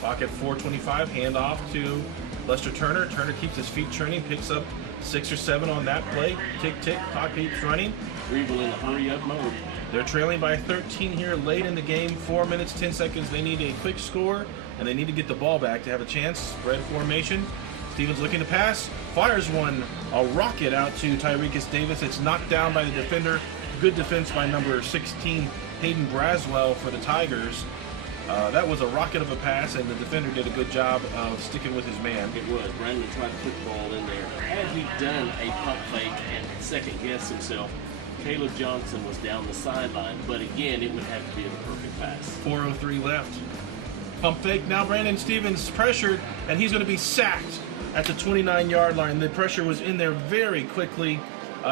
Clock at 4:25. Handoff to Lester Turner. Turner keeps his feet turning, picks up 6 or 7 on that play. Tick, tick, clock keeps running. Greenville in the hurry-up mode. They're trailing by 13 here late in the game. 4 minutes, 10 seconds. They need a quick score, and they need to get the ball back to have a chance. Spread formation. Stevens looking to pass. Fires one, a rocket out to Tyrekus Davis. It's knocked down by the defender. Good defense by number 16, Hayden Braswell for the Tigers. That was a rocket of a pass, and the defender did a good job of sticking with his man. It was. Brandon tried to put the ball in there. Had he done a pump fake and second-guessed himself, Caleb Johnson was down the sideline, but again, it would have to be the perfect pass. 4:03 left. Pump fake. Now Brandon Stevens pressured, and he's going to be sacked at the 29-yard line. The pressure was in there very quickly.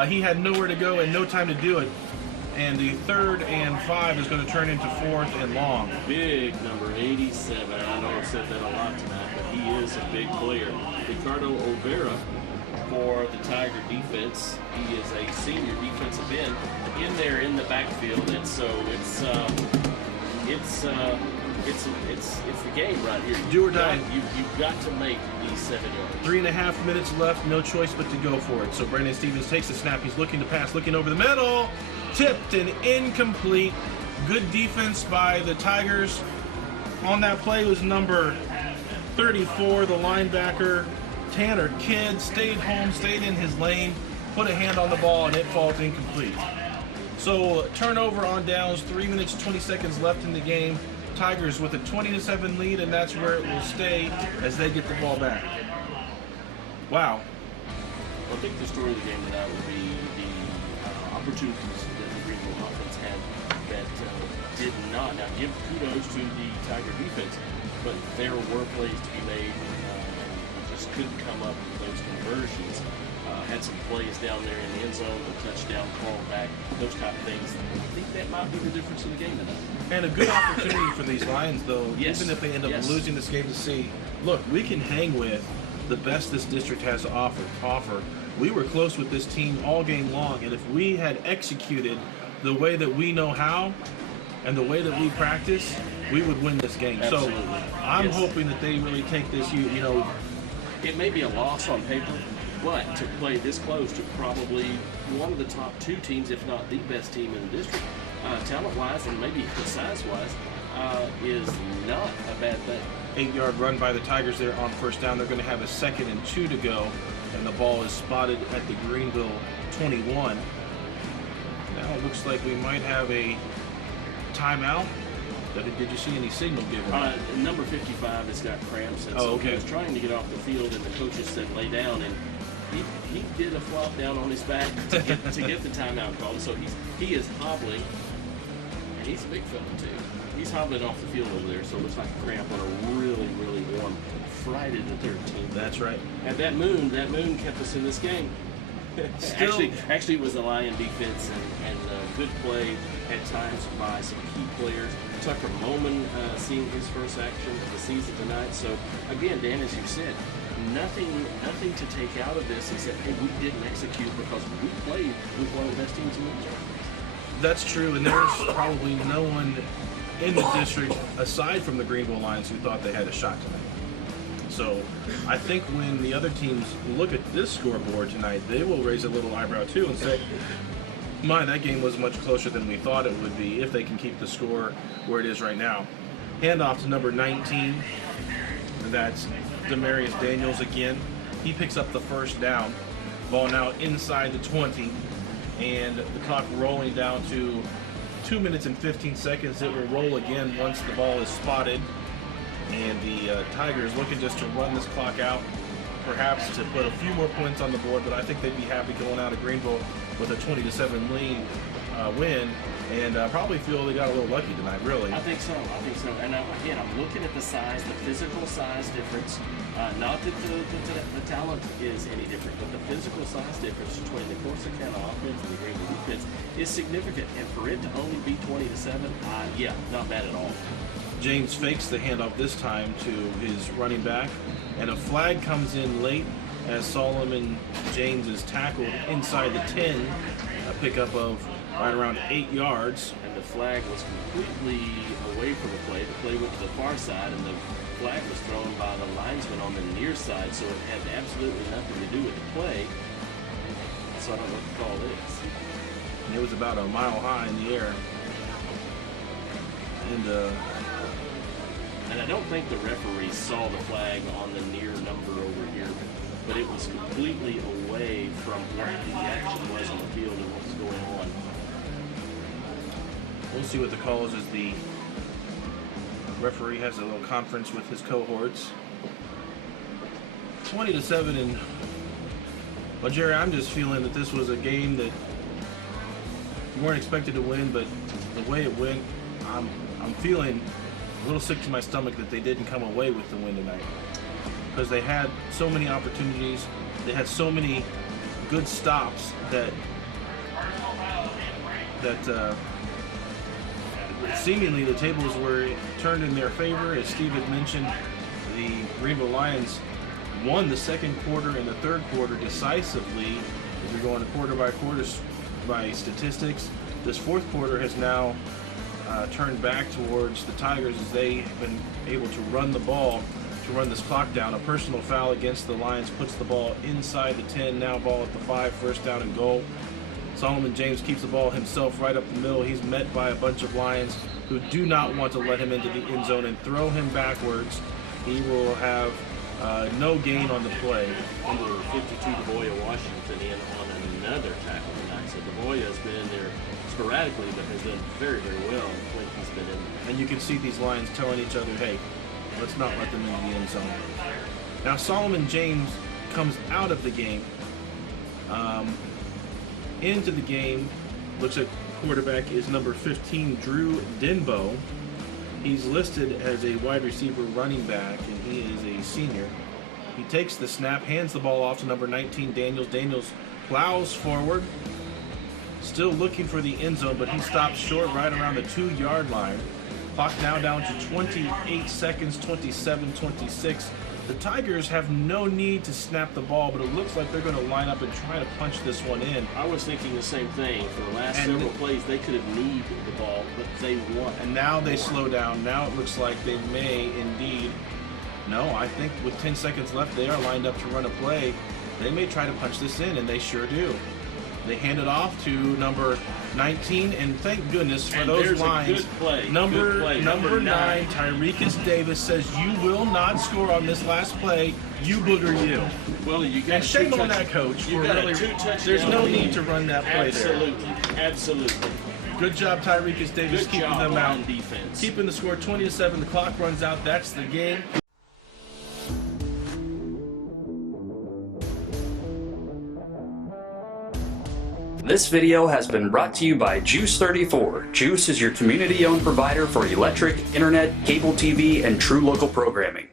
He had nowhere to go and no time to do it. And the 3rd and 5 is going to turn into 4th and long. Big number 87. I know I've said that a lot tonight, but he is a big player. Ricardo Olvera for the Tiger defense. He is a senior defensive end in there in the backfield, and so it's the game right here. Do or die. You've got to make these 7 yards. 3.5 minutes left, no choice but to go for it. So Brandon Stevens takes the snap. He's looking to pass, looking over the middle. Tipped and incomplete. Good defense by the Tigers. On that play was number 34, the linebacker, Tanner Kidd. Stayed home, stayed in his lane, put a hand on the ball, and it falls incomplete. So turnover on downs, 3 minutes, 20 seconds left in the game. Tigers with a 20-7 lead, and that's where it will stay as they get the ball back. Wow. I think the story of the game tonight would be the opportunities that the Greenville offense had that did not. Now, give kudos to the Tiger defense, but there were plays to be made. Just couldn't come up with those conversions. Had some plays down there in the end zone, the touchdown call back, those type of things. I think that might be the difference in the game tonight. And a good opportunity for these Lions, though, Yes. even if they end up Yes. losing this game, to see, look, we can hang with the best this district has to offer. We were close with this team all game long, and if we had executed the way that we know how and the way that we practice, we would win this game. Absolutely. So I'm Yes. hoping that they really take this, you know, It may be a loss on paper, but to play this close to probably one of the top 2 teams, if not the best team in the district, talent-wise and maybe size-wise, is not a bad thing. 8-yard run by the Tigers there on first down. They're going to have a 2nd and 2 to go, and the ball is spotted at the Greenville 21. Now it looks like we might have a timeout. Did you see any signal given? Number 55 has got cramps, and so okay. he was trying to get off the field, and the coaches said lay down, and he did a flop down on his back to get the timeout called. So he is hobbling, and he's a big fella too. He's hobbling off the field over there, so it looks like a cramp on a really, really warm Friday the 13th. That's right. And that moon kept us in this game. Actually, it was the Lion defense and good play at times by some key players. Tucker Moman seeing his first action of the season tonight. So again, Dan, as you said, nothing to take out of this except, hey, we didn't execute because we played with one of the best teams in the league. That's true, and there's probably no one in the district aside from the Greenville Lions who thought they had a shot tonight. So I think when the other teams look at this scoreboard tonight, they will raise a little eyebrow too and say, that game was much closer than we thought it would be if they can keep the score where it is right now. Handoff to number 19. That's Demarius Daniels again. He picks up the first down. Ball now inside the 20. And the clock rolling down to 2 minutes and 15 seconds. It will roll again once the ball is spotted. And the Tigers looking just to run this clock out, perhaps to put a few more points on the board, but I think they'd be happy going out of Greenville with a 20-7 lead win, and probably feel they got a little lucky tonight, really. I think so. And again, I'm looking at the size, the physical size difference. Not that the talent is any different, but the physical size difference between the Corsicana offense and the Greenville defense is significant. And for it to only be 20-7, yeah, not bad at all. James fakes the handoff this time to his running back, and a flag comes in late as Solomon James is tackled inside the 10, a pickup of right around 8 yards. And the flag was completely away from the play. The play went to the far side, and the flag was thrown by the linesman on the near side, so it had absolutely nothing to do with the play. So I don't know what the call is. And it was about a mile high in the air. And I don't think the referee saw the flag on the near number over here, but it was completely away from what the action was on the field and what was going on. We'll see what the call is as the referee has a little conference with his cohorts. 20-7, and well, Jerry, I'm just feeling that this was a game that you weren't expected to win, but the way it went, I'm feeling a little sick to my stomach that they didn't come away with the win tonight, because they had so many opportunities, they had so many good stops that seemingly the tables were turned in their favor. As Steve had mentioned, the Greenville Lions won the second quarter and the third quarter decisively. If you're going quarter by quarter by statistics, this fourth quarter has now turned back towards the Tigers as they have been able to run the ball to run this clock down. A personal foul against the Lions puts the ball inside the 10, now ball at the 5, first down and goal. Solomon James keeps the ball himself right up the middle. He's met by a bunch of Lions who do not want to let him into the end zone and throw him backwards. He will have no gain on the play. Number 52, DeBoya Washington, in on another tackle tonight. So DeBoya has been in there sporadically, but has done very, very well when he's been in there. And you can see these Lions telling each other, hey, let's not let them into the end zone. Now Solomon James comes out of the game. Into the game, looks like quarterback is number 15, Drew Denbo. He's listed as a wide receiver running back, and he is a senior. He takes the snap, hands the ball off to number 19, Daniels. Daniels plows forward, still looking for the end zone, but he stops short right around the 2-yard line. Clock now down to 28 seconds, 27-26. The Tigers have no need to snap the ball, but it looks like they're going to line up and try to punch this one in. I was thinking the same thing. For the last several plays, they could have kneed the ball, but they want. And now they slow down. Now it looks like they may indeed. No, I think with 10 seconds left, they are lined up to run a play. They may try to punch this in, and they sure do. They hand it off to number 19, and thank goodness for those lines. Good play. Number 9, Tyrekus Davis says, "You will not score on this last play. You booger you." Well, you got. And shame on that coach. You got a 2-touchdown. There's no need to run that play Absolutely. Absolutely. Good job, Tyrekus Davis, keeping them out. On defense. Keeping the score 20-7. The clock runs out. That's the game. This video has been brought to you by Juice 34. Juice is your community-owned provider for electric, internet, cable TV, and true local programming.